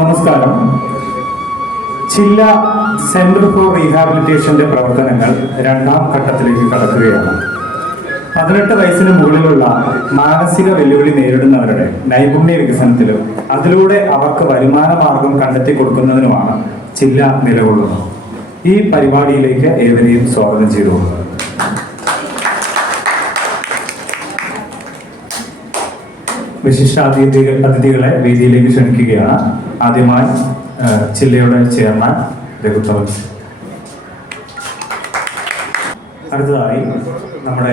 നമസ്കാരം. ചില്ല centre for റീഹാബിലിറ്റേഷന്റെ പ്രവർത്തനങ്ങൾ രണ്ടാം ഘട്ടത്തിലേക്ക് കടക്കുകയാണ്. 18 വയസ്സിന് മുകളിലുള്ള മാനസിക വെല്ലുവിളി നേരിടുന്നവരുടെ നൈപുണ്യ വികസനത്തിലും അതിലൂടെ അവർക്ക് വരുമാന മാർഗം കണ്ടെത്തി കൊടുക്കുന്നതിനുമാണ് ചില്ല നിലകൊള്ളുന്നത്. ഈ പരിപാടിയിലേക്ക് ഏവരെയും സ്വാഗതം ചെയ്തു. വിശിഷ്ട അതിഥികളെ വേദിയിലേക്ക് ക്ഷണിക്കുകയാണ്. ആദ്യമായി ചില്ലയുടെ ചെയർമാൻ രഘുത്തമൻ. അടുത്തതായി നമ്മുടെ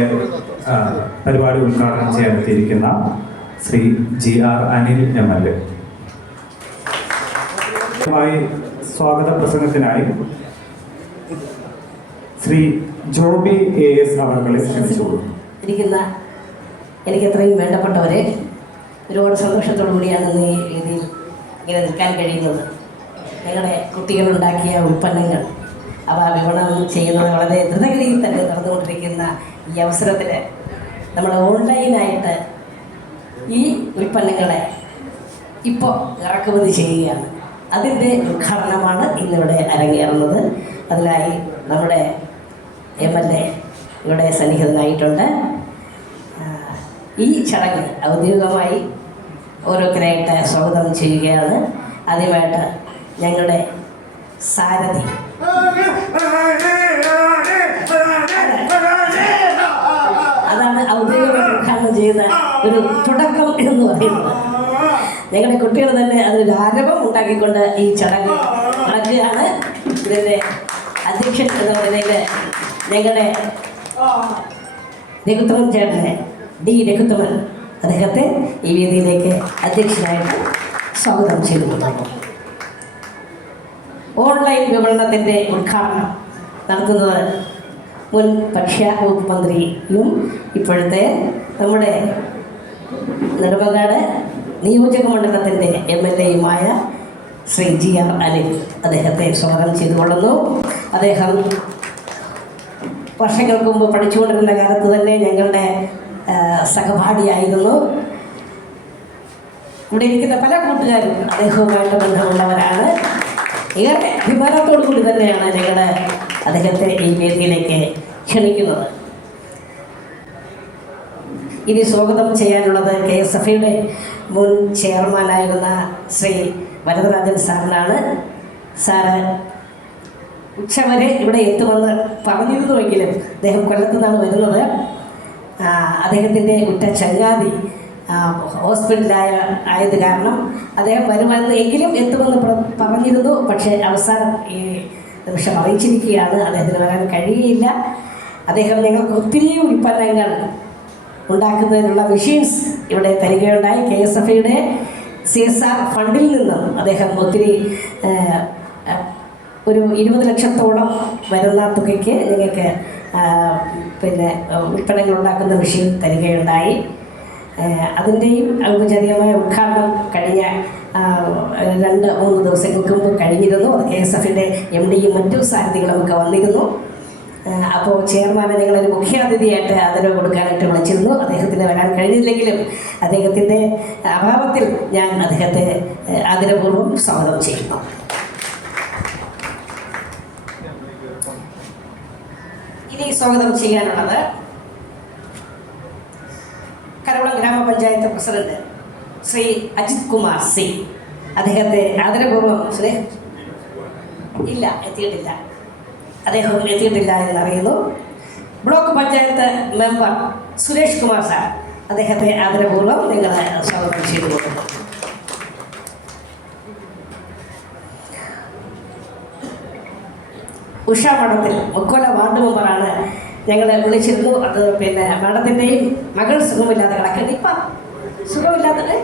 പരിപാടി ഉദ്ഘാടനം ചെയ്യാനെത്തിയിരിക്കുന്ന ശ്രീ GR അനിൽ MLA. സ്വാഗത പ്രസംഗത്തിനായി ശ്രീ ജോബി AS അവരെ ക്ഷണിച്ചു. എനിക്ക് എത്രയും വേണ്ടപ്പെട്ടവരെ, ഒരുപാട് സന്തോഷത്തോടു കൂടിയാണ് ഈ രീതിയിൽ ഇങ്ങനെ നിൽക്കാൻ കഴിയുന്നത്. ഞങ്ങളുടെ കുട്ടികളുണ്ടാക്കിയ ഉൽപ്പന്നങ്ങൾ അവ വിപണനം ചെയ്യുന്നത് വളരെ ദ്രുതഗതിയിൽ തന്നെ നടന്നുകൊണ്ടിരിക്കുന്ന ഈ അവസരത്തിൽ നമ്മൾ ഓൺലൈനായിട്ട് ഈ ഉൽപ്പന്നങ്ങളെ ഇപ്പോൾ ഇറക്കുമതി ചെയ്യുകയാണ്. അതിൻ്റെ ഉദ്ഘാടനമാണ് ഇന്നിവിടെ അരങ്ങേറുന്നത്. അതിനായി നമ്മുടെ MLA ഇവിടെ സന്നിഹിതനായിട്ടുണ്ട്. ഈ ചടങ്ങ് ഔദ്യോഗികമായി ഓരോരുത്തരായിട്ട് സ്വാഗതം ചെയ്യുകയാണ്. ആദ്യമായിട്ട് ഞങ്ങളുടെ സാരഥി അതാണ് ഔദ്യോഗികമായി ഉദ്ഘാടനം ചെയ്യുന്ന ഒരു തുടക്കം എന്ന് പറയുന്നത്. ഞങ്ങളുടെ കുട്ടികൾ തന്നെ അതിനൊരു ആരംഭം ഉണ്ടാക്കിക്കൊണ്ട് ഈ ചടങ്ങ് നടക്കുകയാണ്. ഇതിൻ്റെ അധ്യക്ഷൻ എന്ന നിലയിൽ ഞങ്ങളുടെ രഘുത്തമൻ ചേട്ടനെ D. രഘുത്തമൻ അദ്ദേഹത്തെ ഈ വേദിയിലേക്ക് അധ്യക്ഷനായിട്ട് സ്വാഗതം ചെയ്തുകൊണ്ടാണ്. ഓൺലൈൻ വിപണനത്തിൻ്റെ ഉദ്ഘാടനം നടത്തുന്നത് മുൻ ഭക്ഷ്യ വകുപ്പ് മന്ത്രിയും ഇപ്പോഴത്തെ നമ്മുടെ നെടുമങ്ങാട് നിയോജക മണ്ഡലത്തിൻ്റെ MLA ശ്രീ GR അനിൽ അദ്ദേഹത്തെ സ്വാഗതം ചെയ്തുകൊള്ളുന്നു. അദ്ദേഹം വർഷങ്ങൾക്ക് മുമ്പ് പഠിച്ചുകൊണ്ടിരുന്ന കാലത്ത് തന്നെ ഞങ്ങളുടെ സഹപാഠിയായിരുന്നു. ഇവിടെ ഇരിക്കുന്ന പല കൂട്ടുകാരും അദ്ദേഹവുമായിട്ട് ബന്ധമുള്ളവരാണ്. ഏറെ അഭിമാനത്തോടു കൂടി തന്നെയാണ് ഞങ്ങൾ അദ്ദേഹത്തെ ഈ വേദിയിലേക്ക് ക്ഷണിക്കുന്നത്. ഇനി സ്വാഗതം ചെയ്യാനുള്ളത് KSFയുടെ മുൻ ചെയർമാനായിരുന്ന ശ്രീ വരദരാജൻ സാറിനാണ്. സാറ് ഉച്ചവരെ ഇവിടെ എത്തുമെന്ന് പറഞ്ഞിരുന്നുവെങ്കിലും അദ്ദേഹം കൊല്ലത്തു നിന്നാണ് വരുന്നത്. അദ്ദേഹത്തിൻ്റെ ഉറ്റ ചങ്ങാതി ആയത് കാരണം അദ്ദേഹം വരുമെന്ന് എങ്കിലും എത്തുമെന്ന് പറഞ്ഞിരുന്നു. പക്ഷേ അവസാനം ഈ നിമിഷം അറിയിച്ചിരിക്കുകയാണ് അദ്ദേഹത്തിന് വരാൻ കഴിയില്ല. അദ്ദേഹം ഞങ്ങൾക്ക് ഒത്തിരി ഉൽപ്പന്നങ്ങൾ ഉണ്ടാക്കുന്നതിനുള്ള മെഷീൻസ് ഇവിടെ തരികയുണ്ടായി. KSFയുടെ CSR ഫണ്ടിൽ നിന്നും അദ്ദേഹം ഒത്തിരി ഒരു 20 ലക്ഷത്തോളം വരുന്ന തുകയ്ക്ക് നിങ്ങൾക്ക് ഉൽപ്പന്നങ്ങൾ ഉണ്ടാക്കുന്ന മെഷീൻ തരികയുണ്ടായി. അതിൻ്റെയും ഔപചാരികമായ ഉദ്ഘാടനം കഴിഞ്ഞ 2-3 ദിവസങ്ങൾക്ക് മുമ്പ് കഴിഞ്ഞിരുന്നു. അത് KSFയുടെ MDയും മറ്റു സാരഥികളുമൊക്കെ വന്നിരുന്നു. അപ്പോൾ ചെയർമാനെ ഞങ്ങളൊരു മുഖ്യാതിഥിയായിട്ട് ആദരവ് കൊടുക്കാനായിട്ട് വിളിച്ചിരുന്നു. അദ്ദേഹത്തിന് വരാൻ കഴിഞ്ഞില്ലെങ്കിലും അദ്ദേഹത്തിൻ്റെ അഭാവത്തിൽ ഞാൻ അദ്ദേഹത്തെ ആദരപൂർവ്വം സ്വാഗതം ചെയ്യുന്നു. ഇനി സ്വാഗതം ചെയ്യാനുള്ളത് കരകുളം ഗ്രാമപഞ്ചായത്ത് പ്രസിഡന്റ് ശ്രീ അജിത് കുമാർ C. അദ്ദേഹത്തെ ആദരപൂർവ്വം എത്തിയിട്ടില്ല. അദ്ദേഹം എത്തിയിട്ടില്ല എന്നറിയുന്നു. Block panchayat member Suresh Kumar sir, അദ്ദേഹത്തെ ആദരപൂർവ്വം നിങ്ങൾ സ്വാഗതം ചെയ്തു കൊടുക്കുന്നു. ഉഷ മഠത്തിൽ മുക്കോല വാർഡ് മെമ്പറാണ്. ഞങ്ങൾ വിളിച്ചിരുന്നു. അത് മാഡത്തിൻ്റെയും മകൾ സുഖമില്ലാതെ കിടക്കുന്നു. ഇപ്പം സുഖമില്ലാത്തത്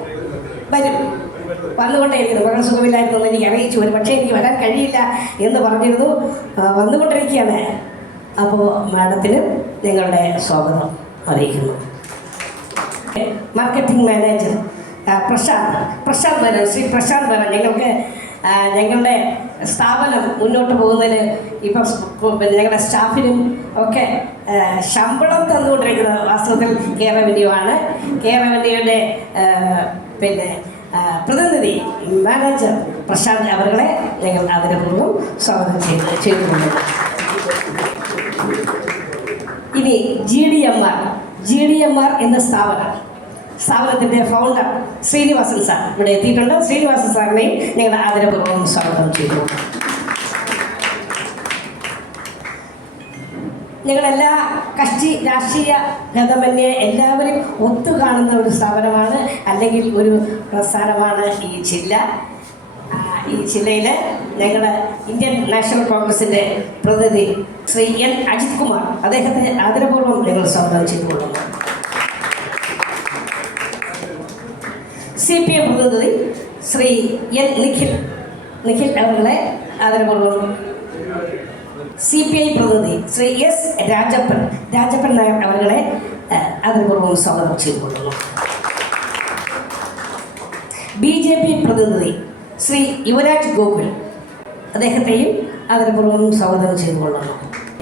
വന്നുകൊണ്ടേയിരിക്കുന്നു. മകൾ സുഖമില്ലായിരുന്നു എനിക്ക് അറിയിച്ചു വരും, പക്ഷേ എനിക്ക് വരാൻ കഴിയില്ല എന്ന് പറഞ്ഞിരുന്നു. വന്നുകൊണ്ടിരിക്കുകയാണ്. അപ്പോൾ മാഡത്തിന് ഞങ്ങളുടെ സ്വാഗതം അറിയിക്കുന്നു. മാർക്കറ്റിംഗ് മാനേജർ പ്രശാന്ത് മേനോൻ, ശ്രീ പ്രശാന്ത് മേനോൻ, ഞങ്ങളുടെ സ്ഥാപനം മുന്നോട്ട് പോകുന്നതിന് ഇപ്പം ഞങ്ങളുടെ സ്റ്റാഫിനും ഒക്കെ ശമ്പളം തന്നുകൊണ്ടിരിക്കുന്നത് വാസ്തവത്തിൽ കെ റവന്യൂവാണ്. കെ റവന്യൂവിൻ്റെ പ്രതിനിധി മാനേജർ പ്രശാന്ത് അവരെ ഞങ്ങൾ ആദരപൂർവ്വം സ്വാഗതം ചെയ്തുകൊള്ളുന്നു. ഇനി GDMR എന്ന സ്ഥാപനത്തിൻ്റെ ഫൗണ്ടർ ശ്രീനിവാസൻ സാർ ഇവിടെ എത്തിയിട്ടുണ്ട്. ശ്രീനിവാസൻ സാറിനെയും ഞങ്ങൾ ആദരപൂർവ്വം സ്വാഗതം ചെയ്തു. ഞങ്ങളെല്ലാ കക്ഷി രാഷ്ട്രീയ ഭേദമന്യേ എല്ലാവരും ഒത്തുകാണുന്ന ഒരു സ്ഥാപനമാണ്, അല്ലെങ്കിൽ ഒരു പ്രസ്ഥാനമാണ് ഈ ജില്ല. ഈ ജില്ലയിൽ ഞങ്ങൾ ഇന്ത്യൻ നാഷണൽ കോൺഗ്രസിൻ്റെ പ്രതിനിധി ശ്രീ N. അജിത് കുമാർ, അദ്ദേഹത്തെ ആദരപൂർവ്വം ഞങ്ങൾ സ്വാഗതം ചെയ്തുകൊള്ളുന്നു. CPM പ്രതിനിധി ശ്രീ N. നിഖിൽ അവരുടെ ആദരപൂർവ്വം. CPI പ്രതിനിധി ശ്രീ S. രാജപ്പൻ നായർ അവരെ ആദരപൂർവ്വം സ്വാഗതം ചെയ്തുകൊള്ളുന്നു. BJP പ്രതിനിധി ശ്രീ യുവരാജ് ഗോകുൽ, അദ്ദേഹത്തെയും ആദരപൂർവ്വം സ്വാഗതം ചെയ്തുകൊള്ളുന്നു.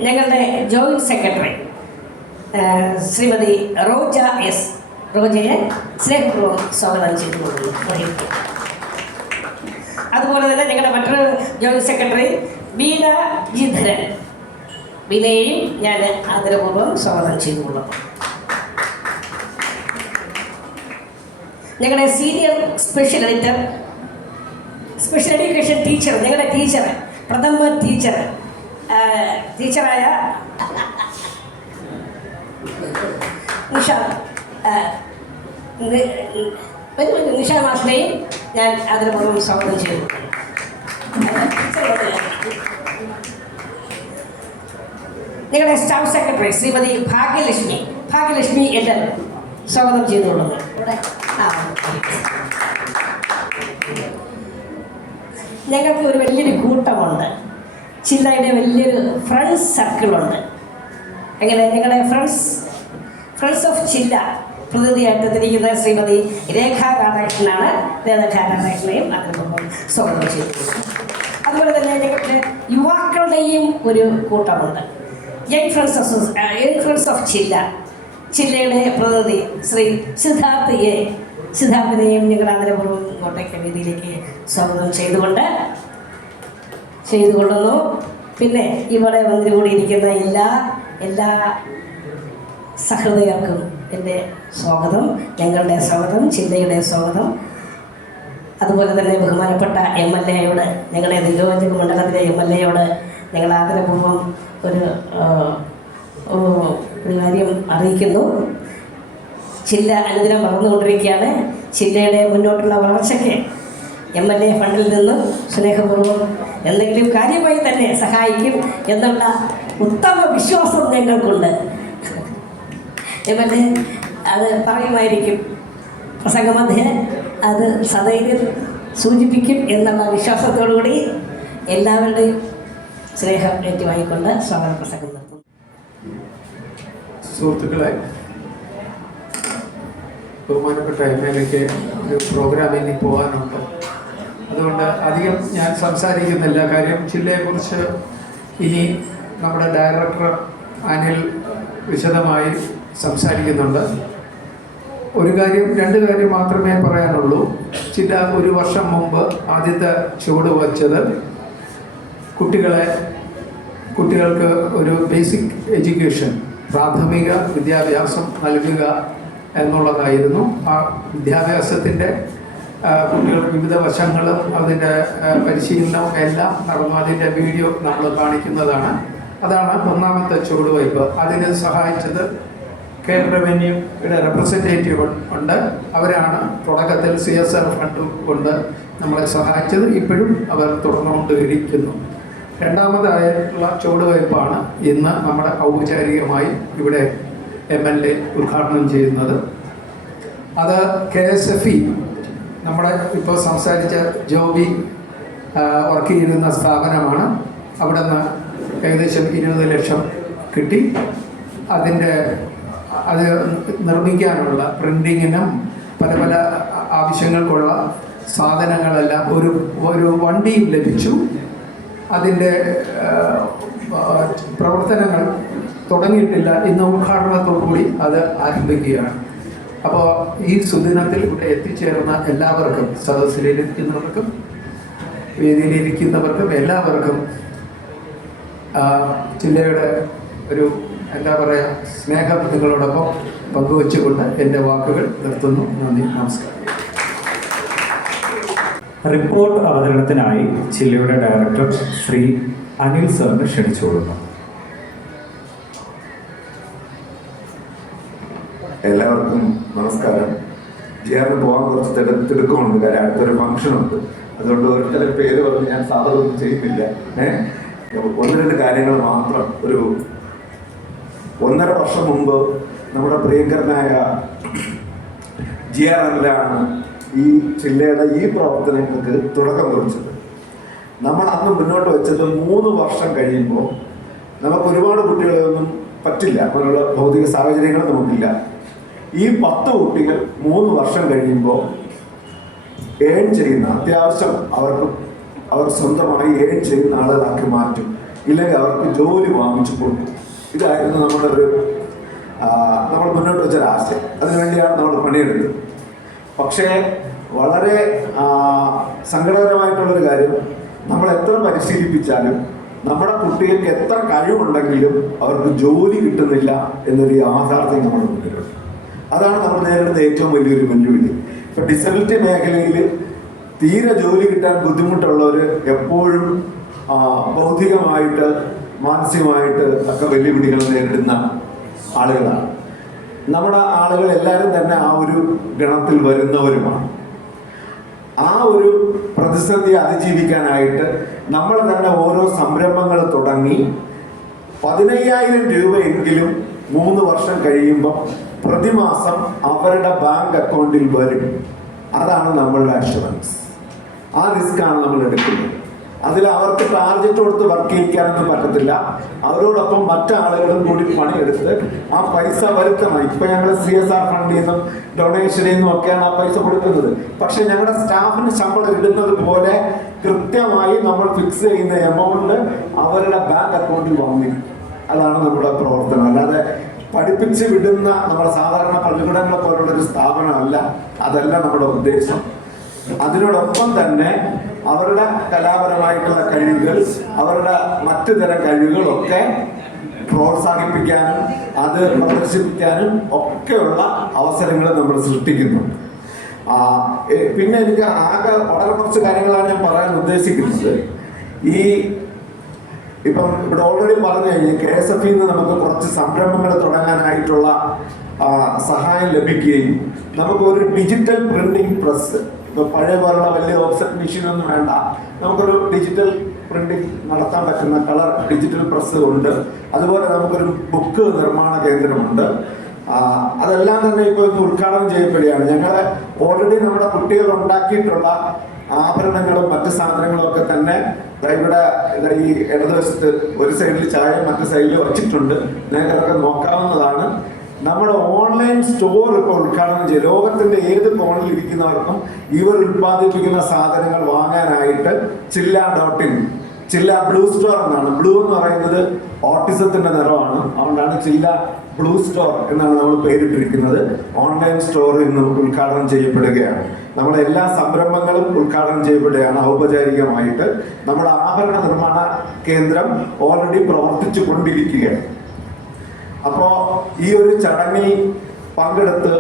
ഞങ്ങളുടെ ജോയിൻറ്റ് സെക്രട്ടറി ശ്രീമതി റോജയെ സ്നേഹപൂർവ്വം സ്വാഗതം ചെയ്തുകൊള്ളുന്നു. അതുപോലെ തന്നെ ഞങ്ങളുടെ മറ്റൊരു ജോയിൻറ്റ് സെക്രട്ടറി ബീന ജിധരൻ, ബീനയെയും ഞാൻ ആദരപൂർവ്വം സ്വാഗതം ചെയ്തുകൊള്ളുന്നു. ഞങ്ങളുടെ സീനിയർ സ്പെഷ്യൽ എഡ്യൂക്കേഷൻ ടീച്ചർ, ഞങ്ങളുടെ പ്രഥമ ടീച്ചറായ നിഷ മാഷിനെയും ഞാൻ ആദരപൂർവ്വം സ്വാഗതം ചെയ്തു. ഞങ്ങളുടെ സ്റ്റാഫ് സെക്രട്ടറി ശ്രീമതി ഭാഗ്യലക്ഷ്മി എല്ലാം സ്വാഗതം ചെയ്തുകൊള്ളുന്നു. ഞങ്ങൾക്ക് ഒരു വലിയൊരു കൂട്ടമുണ്ട്, ജില്ലയുടെ വലിയൊരു ഫ്രണ്ട്സ് സർക്കിളുണ്ട്. എങ്ങനെ ഞങ്ങളുടെ ഫ്രണ്ട്സ് ഓഫ് ജില്ല പ്രതിനിധിയായിട്ട് തിരിക്കുന്ന ശ്രീമതി രേഖാ രാധാകൃഷ്ണനാണ്. രാധാകൃഷ്ണനെയും അതിനൊപ്പം സ്വാഗതം ചെയ്തിട്ടുണ്ട്. അതുപോലെ തന്നെ ഞങ്ങൾക്ക് യുവാക്കളുടെയും ഒരു കൂട്ടമുണ്ട്, യങ് ഫ്രണ്ട്സ് ഓഫ് ജില്ലയുടെ പ്രതിനിധി ശ്രീ സിദ്ധാർത്ഥിനെയും ഞങ്ങൾ ആദരപൂർവ്വം കോട്ടയ്ക്ക് വേദിയിലേക്ക് സ്വാഗതം ചെയ്തുകൊള്ളുന്നു. പിന്നെ ഇവിടെ വന്നുകൂടിയിരിക്കുന്ന എല്ലാ സഹൃദയർക്കും എൻ്റെ സ്വാഗതം, ഞങ്ങളുടെ സ്വാഗതം, ജില്ലയുടെ സ്വാഗതം. അതുപോലെ തന്നെ ബഹുമാനപ്പെട്ട MLAയോട്, ഞങ്ങളുടെ നിയോജക മണ്ഡലത്തിലെ MLAയോട് ഞങ്ങൾ ആദരപൂർവ്വം ഒരു കാര്യം അറിയിക്കുന്നു. ജില്ല അനുദിനം വളർന്നുകൊണ്ടിരിക്കുകയാണ്. ജില്ലയുടെ മുന്നോട്ടുള്ള വളർച്ചയ്ക്ക് MLA ഫണ്ടിൽ നിന്നും സ്നേഹപൂർവ്വം എന്തെങ്കിലും കാര്യമായി തന്നെ സഹായിക്കും എന്നുള്ള ഉത്തമ വിശ്വാസം ഞങ്ങൾക്കുണ്ട്. MLA അത് പറയുമായിരിക്കും, പ്രസംഗമധ്യേ അത് സദൈര്യം സൂചിപ്പിക്കും എന്നുള്ള വിശ്വാസത്തോടുകൂടി എല്ലാവരുടെയും സ്നേഹം ഏറ്റുവായിക്കൊണ്ട് സ്വാഗത പ്രസംഗം നടത്തുന്നു. സുഹൃത്തുക്കളെ, ബഹുമാനപ്പെട്ട MLAക്ക് ഒരു പ്രോഗ്രാമിൽ പോകാനുണ്ട്. അതുകൊണ്ട് അധികം ഞാൻ സംസാരിക്കുന്നില്ല. കാര്യം ജില്ലയെക്കുറിച്ച് ഇനി നമ്മുടെ ഡയറക്ടർ അനിൽ വിശദമായി സംസാരിക്കുന്നുണ്ട്. രണ്ട് കാര്യം മാത്രമേ പറയാനുള്ളൂ. ജില്ല ഒരു വർഷം മുമ്പ് ആദ്യത്തെ ചുവട് വച്ചത് കുട്ടികൾക്ക് ഒരു ബേസിക് എഡ്യൂക്കേഷൻ, പ്രാഥമിക വിദ്യാഭ്യാസം നൽകുക എന്നുള്ളതായിരുന്നു. ആ വിദ്യാഭ്യാസത്തിൻ്റെ കുട്ടികളുടെ വിവിധ വശങ്ങളും അതിൻ്റെ പരിശീലനവും എല്ലാം നടന്നു. അതിൻ്റെ വീഡിയോ നമ്മൾ കാണിക്കുന്നതാണ്. അതാണ് ഒന്നാമത്തെ ചുവടുവയ്പ്. അതിന് സഹായിച്ചത് കേരള റവന്യൂയുടെ റെപ്രസെൻറ്റേറ്റീവ് ഉണ്ട്. അവരാണ് തുടക്കത്തിൽ CSR ഫണ്ട് കൊണ്ട് നമ്മളെ സഹായിച്ചത്. ഇപ്പോഴും അവർ തുടർന്നുകൊണ്ടിരിക്കുന്നു. രണ്ടാമതായിട്ടുള്ള ചുവടുവയ്പ്പാണ് ഇന്ന് നമ്മുടെ ഔപചാരികമായി ഇവിടെ MLA ഉദ്ഘാടനം ചെയ്യുന്നത്. അത് KSFE, നമ്മുടെ ഇപ്പോൾ സംസാരിച്ച ജോബി വർക്ക് ചെയ്യുന്ന സ്ഥാപനമാണ്. അവിടെ നിന്ന് ഏകദേശം 20 ലക്ഷം കിട്ടി. അത് നിർമ്മിക്കാനുള്ള പ്രിൻറ്റിങ്ങിനും പല ആവശ്യങ്ങൾക്കുള്ള സാധനങ്ങളെല്ലാം ഒരു വണ്ടിയും ലഭിച്ചു. അതിൻ്റെ പ്രവർത്തനങ്ങൾ തുടങ്ങിയിട്ടില്ല. ഇന്ന് ഉദ്ഘാടനത്തോടുകൂടി അത് ആരംഭിക്കുകയാണ്. അപ്പോൾ ഈ സുദിനത്തിൽ ഇവിടെ എത്തിച്ചേർന്ന എല്ലാവർക്കും, സദസ്സിലിരിക്കുന്നവർക്കും വേദിയിലിരിക്കുന്നവർക്കും എല്ലാവർക്കും ജില്ലയുടെ ഒരു എന്താ പറയുക സ്നേഹം നിങ്ങളോടൊപ്പം പങ്കുവച്ചുകൊണ്ട് എൻ്റെ വാക്കുകൾ നിർത്തുന്നു. നന്ദി, നമസ്കാരം. റിപ്പോർട്ട് അവതരണത്തിനായി ജില്ലയുടെ ഡയറക്ടർ ശ്രീ അനിൽ സാറിനെ ക്ഷണിച്ചുകൊള്ളുന്നു. എല്ലാവർക്കും നമസ്കാരം. ജിയാറിന് പോകാൻ കുറച്ച് തിടുക്കമുണ്ട്, കാര്യം അടുത്തൊരു ഫംഗ്ഷനുണ്ട്. അതുകൊണ്ട് ഒരിക്കലും പേര് പറഞ്ഞ് ഞാൻ സാധനമൊന്നും ചെയ്യുന്നില്ല. 1-2 കാര്യങ്ങൾ മാത്രം. ഒരു 1.5 വർഷം മുമ്പ് നമ്മുടെ പ്രിയങ്കരനായ ജിയാറിലാണ് ഈ ജില്ലയുടെ ഈ പ്രവർത്തനങ്ങൾക്ക് തുടക്കം കുറിച്ചത്. നമ്മൾ അന്ന് മുന്നോട്ട് വെച്ചത് 3 വർഷം കഴിയുമ്പോൾ നമുക്ക് ഒരുപാട് കുട്ടികളെയൊന്നും പറ്റില്ല, അങ്ങനെയുള്ള ഭൗതിക സാഹചര്യങ്ങൾ നമുക്കില്ല. ഈ 10 കുട്ടികൾ 3 വർഷം കഴിയുമ്പോൾ ഏൺ ചെയ്യുന്ന, അത്യാവശ്യം അവർ സ്വന്തമായി ഏൺ ചെയ്യുന്ന ആളുകളാക്കി മാറ്റും, ഇല്ലെങ്കിൽ അവർക്ക് ജോലി വാങ്ങിച്ചു കൊടുക്കും. ഇതായിരുന്നു നമ്മൾ മുന്നോട്ട് വെച്ചൊരു ആശയം. അതിനുവേണ്ടിയാണ് നമ്മൾ പണിയെടുത്തത്. പക്ഷേ വളരെ സങ്കടകരമായിട്ടുള്ളൊരു കാര്യം, നമ്മൾ എത്ര പരിശീലിപ്പിച്ചാലും നമ്മുടെ കുട്ടികൾക്ക് എത്ര കഴിവുണ്ടെങ്കിലും അവർക്ക് ജോലി കിട്ടുന്നില്ല എന്നൊരു യാഥാർത്ഥ്യം നമ്മുടെ മുന്നിലുണ്ട്. അതാണ് നമ്മൾ നേരിടുന്ന ഏറ്റവും വലിയൊരു വെല്ലുവിളി. ഇപ്പം ഡിസബിലിറ്റി മേഖലയിൽ തീരെ ജോലി കിട്ടാൻ ബുദ്ധിമുട്ടുള്ളവർ എപ്പോഴും ബൗദ്ധികമായിട്ട് മാനസികമായിട്ട് ഒക്കെ വെല്ലുവിളികൾ നേരിടുന്ന ആളുകളാണ്. നമ്മുടെ ആളുകൾ എല്ലാവരും തന്നെ ആ ഒരു ഗണത്തിൽ വരുന്നവരുമാണ്. ആ ഒരു പ്രതിസന്ധി അതിജീവിക്കാനായിട്ട് നമ്മൾ തന്നെ ഓരോ സംരംഭങ്ങൾ തുടങ്ങി 15,000 രൂപയെങ്കിലും 3 വർഷം കഴിയുമ്പോൾ പ്രതിമാസം അവരുടെ ബാങ്ക് അക്കൗണ്ടിൽ വരും. അതാണ് നമ്മളുടെ അഷുറൻസ്. ആ റിസ്ക്കാണ് നമ്മൾ എടുക്കുന്നത്. അതിൽ അവർക്ക് ടാർഗറ്റ് കൊടുത്ത് വർക്ക് ചെയ്യിക്കാനൊന്നും പറ്റത്തില്ല. അവരോടൊപ്പം മറ്റാളുകളും കൂടി പണിയെടുത്ത് ആ പൈസ വരുത്തണം. ഇപ്പൊ ഞങ്ങൾ CSR ഫണ്ടിൽ നിന്നും ഡൊണേഷനിൽ നിന്നും ഒക്കെയാണ് ആ പൈസ കൊടുക്കുന്നത്. പക്ഷെ ഞങ്ങളുടെ സ്റ്റാഫിന് ശമ്പളം ഇടുന്നത് പോലെ കൃത്യമായി നമ്മൾ ഫിക്സ് ചെയ്യുന്ന എമൗണ്ട് അവരുടെ ബാങ്ക് അക്കൗണ്ടിൽ വന്നിരിക്കും. അതാണ് നമ്മുടെ പ്രവർത്തനം. അല്ലാതെ പഠിപ്പിച്ച് വിടുന്ന നമ്മുടെ സാധാരണ പള്ളികൂടങ്ങളെ പോലുള്ളൊരു സ്ഥാപനമല്ല. അതല്ല നമ്മുടെ ഉദ്ദേശം. അതിനോടൊപ്പം തന്നെ അവരുടെ കലാപരമായിട്ടുള്ള കഴിവുകൾ, അവരുടെ മറ്റു തരം കഴിവുകളൊക്കെ പ്രോത്സാഹിപ്പിക്കാനും അത് പ്രദർശിപ്പിക്കാനും ഒക്കെയുള്ള അവസരങ്ങൾ നമ്മൾ സൃഷ്ടിക്കുന്നുണ്ട്. പിന്നെ എനിക്ക് ആകെ വളരെ കുറച്ച് കാര്യങ്ങളാണ് ഞാൻ പറയാൻ ഉദ്ദേശിക്കുന്നത്. ഇപ്പം ഇവിടെ ഓൾറെഡി പറഞ്ഞു കഴിഞ്ഞാൽ KSF നിന്ന് നമുക്ക് കുറച്ച് സംരംഭങ്ങൾ തുടങ്ങാനായിട്ടുള്ള സഹായം ലഭിക്കുകയും നമുക്ക് ഒരു ഡിജിറ്റൽ പ്രിന്റിംഗ് പ്രസ്, ഇപ്പോൾ പഴയ പോലുള്ള വലിയ ഓഫ്സെറ്റ് മെഷീനൊന്നും വേണ്ട, നമുക്കൊരു ഡിജിറ്റൽ പ്രിന്റിംഗ് നടത്താൻ പറ്റുന്ന കളർ ഡിജിറ്റൽ പ്രസ് ഉണ്ട്. അതുപോലെ നമുക്കൊരു ബുക്ക് നിർമ്മാണ കേന്ദ്രമുണ്ട്. അതെല്ലാം തന്നെ ഇപ്പോൾ ഇന്ന് ഉദ്ഘാടനം ചെയ്യപ്പെടുകയാണ്. ഞങ്ങൾ ഓൾറെഡി നമ്മുടെ കുട്ടികൾ ഉണ്ടാക്കിയിട്ടുള്ള ആഭരണങ്ങളും മറ്റ് സാധനങ്ങളും ഒക്കെ തന്നെ ഇവിടെ ഈ ഇടതുവശത്ത് ഒരു സൈഡിൽ ചായ മറ്റു സൈഡിൽ വച്ചിട്ടുണ്ട്. നിങ്ങൾക്കൊക്കെ നോക്കാവുന്നതാണ്. നമ്മുടെ ഓൺലൈൻ സ്റ്റോർ ഇപ്പോൾ ഉദ്ഘാടനം ചെയ്യും. ലോകത്തിന്റെ ഏത് കോണിൽ ഇരിക്കുന്നവർക്കും ഇവർ ഉത്പാദിപ്പിക്കുന്ന സാധനങ്ങൾ വാങ്ങാനായിട്ട് ചില്ല.in, ചില്ല ബ്ലൂ സ്റ്റോർ എന്നാണ്. ബ്ലൂ എന്ന് പറയുന്നത് ഓട്ടിസത്തിന്റെ നിറമാണ്. അതുകൊണ്ടാണ് ചില്ല ബ്ലൂ സ്റ്റോർ എന്നാണ് നമ്മൾ പേരിട്ടിരിക്കുന്നത്. ഓൺലൈൻ സ്റ്റോർ ഇന്ന് ഉദ്ഘാടനം ചെയ്യപ്പെടുകയാണ്. നമ്മുടെ എല്ലാ സംരംഭങ്ങളും ഉദ്ഘാടനം ചെയ്യപ്പെടുകയാണ് ഔപചാരികമായിട്ട്. നമ്മുടെ ആഭരണ നിർമ്മാണ കേന്ദ്രം ഓൾറെഡി പ്രവർത്തിച്ചു കൊണ്ടിരിക്കുകയാണ്. അപ്പോൾ ഈ ഒരു ചടങ്ങിൽ പങ്കെടുത്ത്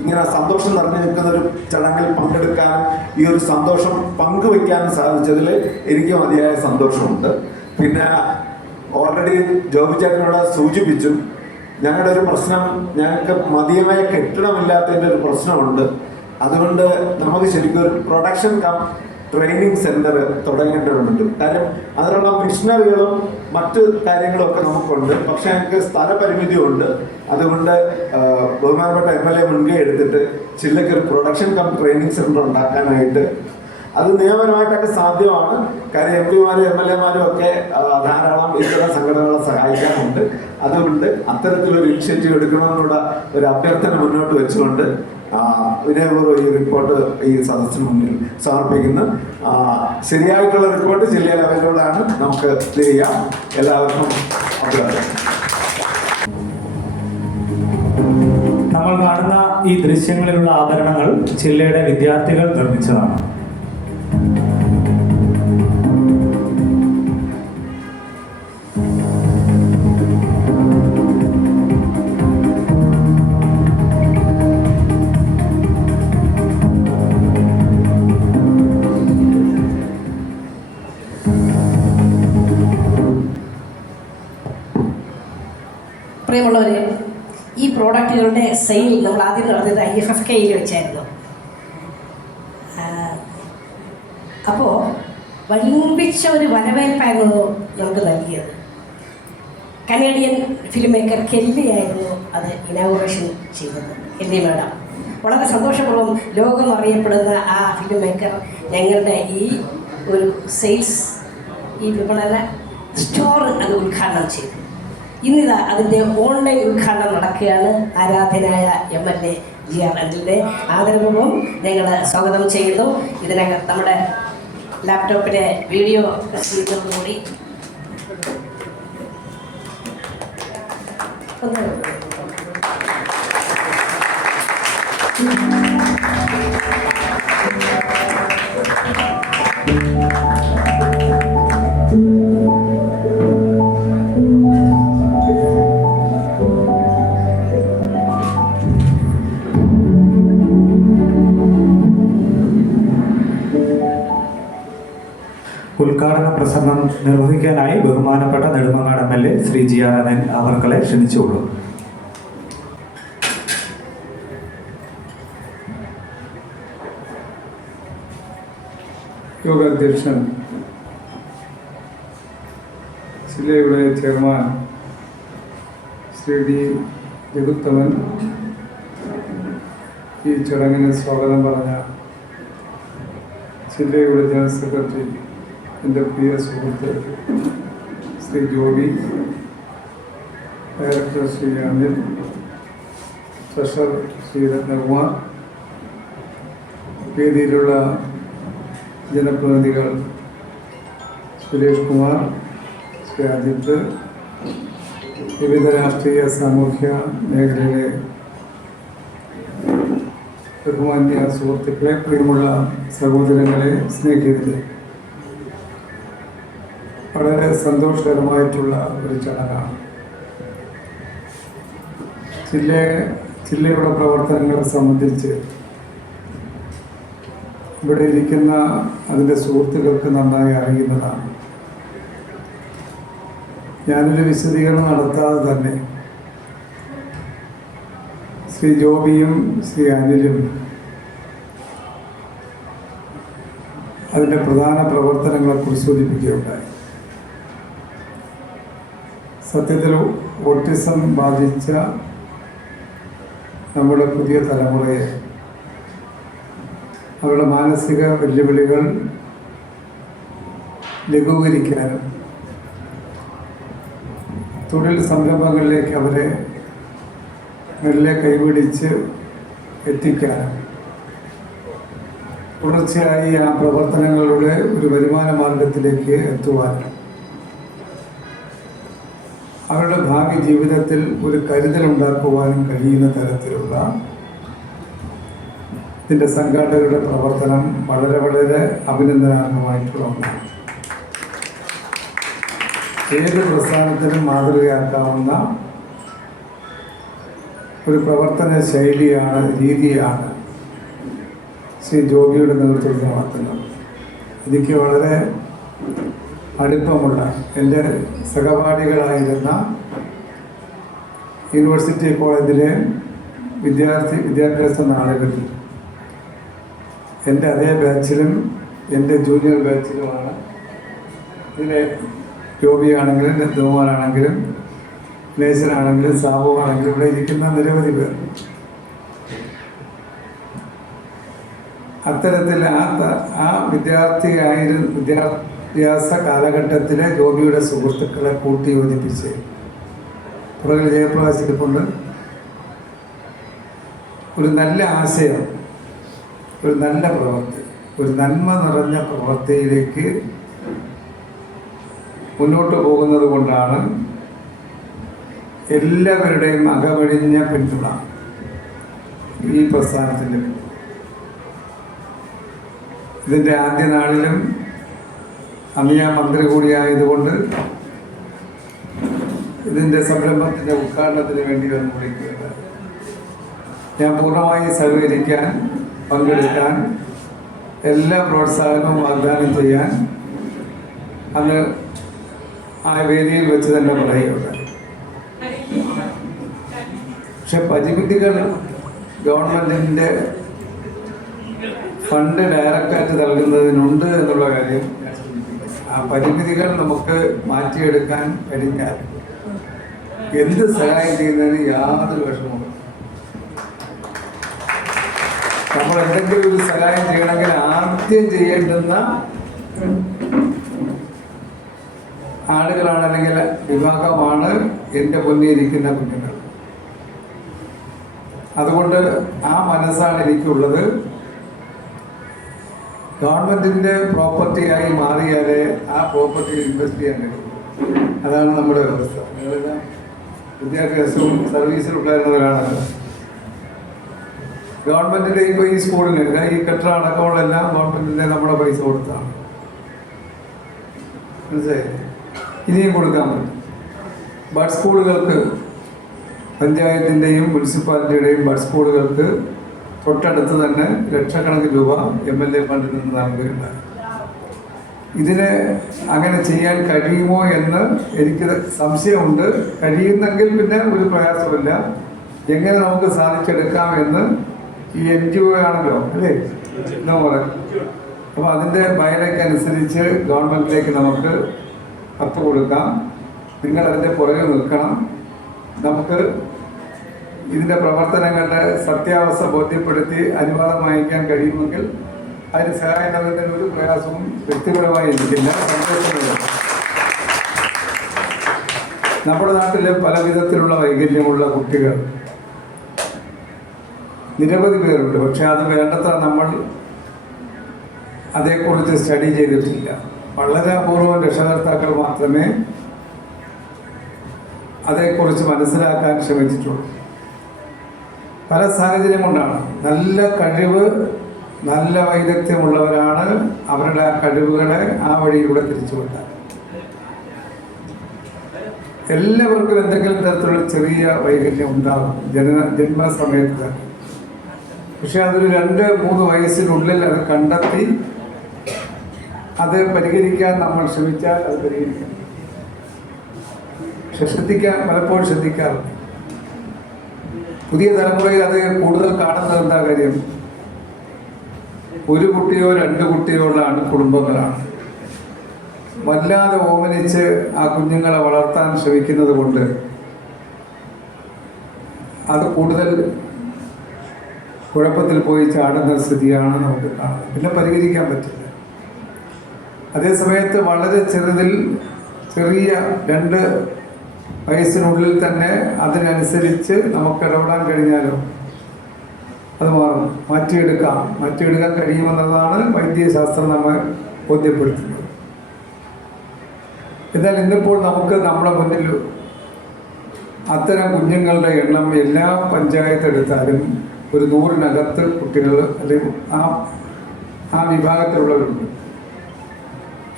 ഇങ്ങനെ സന്തോഷം നിറഞ്ഞു നിൽക്കുന്ന ഒരു ചടങ്ങിൽ പങ്കെടുക്കാനും ഈ ഒരു സന്തോഷം പങ്കുവയ്ക്കാനും സാധിച്ചതിൽ എനിക്ക് മതിയായ സന്തോഷമുണ്ട്. പിന്നെ ഓൾറെഡി ജോബി ചേട്ടനോട് സൂചിപ്പിച്ചു, ഞങ്ങളുടെ ഒരു പ്രശ്നം, ഞങ്ങൾക്ക് മതിയായ കെട്ടിടമില്ലാത്തതിൻ്റെ ഒരു പ്രശ്നമുണ്ട്. അതുകൊണ്ട് നമുക്ക് ശരിക്കും ഒരു പ്രൊഡക്ഷൻ കം ട്രെയിനിങ് സെന്റർ തുടങ്ങേണ്ടതുണ്ട്. കാര്യം അതിനുള്ള മിഷനറികളും മറ്റ് കാര്യങ്ങളും ഒക്കെ നമുക്കുണ്ട്. പക്ഷെ ഞങ്ങൾക്ക് സ്ഥലപരിമിതിയുണ്ട്. അതുകൊണ്ട് ബഹുമാനപ്പെട്ട MLA മുൻകൈ എടുത്തിട്ട് ജില്ലയ്ക്ക് ഒരു പ്രൊഡക്ഷൻ കം ട്രെയിനിങ് സെന്റർ ഉണ്ടാക്കാനായിട്ട്, അത് നിയമപരമായിട്ടൊക്കെ സാധ്യമാണ്. കാര്യം MP-മാരും MLA-മാരും ഒക്കെ ധാരാളം ഇത്തരം സംഘടനകളെ സഹായിക്കാറുണ്ട്. അതുകൊണ്ട് അത്തരത്തിലൊരു ഇനിഷ്യേറ്റീവ് എടുക്കണമെന്നുള്ള ഒരു അഭ്യർത്ഥന മുന്നോട്ട് വെച്ചുകൊണ്ട് വിനയപൂർവ്വം ഈ റിപ്പോർട്ട് ഈ സദസ്സിന് മുന്നിൽ സമർപ്പിക്കുന്നു. ശരിയായിട്ടുള്ള റിപ്പോർട്ട് ജില്ലയിൽ അവൈലബിൾ ആണ്, നമുക്ക് ചെയ്യാം. എല്ലാവർക്കും അഭിവാദ്യം. നമ്മൾ നമ്മൾ കാണുന്ന ഈ ദൃശ്യങ്ങളിലുള്ള ആഭരണങ്ങൾ ചില്ലയുടെ വിദ്യാർത്ഥികൾ നിർമ്മിച്ചതാണ്. പ്രിയമുള്ളവരെ, ഈ പ്രോഡക്റ്റുകളുടെ സെയിൽ നമ്മൾ ആദ്യം നടത്തിയത് IFFKയിൽ വെച്ചായിരുന്നു. അപ്പോൾ വൻപിച്ച ഒരു വരവേൽപ്പായിരുന്നു നമുക്ക് നൽകിയത്. കനേഡിയൻ ഫിലിം മേക്കർ കെല്ലി ആയിരുന്നു അത് ഇനാഗുറേഷൻ ചെയ്തത്. കെല്ലി മാഡം വളരെ സന്തോഷപൂർവ്വം ലോകം അറിയപ്പെടുന്ന ആ ഫിലിം മേക്കർ ഞങ്ങളുടെ ഈ ഒരു സെയിൽസ് ഈ വിപണന സ്റ്റോർ അത് ഉദ്ഘാടനം ചെയ്തു. ഇന്നിതാ അതിൻ്റെ ഓൺലൈൻ ഉദ്ഘാടനം നടക്കുകയാണ്. ആരാധനായ MLA GR അനിലിനെ ആദരപൂർവ്വം ഞങ്ങൾ സ്വാഗതം ചെയ്യുന്നു. ഇതിനകം നമ്മുടെ ലാപ്ടോപ്പിലെ വീഡിയോ സ്പീക്കറോടുകൂടി ഉദ്ഘാടന പ്രസംഗം നിർവഹിക്കാനായി ബഹുമാനപ്പെട്ട നെടുമങ്ങാട് MLA ശ്രീ GR അനിൽ അവർകളെ ക്ഷണിച്ചുകൊള്ളു. യോഗാധ്യക്ഷൻ ജില്ലയുടെ ചെയർമാൻ ശ്രീ D. ജഗുത്തമൻ, ഈ ചടങ്ങിന് സ്വാഗതം പറഞ്ഞ ജില്ലയുടെ ജനറൽ സെക്രട്ടറി എൻ്റെ പ്രിയ സുഹൃത്ത് ശ്രീ ജോബി, ഡയറക്ടർ ശ്രീ അനിൽ, ട്രഷറർ ശ്രീ രത്നകുമാർ, വേദിയിലുള്ള ജനപ്രതിനിധികൾ സുരേഷ് കുമാർ, ശ്രീ അജിത്ത്, വിവിധ രാഷ്ട്രീയ സാമൂഹ്യ മേഖലയിലെ ബഹുമാന്യ സുഹൃത്തുക്കളെ, പ്രിയമുള്ള സഹോദരങ്ങളെ, സ്നേഹിതരെ, വളരെ സന്തോഷകരമായിട്ടുള്ള ഒരു ചടങ്ങാണ്. ജില്ലയുടെ പ്രവർത്തനങ്ങളെ സംബന്ധിച്ച് ഇവിടെ ഇരിക്കുന്ന അതിൻ്റെ സുഹൃത്തുക്കൾക്ക് നന്നായി അറിയുന്നതാണ്. ഞാനൊരു വിശദീകരണം നടത്താതെ തന്നെ ശ്രീ ജോബിയും ശ്രീ അനിലും അതിൻ്റെ പ്രധാന പ്രവർത്തനങ്ങളെക്കുറിച്ച് സൂചിപ്പിക്കുകയുണ്ടായി. സത്യത്തിൽ ഓട്ടിസം ബാധിച്ച നമ്മുടെ പുതിയ തലമുറയെ അവരുടെ മാനസിക വെല്ലുവിളികൾ ലഘൂകരിക്കാനും തൊഴിൽ സംരംഭങ്ങളിലേക്ക് അവരെ മെല്ലെ കൈപിടിച്ച് എത്തിക്കാനും തുടർച്ചയായി ആ പ്രവർത്തനങ്ങളുടെ ഒരു വരുമാന മാർഗത്തിലേക്ക് എത്തുവാനും അവരുടെ ഭാവി ജീവിതത്തിൽ ഒരു കരുതലുണ്ടാക്കുവാനും കഴിയുന്ന തരത്തിലുള്ള ഇതിൻ്റെ സംഘാടകരുടെ പ്രവർത്തനം വളരെ വളരെ അഭിനന്ദനാർഹമായിട്ടുള്ള ഒന്നാണ്. ഏത് പ്രസ്ഥാനത്തിനും മാതൃകയാക്കാവുന്ന ഒരു പ്രവർത്തന ശൈലിയാണ്, രീതിയാണ് ശ്രീ ജോബിയുടെ നേതൃത്വത്തിൽ നടത്തുന്നത്. എനിക്ക് വളരെ അടുപ്പമുള്ള എൻ്റെ സഹപാഠികളായിരുന്ന യൂണിവേഴ്സിറ്റി കോളേജിലെ വിദ്യാഭ്യാസ നാളുകളിൽ എൻ്റെ അതേ ബാച്ചിലും എൻ്റെ ജൂനിയർ ബാച്ചിലുമാണ് ഇതിലെ ജോബിയാണെങ്കിലും ധുമാനാണെങ്കിലും നേസനാണെങ്കിലും സാബുവാണെങ്കിലും ഇവിടെ ഇരിക്കുന്ന നിരവധി പേർ. അത്തരത്തിൽ ആ വിദ്യാഭ്യാസ കാലഘട്ടത്തിലെ ജോബിയുടെ സുഹൃത്തുക്കളെ കൂട്ടി യോജിപ്പിച്ച് പുറകിൽ ജയപ്രകാശ് ഇരിപ്പുണ്ട്. ഒരു നല്ല ആശയം, ഒരു നല്ല പ്രവൃത്തി, ഒരു നന്മ നിറഞ്ഞ പ്രവൃത്തിയിലേക്ക് മുന്നോട്ട് പോകുന്നത് കൊണ്ടാണ് എല്ലാവരുടെയും അകമഴിഞ്ഞ പിന്തുണ ഈ പ്രസ്ഥാനത്തിൻ്റെ. ഇതിൻ്റെ ആദ്യ നാളിലും അന്ന് ഞാൻ മന്ത്രി കൂടിയായതുകൊണ്ട് ഇതിൻ്റെ സംരംഭത്തിൻ്റെ ഉദ്ഘാടനത്തിന് വേണ്ടി വന്ന് വിളിക്കുകയുണ്ട്. ഞാൻ പൂർണ്ണമായി സഹകരിക്കാൻ, പങ്കെടുക്കാൻ, എല്ലാ പ്രോത്സാഹനവും വാഗ്ദാനം ചെയ്യാൻ അന്ന് ആ വേദിയിൽ വെച്ച് തന്നെ പറയുകയുണ്ടായി. പക്ഷെ പരിമിതികൾ ഗവൺമെൻറ്റിൻ്റെ ഫണ്ട് ഡയറക്റ്റായിട്ട് നൽകുന്നതിനുണ്ട് എന്നുള്ള കാര്യം ആ പരിമിതികൾ നമുക്ക് മാറ്റിയെടുക്കാൻ കഴിഞ്ഞാൽ എന്ത് സഹായം ചെയ്യുന്നതിന് യാതൊരു വിഷമവും. നമ്മൾ എന്തെങ്കിലും ഒരു സഹായം ചെയ്യണമെങ്കിൽ ആദ്യം ചെയ്യേണ്ടുന്ന ആളുകളാണ്, അല്ലെങ്കിൽ വിഭാഗമാണ് എൻ്റെ മുന്നിലിരിക്കുന്ന കുഞ്ഞുങ്ങൾ. അതുകൊണ്ട് ആ മനസ്സാണ് എനിക്കുള്ളത്. ഗവൺമെൻറ്റിൻ്റെ പ്രോപ്പർട്ടിയായി മാറിയാലേ ആ പ്രോപ്പർട്ടിയിൽ ഇൻവെസ്റ്റ് ചെയ്യാൻ കഴിയും. അതാണ് നമ്മുടെ വ്യവസ്ഥ. നിങ്ങളെല്ലാം വിദ്യാഭ്യാസവും സർവീസിലുണ്ടായിരുന്നവരാണ്. ഗവൺമെൻറ്റിൻ്റെ ഇപ്പോൾ ഈ സ്കൂളിന് ഈ കെട്ടിട അടക്കമുള്ളതെല്ലാം ഗവൺമെൻറ്റിൻ്റെ നമ്മുടെ പൈസ കൊടുത്താണ്. മനസ്സിലായി? ഇനിയും കൊടുക്കാൻ പറ്റും. ബഡ് സ്കൂളുകൾക്ക്, പഞ്ചായത്തിൻ്റെയും മുനിസിപ്പാലിറ്റിയുടെയും ബഡ് സ്കൂളുകൾക്ക് തൊട്ടടുത്ത് തന്നെ ലക്ഷക്കണക്കിന് രൂപ MLA ഫണ്ടിൽ നിന്ന് നൽകുകയുണ്ടായി. ഇതിന് അങ്ങനെ ചെയ്യാൻ കഴിയുമോ എന്ന് എനിക്ക് സംശയമുണ്ട്. കഴിയുന്നെങ്കിൽ പിന്നെ ഒരു പ്രയാസമില്ല. എങ്ങനെ നമുക്ക് സാധിച്ചെടുക്കാം എന്ന് ഈ NGO ആണല്ലോ, അല്ലേ എന്താ പറയുക. അപ്പോൾ അതിൻ്റെ ബയലയ്ക്ക് അനുസരിച്ച് ഗവൺമെൻറ്റിലേക്ക് നമുക്ക് കത്ത് കൊടുക്കാം. നിങ്ങൾ അതിൻ്റെ പുറകെ നിൽക്കണം. നമുക്ക് ഇതിൻ്റെ പ്രവർത്തനങ്ങളുടെ സത്യാവസ്ഥ ബോധ്യപ്പെടുത്തി അനുവാദം വാങ്ങിക്കാൻ കഴിയുമെങ്കിൽ അതിന് സഹായം നൽകുന്നതിന് ഒരു പ്രയാസവും വ്യക്തിപരമായി ഇരിക്കില്ല. സന്തോഷമില്ല. നമ്മുടെ നാട്ടിലെ പല വിധത്തിലുള്ള വൈകല്യമുള്ള കുട്ടികൾ നിരവധി പേരുണ്ട്. പക്ഷെ അത് വേണ്ടത്ര നമ്മൾ അതേക്കുറിച്ച് സ്റ്റഡി ചെയ്തിട്ടില്ല. വളരെ അപൂർവം രക്ഷകർത്താക്കൾ മാത്രമേ അതേക്കുറിച്ച് മനസ്സിലാക്കാൻ ശ്രമിച്ചിട്ടുള്ളൂ. പല സാഹചര്യം കൊണ്ടാണ്. നല്ല കഴിവ്, നല്ല വൈദഗ്ധ്യമുള്ളവരാണ് അവരുടെ ആ കഴിവുകളെ ആ വഴിയിലൂടെ തിരിച്ചുവിട്ടാൽ. എല്ലാവർക്കും എന്തെങ്കിലും തരത്തിലുള്ള ചെറിയ വൈകല്യം ഉണ്ടാകും ജന്മസമയത്ത് തന്നെ. പക്ഷെ അതൊരു 2-3 വയസ്സിനുള്ളിൽ അത് കണ്ടെത്തി അത് പരിഹരിക്കാൻ നമ്മൾ ശ്രമിച്ചാൽ അത് പരിഹരിക്കാം. പക്ഷെ പലപ്പോഴും ശ്രദ്ധിക്കാറുണ്ട്. പുതിയ തലമുറയിൽ അത് കൂടുതൽ കാണുന്നത് എന്താ കാര്യം? 1 കുട്ടിയോ 2 കുട്ടിയോ ഉള്ള കുടുംബങ്ങളാണ്. വല്ലാതെ ഓമനിച്ച് ആ കുഞ്ഞുങ്ങളെ വളർത്താൻ ശ്രമിക്കുന്നത് കൊണ്ട് അത് കൂടുതൽ കുഴപ്പത്തിൽ പോയി ചാടുന്ന സ്ഥിതിയാണ് നമുക്ക് കാണുന്നത്. പിന്നെ പരിഹരിക്കാൻ പറ്റില്ല. അതേസമയത്ത് വളരെ ചെറിയ 2 വയസ്സിനുള്ളിൽ തന്നെ അതിനനുസരിച്ച് നമുക്ക് ഇടപെടാൻ കഴിഞ്ഞാലോ അത് മാറും. മാറ്റിയെടുക്കാൻ കഴിയുമെന്നതാണ് വൈദ്യശാസ്ത്രം നമ്മെ ബോധ്യപ്പെടുത്തുന്നത്. എന്നാൽ ഇന്നിപ്പോൾ നമുക്ക് നമ്മുടെ മുന്നിൽ അത്തരം കുഞ്ഞുങ്ങളുടെ എണ്ണം എല്ലാ പഞ്ചായത്ത് എടുത്താലും ഒരു 100-നകത്ത് കുട്ടികൾ അല്ലെങ്കിൽ ആ വിഭാഗത്തിലുള്ളവരുണ്ട്.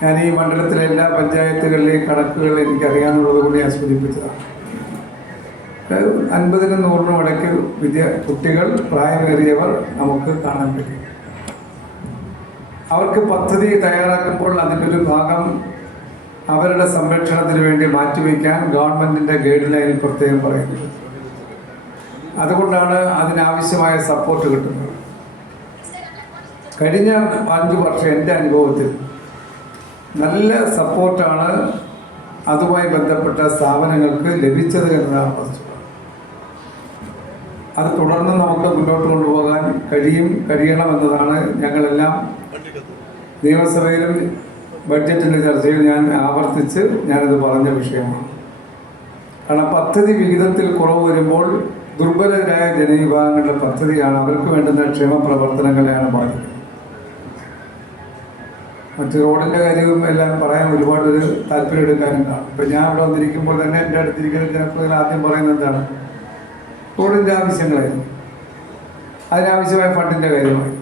ഞാൻ ഈ മണ്ഡലത്തിലെ എല്ലാ പഞ്ചായത്തുകളിലെയും കണക്കുകൾ എനിക്കറിയാമെന്നുള്ളത് കൊണ്ട് ഞാൻ സൂചിപ്പിച്ചതാണ്. 50-നും 100-നും ഇടയ്ക്ക് കുട്ടികൾ, പ്രായമേറിയവർ നമുക്ക് കാണാൻ കഴിയും. അവർക്ക് പദ്ധതി തയ്യാറാക്കുമ്പോൾ അതിൻ്റെ ഒരു ഭാഗം അവരുടെ സംരക്ഷണത്തിന് വേണ്ടി മാറ്റിവെക്കാൻ ഗവൺമെൻറ്റിൻ്റെ ഗൈഡ് ലൈനിൽ പ്രത്യേകം പറയുന്നത്. അതുകൊണ്ടാണ് അതിനാവശ്യമായ സപ്പോർട്ട് കിട്ടുന്നത്. കഴിഞ്ഞ 5 വർഷം എൻ്റെ അനുഭവത്തിൽ നല്ല സപ്പോർട്ടാണ് അതുമായി ബന്ധപ്പെട്ട സ്ഥാപനങ്ങൾക്ക് ലഭിച്ചത് എന്നതാണ് വസ്തുത. അത് തുടർന്ന് നമുക്ക് മുന്നോട്ട് കൊണ്ടുപോകാൻ കഴിയണമെന്നതാണ് ഞങ്ങളെല്ലാം നിയമസഭയിലും ബഡ്ജറ്റിൻ്റെ ചർച്ചയിൽ ഞാൻ ആവർത്തിച്ച് ഞാനിത് പറഞ്ഞ വിഷയമാണ്. കാരണം പദ്ധതി വിഹിതത്തിൽ കുറവ് വരുമ്പോൾ ദുർബലരായ ജനവിഭാഗങ്ങളുടെ പദ്ധതിയാണ്, അവർക്ക് വേണ്ടുന്ന ക്ഷേമ പ്രവർത്തനങ്ങളെയാണ് ബാധിക്കുന്നത്. മറ്റ് റോഡിൻ്റെ കാര്യവും എല്ലാം പറയാൻ ഒരുപാട് താല്പര്യം എടുക്കാനും കാണും. ഇപ്പം ഞാൻ ഇവിടെ വന്നിരിക്കുമ്പോൾ തന്നെ എൻ്റെ അടുത്തിരിക്കുന്ന ജനപ്രതിനിധികൾ ആദ്യം പറയുന്നത് എന്താണ്? റോഡിൻ്റെ ആവശ്യങ്ങളായിരുന്നു. അതിനാവശ്യമായ ഫണ്ടിൻ്റെ കാര്യമായി.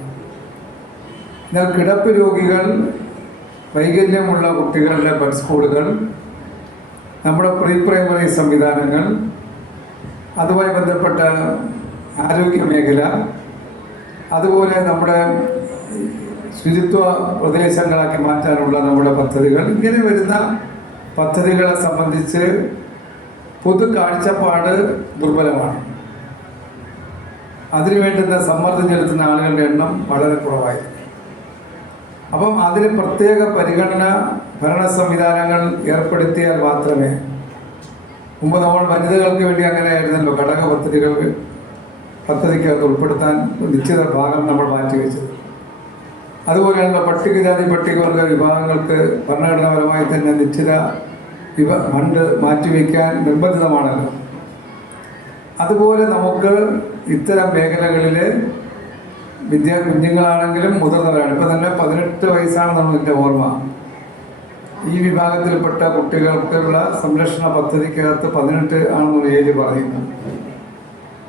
എന്നാൽ കിടപ്പ് രോഗികൾ, വൈകല്യമുള്ള കുട്ടികളുടെ ബഡ് സ്കൂളുകൾ, നമ്മുടെ പ്രീ പ്രൈമറി സംവിധാനങ്ങൾ, അതുമായി ബന്ധപ്പെട്ട ആരോഗ്യ മേഖല, അതുപോലെ നമ്മുടെ ശുചിത്വ പ്രദേശങ്ങളാക്കി മാറ്റാനുള്ള നമ്മുടെ പദ്ധതികൾ, ഇങ്ങനെ വരുന്ന പദ്ധതികളെ സംബന്ധിച്ച് പൊതു കാഴ്ചപ്പാട് ദുർബലമാണ്. അതിനു വേണ്ടുന്ന സമ്മർദ്ദം ചെലുത്തുന്ന ആളുകളുടെ എണ്ണം വളരെ കുറവായിരിക്കും. അപ്പം അതിന് പ്രത്യേക പരിഗണന ഭരണ സംവിധാനങ്ങൾ ഏർപ്പെടുത്തിയാൽ മാത്രമേ, മുമ്പ് നമ്മൾ വനിതകൾക്ക് വേണ്ടി അങ്ങനെ ആയിരുന്നല്ലോ ഘടക പദ്ധതിക്കകത്ത് ഉൾപ്പെടുത്താൻ നിശ്ചിത ഭാഗം നമ്മൾ മാറ്റിവെച്ചത്. അതുപോലെയുള്ള പട്ടികജാതി പട്ടികവർഗ വിഭാഗങ്ങൾക്ക് ഭരണഘടനാപരമായി തന്നെ നിശ്ചിത ഫണ്ട് മാറ്റിവെക്കാൻ നിർബന്ധിതമാണല്ലോ. അതുപോലെ നമുക്ക് ഇത്തരം മേഖലകളിൽ കുഞ്ഞുങ്ങളാണെങ്കിലും മുതിർന്നവരാണ്. ഇപ്പം തന്നെ 18 വയസ്സാണെന്നാണ് എൻ്റെ ഓർമ്മ. ഈ വിഭാഗത്തിൽപ്പെട്ട കുട്ടികൾക്കുള്ള സംരക്ഷണ പദ്ധതിക്കകത്ത് 18 ആണെന്നുള്ള ഏജ് പറയുന്നു.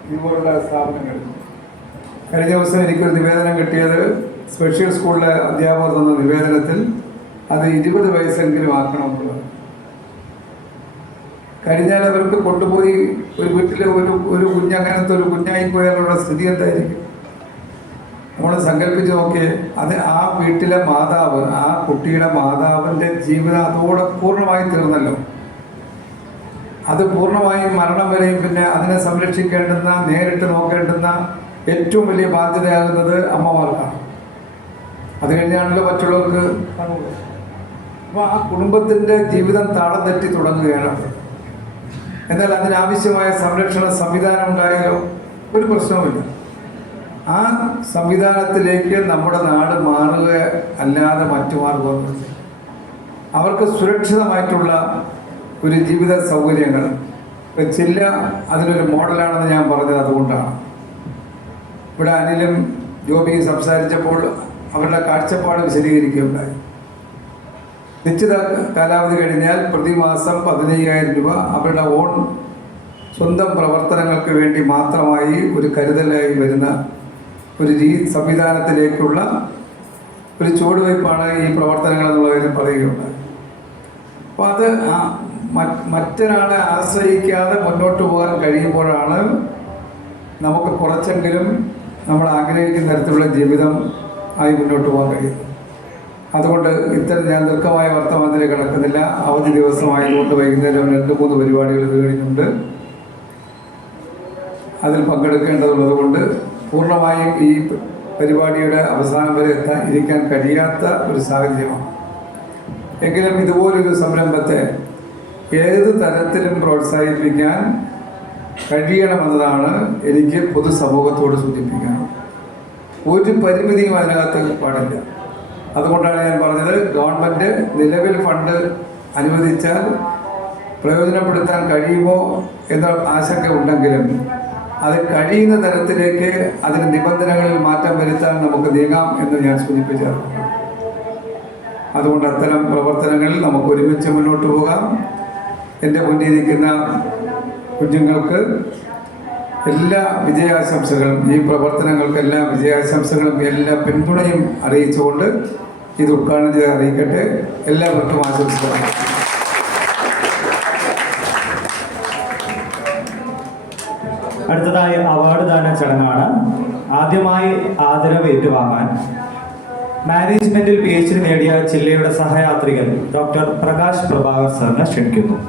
ഇതുപോലുള്ള സ്ഥാപനങ്ങൾ കഴിഞ്ഞ ദിവസം എനിക്കൊരു നിവേദനം കിട്ടിയത്, സ്പെഷ്യൽ സ്കൂളിലെ അധ്യാപകർ തന്ന നിവേദനത്തിൽ അത് 20 വയസ്സെങ്കിലും ആക്കണമെന്നുള്ളത്. കഴിഞ്ഞാൽ അവർക്ക് കൊണ്ടുപോയി ഒരു വീട്ടിലെ ഒരു കുഞ്ഞങ്ങനത്തെ ഒരു കുഞ്ഞായി പോയാലുള്ള സ്ഥിതി എന്തായിരിക്കും? നമ്മൾ സങ്കല്പിച്ച് നോക്കിയേ. അത് ആ വീട്ടിലെ മാതാവ്, ആ കുട്ടിയുടെ മാതാവിൻ്റെ ജീവിതം അതോടെ പൂർണ്ണമായി തീർന്നല്ലോ. അത് പൂർണ്ണമായും മരണം വരെയും പിന്നെ അതിനെ സംരക്ഷിക്കേണ്ടുന്ന, നേരിട്ട് നോക്കേണ്ടുന്ന ഏറ്റവും വലിയ ബാധ്യതയാകുന്നത് അമ്മമാർക്കാണ്. അത് കഴിഞ്ഞാണല്ലോ മറ്റുള്ളവർക്ക്. അപ്പോൾ ആ കുടുംബത്തിൻ്റെ ജീവിതം താളം തെറ്റി തുടങ്ങുകയാണ്. എന്നാൽ അതിനാവശ്യമായ സംരക്ഷണ സംവിധാനം ഉണ്ടായാലോ ഒരു പ്രശ്നവുമില്ല. ആ സംവിധാനത്തിലേക്ക് നമ്മുടെ നാട് മാറുക അല്ലാതെ മറ്റു മാർഗമൊന്നുമില്ല. അവർക്ക് സുരക്ഷിതമായിട്ടുള്ള ഒരു ജീവിത സൗകര്യങ്ങൾ ചില്ല അതിനൊരു മോഡലാണെന്ന് ഞാൻ പറഞ്ഞത് അതുകൊണ്ടാണ്. ഇവിടെ അനിലും ജോബിയും സംസാരിച്ചപ്പോൾ അവരുടെ കാഴ്ചപ്പാട് വിശദീകരിക്കുകയുണ്ടായി. നിശ്ചിത കാലാവധി കഴിഞ്ഞാൽ പ്രതിമാസം 15,000 രൂപ അവരുടെ സ്വന്തം പ്രവർത്തനങ്ങൾക്ക് വേണ്ടി മാത്രമായി ഒരു കരുതലായി വരുന്ന ഒരു സംവിധാനത്തിലേക്കുള്ള ഒരു ചുവടുവയ്പ്പാണ് ഈ പ്രവർത്തനങ്ങൾ എന്നുള്ള കാര്യം പറയുകയുണ്ടായി. അപ്പോൾ അത് മറ്റൊരാളെ ആശ്രയിക്കാതെ മുന്നോട്ട് പോകാൻ കഴിയുമ്പോഴാണ് നമുക്ക് കുറച്ചെങ്കിലും നമ്മൾ ആഗ്രഹിക്കുന്ന തരത്തിലുള്ള ജീവിതം ആയി മുന്നോട്ട് പോകാൻ കഴിയുന്നത്. അതുകൊണ്ട് ഇത്തരം ഞാൻ ദീർഘമായ വർത്തമാനത്തിലേക്ക് കിടക്കുന്നില്ല. അവധി ദിവസമായതുകൊണ്ട് വൈകുന്നേരം 2-3 പരിപാടികൾ കഴിഞ്ഞുണ്ട്. അതിൽ പങ്കെടുക്കേണ്ടതുള്ളത് കൊണ്ട് പൂർണ്ണമായും ഈ പരിപാടിയുടെ അവസാനം വരെ ഇരിക്കാൻ കഴിയാത്ത ഒരു സാഹചര്യമാണ്. എങ്കിലും ഇതുപോലൊരു സംരംഭത്തെ ഏത് തരത്തിലും പ്രോത്സാഹിപ്പിക്കാൻ കഴിയണമെന്നതാണ് എനിക്ക് പൊതുസമൂഹത്തോട് സൂചിപ്പിക്കാനുള്ളത്. ഒരു പരിമിതിയും അതിനകത്ത് പാടില്ല. അതുകൊണ്ടാണ് ഞാൻ പറഞ്ഞത്, ഗവൺമെൻറ് നിലവിൽ ഫണ്ട് അനുവദിച്ചാൽ പ്രയോജനപ്പെടുത്താൻ കഴിയുമോ എന്ന ആശങ്ക ഉണ്ടെങ്കിലും അത് കഴിയുന്ന തരത്തിലേക്ക് അതിന് നിബന്ധനകളിൽ മാറ്റം വരുത്താൻ നമുക്ക് നീങ്ങാം എന്ന് ഞാൻ സൂചിപ്പിച്ചിരുന്നു. അതുകൊണ്ട് അത്തരം പ്രവർത്തനങ്ങളിൽ നമുക്ക് ഒരുമിച്ച് മുന്നോട്ട് പോകാം. എൻ്റെ മുന്നിലിരിക്കുന്ന കുഞ്ഞുങ്ങൾക്ക് എല്ലാ വിജയാശംസകളും, ഈ പ്രവർത്തനങ്ങൾക്ക് എല്ലാ വിജയാശംസകളും എല്ലാ പിന്തുണയും അറിയിച്ചുകൊണ്ട് ഇത് ഉദ്ഘാടനം ചെയ്ത് അറിയിക്കട്ടെ. എല്ലാവർക്കും ആശംസകൾ. അടുത്തതായി അവാർഡ് ദാന ചടങ്ങാണ്. ആദ്യമായി ആദരവ് ഏറ്റുവാങ്ങാൻ മാനേജ്മെന്റിൽ PhD നേടിയ ജില്ലയുടെ സഹയാത്രികൻ ഡോക്ടർ പ്രകാശ് പ്രഭാകർ സാറിനെ ക്ഷണിക്കുന്നു.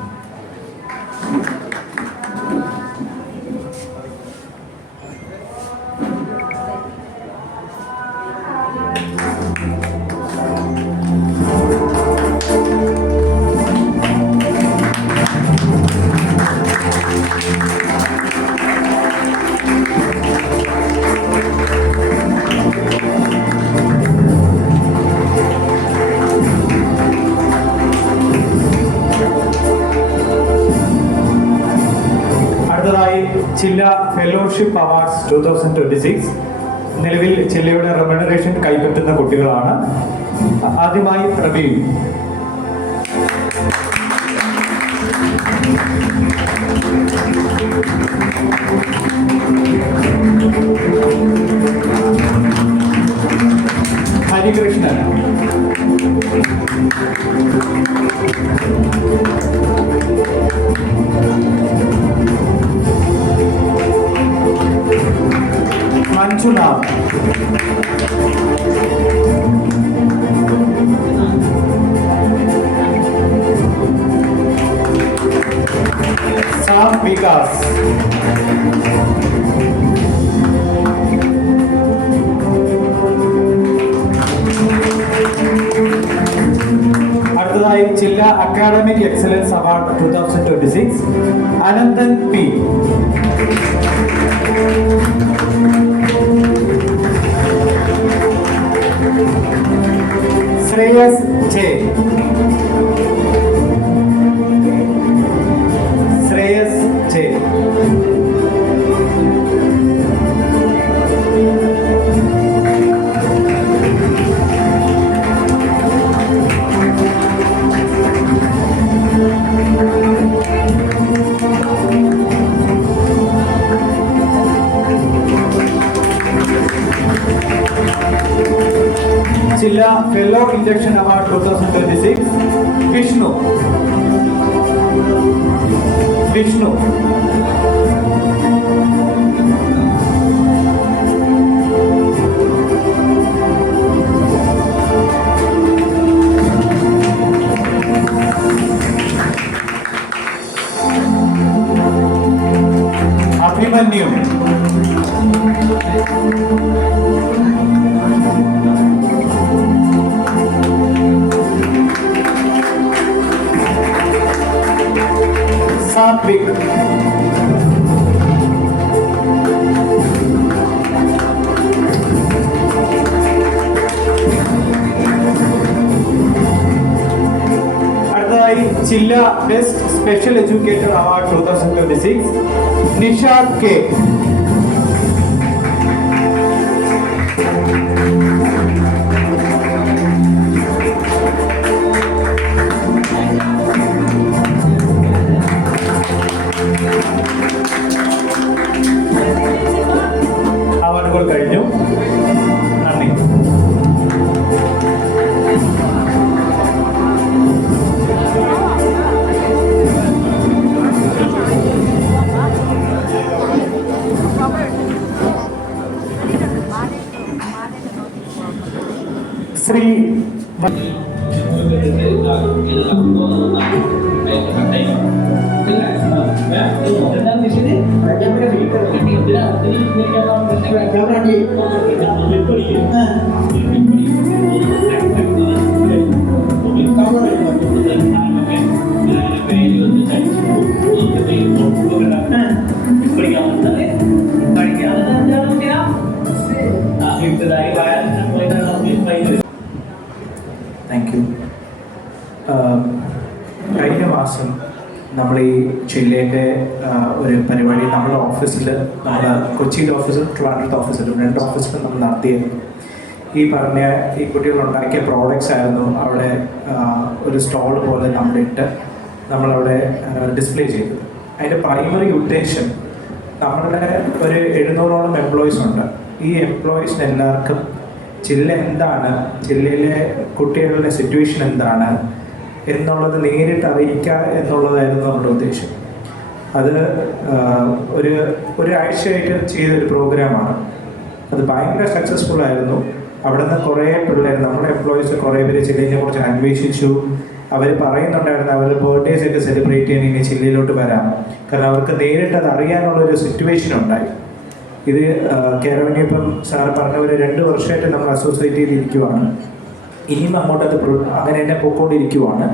ജില്ലാ ഫെലോഷിപ്പ് അവാർഡ്സ് 2026 നിലവിൽ ജില്ലയുടെ റെമ്യൂണറേഷൻ കൈപ്പറ്റുന്ന കുട്ടികളാണ്. ആദ്യമായി പ്രവീൺ. ഹരികൃഷ്ണൻ. മഞ്ജുനാഥ്. സാം വികാസ്. അടുത്തതായി ജില്ലാ academic excellence award 2026 Ananthan P. Shreyas J. Shreyas J. ജില്ലാ fellow induction award 2026 Vishnu. Vishnu. Abhimanyu. Sathvik. അടുത്തതായി ജില്ലാ best special educator award 2026 Nishad K. അവാർഡുകൾ കഴിഞ്ഞു. നന്ദി. Shri thank you. കഴിഞ്ഞ മാസം നമ്മൾ ഈ ജില്ലയിലെ ഒരു പരിപാടി നമ്മുടെ ഓഫീസിൽ, നമ്മുടെ കൊച്ചിയിലെ ഓഫീസിൽ, ട്രിവാൻഡ്രത്തെ ഓഫീസിലും, 2 ഓഫീസിലും നമ്മൾ നടത്തിയിരുന്നു. ഈ പറഞ്ഞ ഈ കുട്ടികൾ ഉണ്ടാക്കിയ പ്രോഡക്റ്റ്സ് ആയിരുന്നു അവിടെ ഒരു സ്റ്റോൾ പോലെ നമ്മളിട്ട് നമ്മളവിടെ ഡിസ്പ്ലേ ചെയ്തത്. അതിൻ്റെ പ്രൈമറി ഉദ്ദേശം, നമ്മളുടെ ഒരു 700ഓളം എംപ്ലോയീസ് ഉണ്ട്. ഈ എംപ്ലോയീസിന് എല്ലാവർക്കും ജില്ല എന്താണ്, ജില്ലയിലെ കുട്ടികളുടെ സിറ്റുവേഷൻ എന്താണ് എന്നുള്ളത് നേരിട്ട് അറിയിക്കുക എന്നുള്ളതായിരുന്നു നമ്മുടെ ഉദ്ദേശം. അത് ഒരാഴ്ചയായിട്ട് ചെയ്തൊരു പ്രോഗ്രാമാണ്. അത് ഭയങ്കര സക്സസ്ഫുൾ ആയിരുന്നു. അവിടെ നിന്ന് കുറേ പിള്ളേർ, നമ്മുടെ എംപ്ലോയീസ് കുറേ പേര് ജില്ലയെ കുറിച്ച് അന്വേഷിച്ചു. അവർ പറയുന്നുണ്ടായിരുന്നു അവർ ബർത്ത്ഡേസ് ഒക്കെ സെലിബ്രേറ്റ് ചെയ്യാൻ ഇനി ജില്ലയിലോട്ട് വരാം. കാരണം അവർക്ക് നേരിട്ട് അത് അറിയാനുള്ളൊരു സിറ്റുവേഷൻ ഉണ്ടായി. ഇത് കേരളം ഇപ്പം സാർ പറഞ്ഞ പോലെ 2 വർഷമായിട്ട് നമ്മൾ അസോസിയേറ്റ് ചെയ്തിരിക്കുവാണ്. ഇനിയും അങ്ങോട്ട് അത് അങ്ങനെ തന്നെ പോയിക്കൊണ്ടിരിക്കുവാണ്.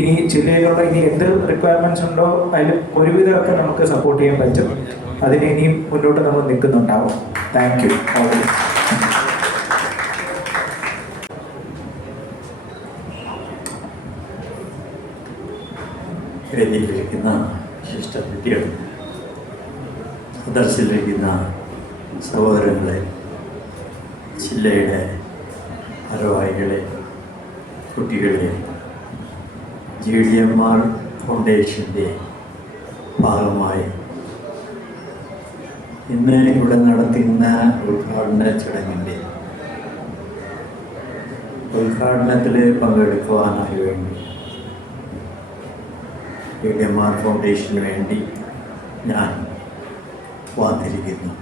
ഇനി ജില്ലയിലുള്ള ഇനി എന്ത് റിക്വയർമെൻറ്റ്സ് ഉണ്ടോ അതിൽ ഒരുവിധമൊക്കെ നമുക്ക് സപ്പോർട്ട് ചെയ്യാൻ പറ്റും. അതിന് ഇനിയും മുന്നോട്ട് നമ്മൾ നിൽക്കുന്നുണ്ടാവും. Thank you. വേദിയിലിരിക്കുന്ന ശിഷ്ടവിദ്യകൾ, സദസ്സിലിരിക്കുന്ന സഹോദരങ്ങളെ, ജില്ലയുടെ ഭാരവാഹികളെ, കുട്ടികളെ, GDMR ഫൗണ്ടേഷൻ്റെ ഭാഗമായി ഇന്ന് ഇവിടെ നടത്തുന്ന ഉദ്ഘാടന ചടങ്ങിൻ്റെ ഉദ്ഘാടനത്തിൽ പങ്കെടുക്കുവാനായി വേണ്ടി EDMR ഫൗണ്ടേഷന് വേണ്ടി ഞാൻ വന്നിരിക്കുന്നു.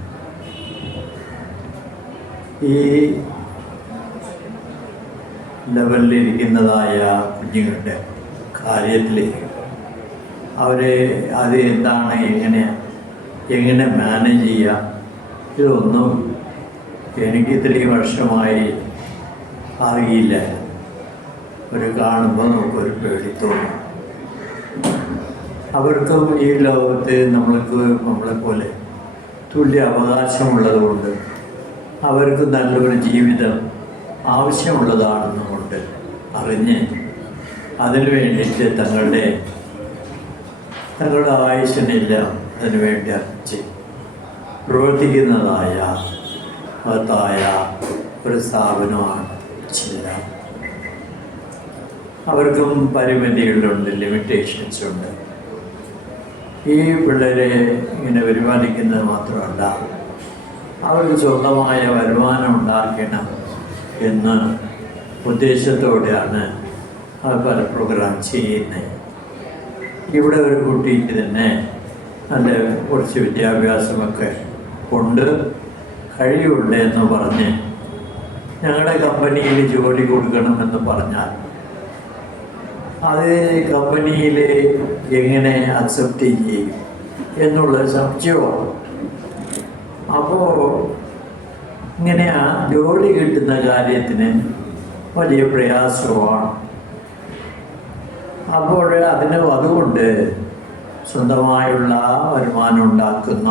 ഈ ലെവലിലിരിക്കുന്നതായ കുഞ്ഞുങ്ങളുടെ കാര്യത്തിൽ അത് എന്താണ്, എങ്ങനെ മാനേജ് ചെയ്യാം, ഇതൊന്നും എനിക്ക് ഇത്രയും വർഷമായി അറിയില്ല. കാണുമ്പോൾ നമുക്കൊരു പേടി തോന്നും. അവർക്കും ഈ ലോകത്ത് നമ്മളെപ്പോലെ തുല്യ അവകാശമുള്ളത് കൊണ്ട് അവർക്ക് നല്ലൊരു ജീവിതം ആവശ്യമുള്ളതാണെന്നുകൊണ്ട് അറിഞ്ഞ് അതിനു വേണ്ടിയിട്ട് തങ്ങളുടെ ആയുസ്സിനെല്ലാം അതിനു വേണ്ടി അർപ്പിച്ച് പ്രവർത്തിക്കുന്നതായ മഹത്തായ ഒരു സ്ഥാപനമാണ് ചില്ല. അവർക്കും പരിമിതികളുണ്ട്, ലിമിറ്റേഷൻസ് ഉണ്ട്. ഈ പിള്ളേരെ ഇങ്ങനെ പരിപാലിക്കുന്നത് മാത്രമല്ല, അവർക്ക് സ്വന്തമായ വരുമാനം ഉണ്ടാക്കണം എന്ന ഉദ്ദേശത്തോടെയാണ് അവർ പല പ്രോഗ്രാം ചെയ്യുന്നത്. ഇവിടെ ഒരു കുട്ടിക്ക് തന്നെ നല്ല കുറച്ച് വിദ്യാഭ്യാസമൊക്കെ കൊണ്ട് കഴിവുണ്ട് എന്ന് പറഞ്ഞ് ഞങ്ങളുടെ കമ്പനിയിൽ ജോലി കൊടുക്കണമെന്ന് പറഞ്ഞാൽ അത് കമ്പനിയിൽ എങ്ങനെ അക്സെപ്റ്റ് ചെയ്യും എന്നുള്ള സംശയമാണ്. അപ്പോൾ ഇങ്ങനെ ജോലി കിട്ടുന്ന കാര്യത്തിന് വലിയ പ്രയാസമാണ്. അപ്പോൾ അതുകൊണ്ട് സ്വന്തമായുള്ള വരുമാനം ഉണ്ടാക്കുന്ന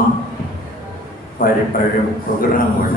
പലപ്പോഴും പ്രോഗ്രാമുകൾ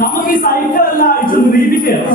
നമുക്ക് ഈ സൈക്കിൾ എല്ലാം അടിച്ചൊന്ന് നീപ്പിക്കുകയാണ്.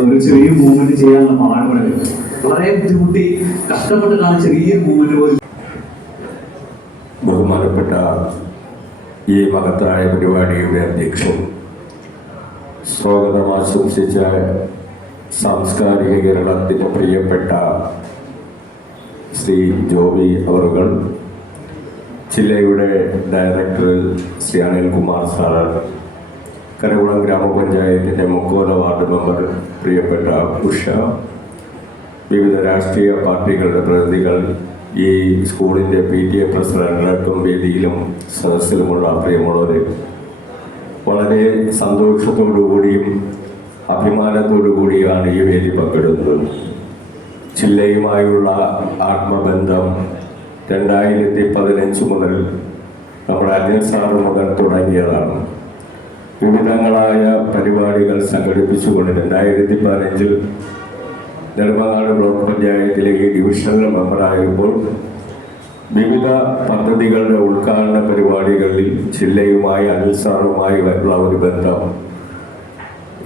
ഒരു ചെറിയ മൂവ്മെന്റ് ചെയ്യാനുള്ള പാടുപെടൽ വളരെ ബുദ്ധിമുട്ടി കഷ്ടപ്പെട്ടിട്ടാണ് ചെറിയ മൂവ്മെന്റ് പോലും. ബഹുമാനപ്പെട്ട ഈ മഹത്തായ പരിപാടിയുടെ അധ്യക്ഷൻ, സ്വാഗതം ആശംസിച്ച സാംസ്കാരിക കേരളത്തിൻ്റെ പ്രിയപ്പെട്ട ശ്രീ ജോബി അവറുകൾ, ജില്ലയുടെ ഡയറക്ടർ ശ്രീ അനിൽകുമാർ സാർ, കരകുളം ഗ്രാമപഞ്ചായത്തിൻ്റെ മുക്കോല വാർഡ് മെമ്പർ പ്രിയപ്പെട്ട ഉഷ, വിവിധ രാഷ്ട്രീയ പാർട്ടികളുടെ പ്രതിനിധികൾ, ഈ സ്കൂളിൻ്റെ PTA പ്രസിഡന്റും വേദിയിലും സദസ്സിലുമുള്ള പ്രിയമുള്ളവരെ, വളരെ സന്തോഷത്തോടു കൂടിയും അഭിമാനത്തോടു കൂടിയാണ് ഈ വേദി പങ്കെടുക്കുന്നത്. ജില്ലയുമായുള്ള ആത്മബന്ധം 2015 മുതൽ നമ്മുടെ അനിൽ സാറ് മുതൽ തുടങ്ങിയതാണ്. വിവിധങ്ങളായ പരിപാടികൾ സംഘടിപ്പിച്ചുകൊണ്ട് 2015 നെടുമങ്ങാട് ബ്ലോക്ക് പഞ്ചായത്തിലെ ഈ ഡിവിഷണൽ മെമ്പറായപ്പോൾ വിവിധ പദ്ധതികളുടെ ഉദ്ഘാടന പരിപാടികളിൽ ജില്ലയുമായി അനിൽ സാറുമായി ഉള്ള ഒരു ബന്ധം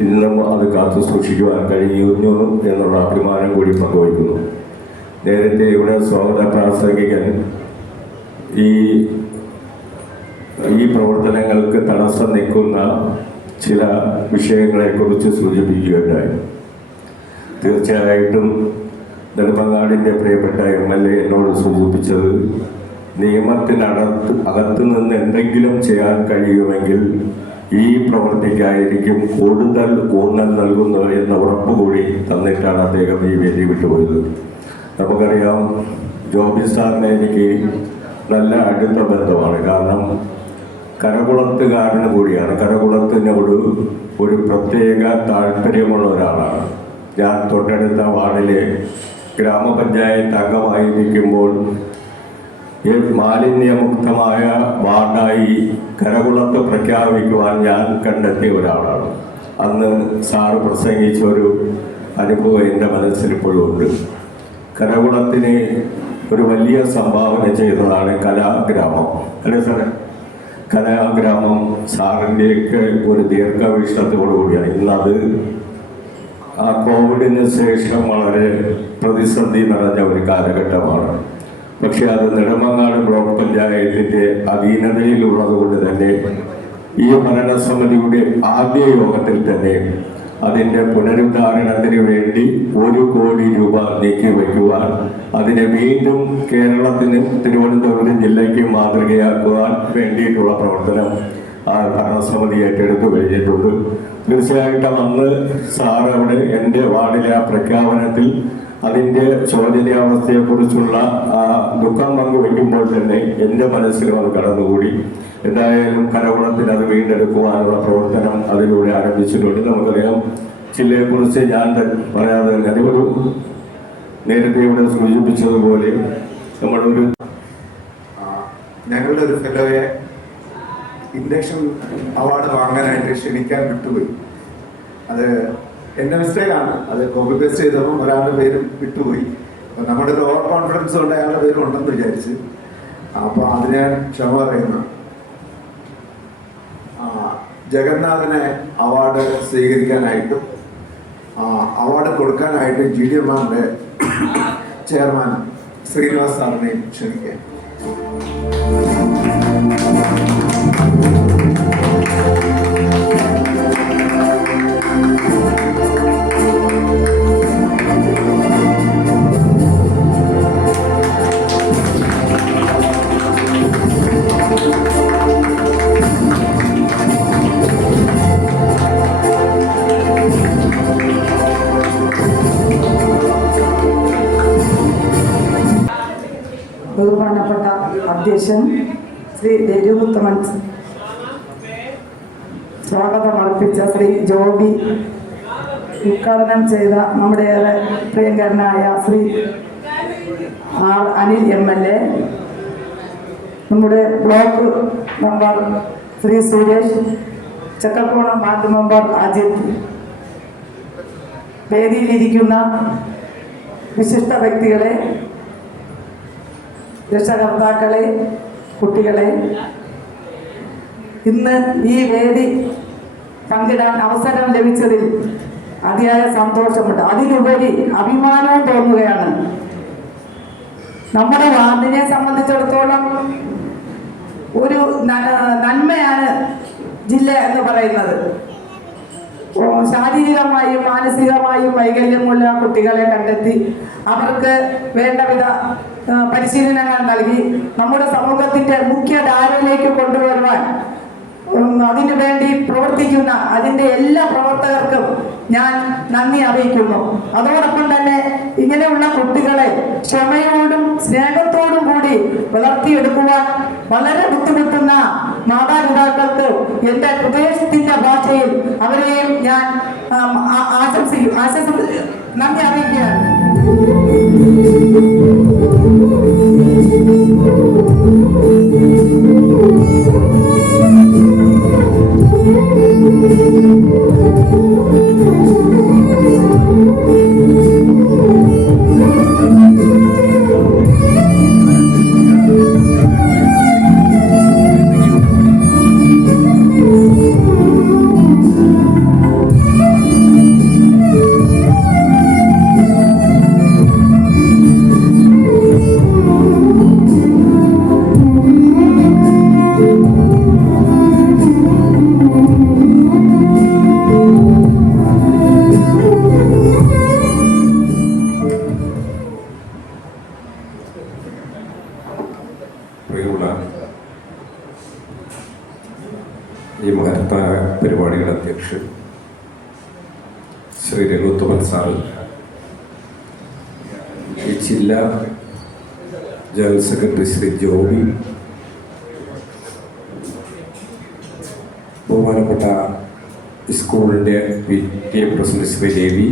ഇന്നും അത് കാത്തു സൂക്ഷിക്കുവാൻ കഴിയുന്നു എന്നുള്ള അഭിമാനം കൂടി പങ്കുവയ്ക്കുന്നു. നേരത്തെ ഇവിടെ സ്വാഗത പ്രാസംഗികൻ ഈ പ്രവർത്തനങ്ങൾക്ക് തടസ്സം നിൽക്കുന്ന ചില വിഷയങ്ങളെക്കുറിച്ച് സൂചിപ്പിക്കുകയുണ്ടായി. തീർച്ചയായിട്ടും നെടുമങ്ങാടിൻ്റെ പ്രിയപ്പെട്ട MLA എന്നോട് സൂചിപ്പിച്ചത് അകത്ത് നിന്ന് എന്തെങ്കിലും ചെയ്യാൻ കഴിയുമെങ്കിൽ ഈ പ്രവൃത്തിക്കായിരിക്കും കൂടുതൽ ഊന്നൽ നൽകുന്നത് എന്ന ഉറപ്പുകൂടി തന്നിട്ടാണ് അദ്ദേഹം ഈ വേദി വിട്ടുപോയത്. നമുക്കറിയാം, ജോബി സാറിനെ എനിക്ക് നല്ല അടുത്ത ബന്ധമാണ്. കാരണം കരകുളത്തുകാരന് കൂടിയാണ്. കരകുളത്തിനോട് ഒരു പ്രത്യേക താല്പര്യമുള്ള ഒരാളാണ്. ഞാൻ തൊട്ടടുത്ത വാർഡിലെ ഗ്രാമപഞ്ചായത്ത് അംഗമായിരിക്കുമ്പോൾ മാലിന്യമുക്തമായ വാർഡായി കരകുളത്ത് പ്രഖ്യാപിക്കുവാൻ ഞാൻ കണ്ടെത്തിയ ഒരാളാണ്. അന്ന് സാറ് പ്രസംഗിച്ച ഒരു അനുഭവം എൻ്റെ മനസ്സിലിപ്പോഴും ഉണ്ട്. കരകുളത്തിന് ഒരു വലിയ സംഭാവന ചെയ്തതാണ് കലാഗ്രാമം. അല്ലേ സാറേ? കലാഗ്രാമം സാറിൻ്റെയൊക്കെ ഒരു ദീർഘവീക്ഷണത്തോടുകൂടിയാണ്. ഇന്നത് ആ കോവിഡിന് ശേഷം വളരെ പ്രതിസന്ധി നിറഞ്ഞ ഒരു കാലഘട്ടമാണ്. പക്ഷെ അത് നെടുമങ്ങാട് ബ്ലോക്ക് പഞ്ചായത്തിൻ്റെ അധീനതയിലുള്ളത് കൊണ്ട് തന്നെ ഈ ഭരണസമിതിയുടെ ആദ്യ യോഗത്തിൽ തന്നെ അതിൻ്റെ പുനരുദ്ധാരണത്തിന് വേണ്ടി 1 കോടി രൂപ നീക്കി വയ്ക്കുവാൻ, അതിനെ വീണ്ടും കേരളത്തിന് തിരുവനന്തപുരം ജില്ലയ്ക്ക് മാതൃകയാക്കുവാൻ വേണ്ടിയിട്ടുള്ള പ്രവർത്തനം ആ ഭരണസമിതി ഏറ്റെടുത്ത് കഴിഞ്ഞിട്ടുണ്ട്. തീർച്ചയായിട്ടും അന്ന് സാർ അവിടെ എൻ്റെ വാർഡിലെ ആ പ്രഖ്യാപനത്തിൽ അതിൻ്റെ ശോചനീയാവസ്ഥയെക്കുറിച്ചുള്ള ആ ദുഃഖം പങ്കുവയ്ക്കുമ്പോൾ തന്നെ എൻ്റെ മനസ്സിലും അത് കടന്നുകൂടി. എന്തായാലും കരകുളത്തിൽ അത് വീണ്ടെടുക്കുവാനുള്ള പ്രവർത്തനം അതിലൂടെ ആരംഭിച്ചിട്ടുണ്ട്. നമുക്കറിയാം, ജില്ലയെക്കുറിച്ച് ഞാൻ പറയാതെ തന്നെ ഒരു നേരത്തെ ഇവിടെ സൂചിപ്പിച്ചതുപോലെ നമ്മളൊരു ഞങ്ങളുടെ ഒരു ഫെലോയെ ഇൻഡക്ഷൻ അവാർഡ് വാങ്ങാനായിട്ട് ക്ഷണിക്കാൻ വിട്ടുപോയി. അത് എൻ്റെ മിസ്റ്റേക്കാണ്. അത് കോപ്പി പേസ്റ്റ് ചെയ്തപ്പോൾ ഒരാളുടെ പേരും വിട്ടുപോയി. അപ്പം നമ്മുടെ ഒരു ഓവർ കോൺഫിഡൻസ് കൊണ്ട് അയാളുടെ പേര് ഉണ്ടെന്ന് വിചാരിച്ച്, അപ്പോൾ അതിന് ഞാൻ ക്ഷമ പറയുന്നു. ജഗന്നാഥനെ അവാർഡ് സ്വീകരിക്കാനായിട്ടും അവാർഡ് കൊടുക്കാനായിട്ട് GDMRന്റെ ചെയർമാൻ ശ്രീനിവാസ് സാറിനെയും ക്ഷണിക്കുക. ബഹുമാനപ്പെട്ട അധ്യക്ഷൻ ശ്രീ രഘുമുത്തമൻ, സ്വാഗതം അർപ്പിച്ച ശ്രീ ജോബി, ഉദ്ഘാടനം ചെയ്ത നമ്മുടെ ഏറെ പ്രിയങ്കരനായ ശ്രീ അനിൽ MLA, നമ്മുടെ block member Shri Suresh, Chakkakonam ward member Ajith, വേദിയിലിരിക്കുന്ന വിശിഷ്ട വ്യക്തികളെ, രക്ഷകർത്താക്കളെ, കുട്ടികളെ, ഇന്ന് ഈ വേദി പങ്കിടാൻ അവസരം ലഭിച്ചതിൽ അതിയായ സന്തോഷമുണ്ട്. അതിലുപരി അഭിമാനവും തോന്നുകയാണ്. നമ്മുടെ വാർഡിനെ സംബന്ധിച്ചിടത്തോളം ഒരു നന്മയാണ് ജില്ല എന്ന് പറയുന്നത്. ശാരീരികമായും മാനസികമായും വൈകല്യമുള്ള കുട്ടികളെ കണ്ടെത്തി അവർക്ക് വേണ്ടവിധ പരിശീലനങ്ങൾ നൽകി നമ്മുടെ സമൂഹത്തിന്റെ മുഖ്യധാരയിലേക്ക് കൊണ്ടുവരുവാൻ അതിനു വേണ്ടി പ്രവർത്തിക്കുന്ന അതിൻ്റെ എല്ലാ പ്രവർത്തകർക്കും ഞാൻ നന്ദി അറിയിക്കുന്നു. അതോടൊപ്പം തന്നെ ഇങ്ങനെയുള്ള കുട്ടികളെ ക്ഷമയോടും സ്നേഹത്തോടും കൂടി വളർത്തിയെടുക്കുവാൻ വളരെ ബുദ്ധിമുട്ടുന്ന മാതാപിതാക്കൾക്ക് എൻ്റെ ഹൃദയത്തിന്റെ ഭാഷയിൽ അവരെയും ഞാൻ നന്ദി അറിയിക്കുകയാണ്. ശ്രീ രഘുത്തമൻ സാറ്, ഈ ജില്ലാ ജനറൽ സെക്രട്ടറി ശ്രീ ജോബി, ബഹുമാനപ്പെട്ട സ്കൂളിൻ്റെ PTA പ്രസിഡന്റ് ശ്രീ ദേവി,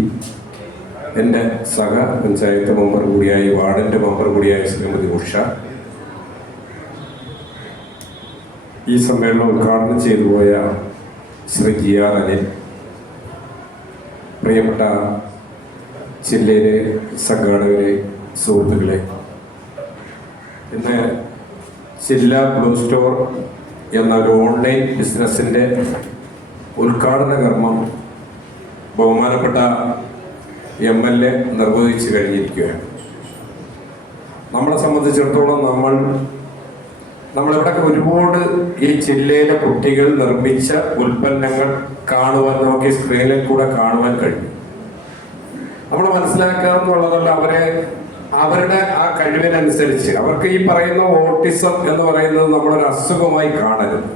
എൻ്റെ സഹ പഞ്ചായത്ത് മെമ്പർ കൂടിയായ വാർഡിൻ്റെ മെമ്പർ കൂടിയായ ശ്രീമതി ഉഷ, ഈ സമ്മേളനം ഉദ്ഘാടനം ചെയ്തു പോയ ശ്രീ GR അനിൽ, പ്രിയപ്പെട്ട ജില്ലയിലെ സംഘാടകരെ, സുഹൃത്തുക്കളെ, ഇന്ന് ജില്ലാ ബ്ലൂ സ്റ്റോർ എന്ന ഒരു ഓൺലൈൻ ബിസിനസ്സിൻ്റെ ഉദ്ഘാടന കർമ്മം ബഹുമാനപ്പെട്ട MLA നിർവഹിച്ചു കഴിഞ്ഞിരിക്കുകയാണ്. നമ്മളെ സംബന്ധിച്ചിടത്തോളം നമ്മളിവിടെ ഒരുപാട് ഈ ജില്ലയിലെ കുട്ടികൾ നിർമ്മിച്ച ഉൽപ്പന്നങ്ങൾ കാണുവാൻ, നമുക്ക് സ്ക്രീനിൽ കൂടെ കാണുവാൻ കഴിയും. നമ്മൾ മനസ്സിലാക്കാവുന്നതല്ല, അവരുടെ ആ കഴിവിനനുസരിച്ച് അവർക്ക് ഈ പറയുന്ന ഓട്ടിസം എന്ന് പറയുന്നത് നമ്മളൊരു അസുഖമായി കാണരുത്.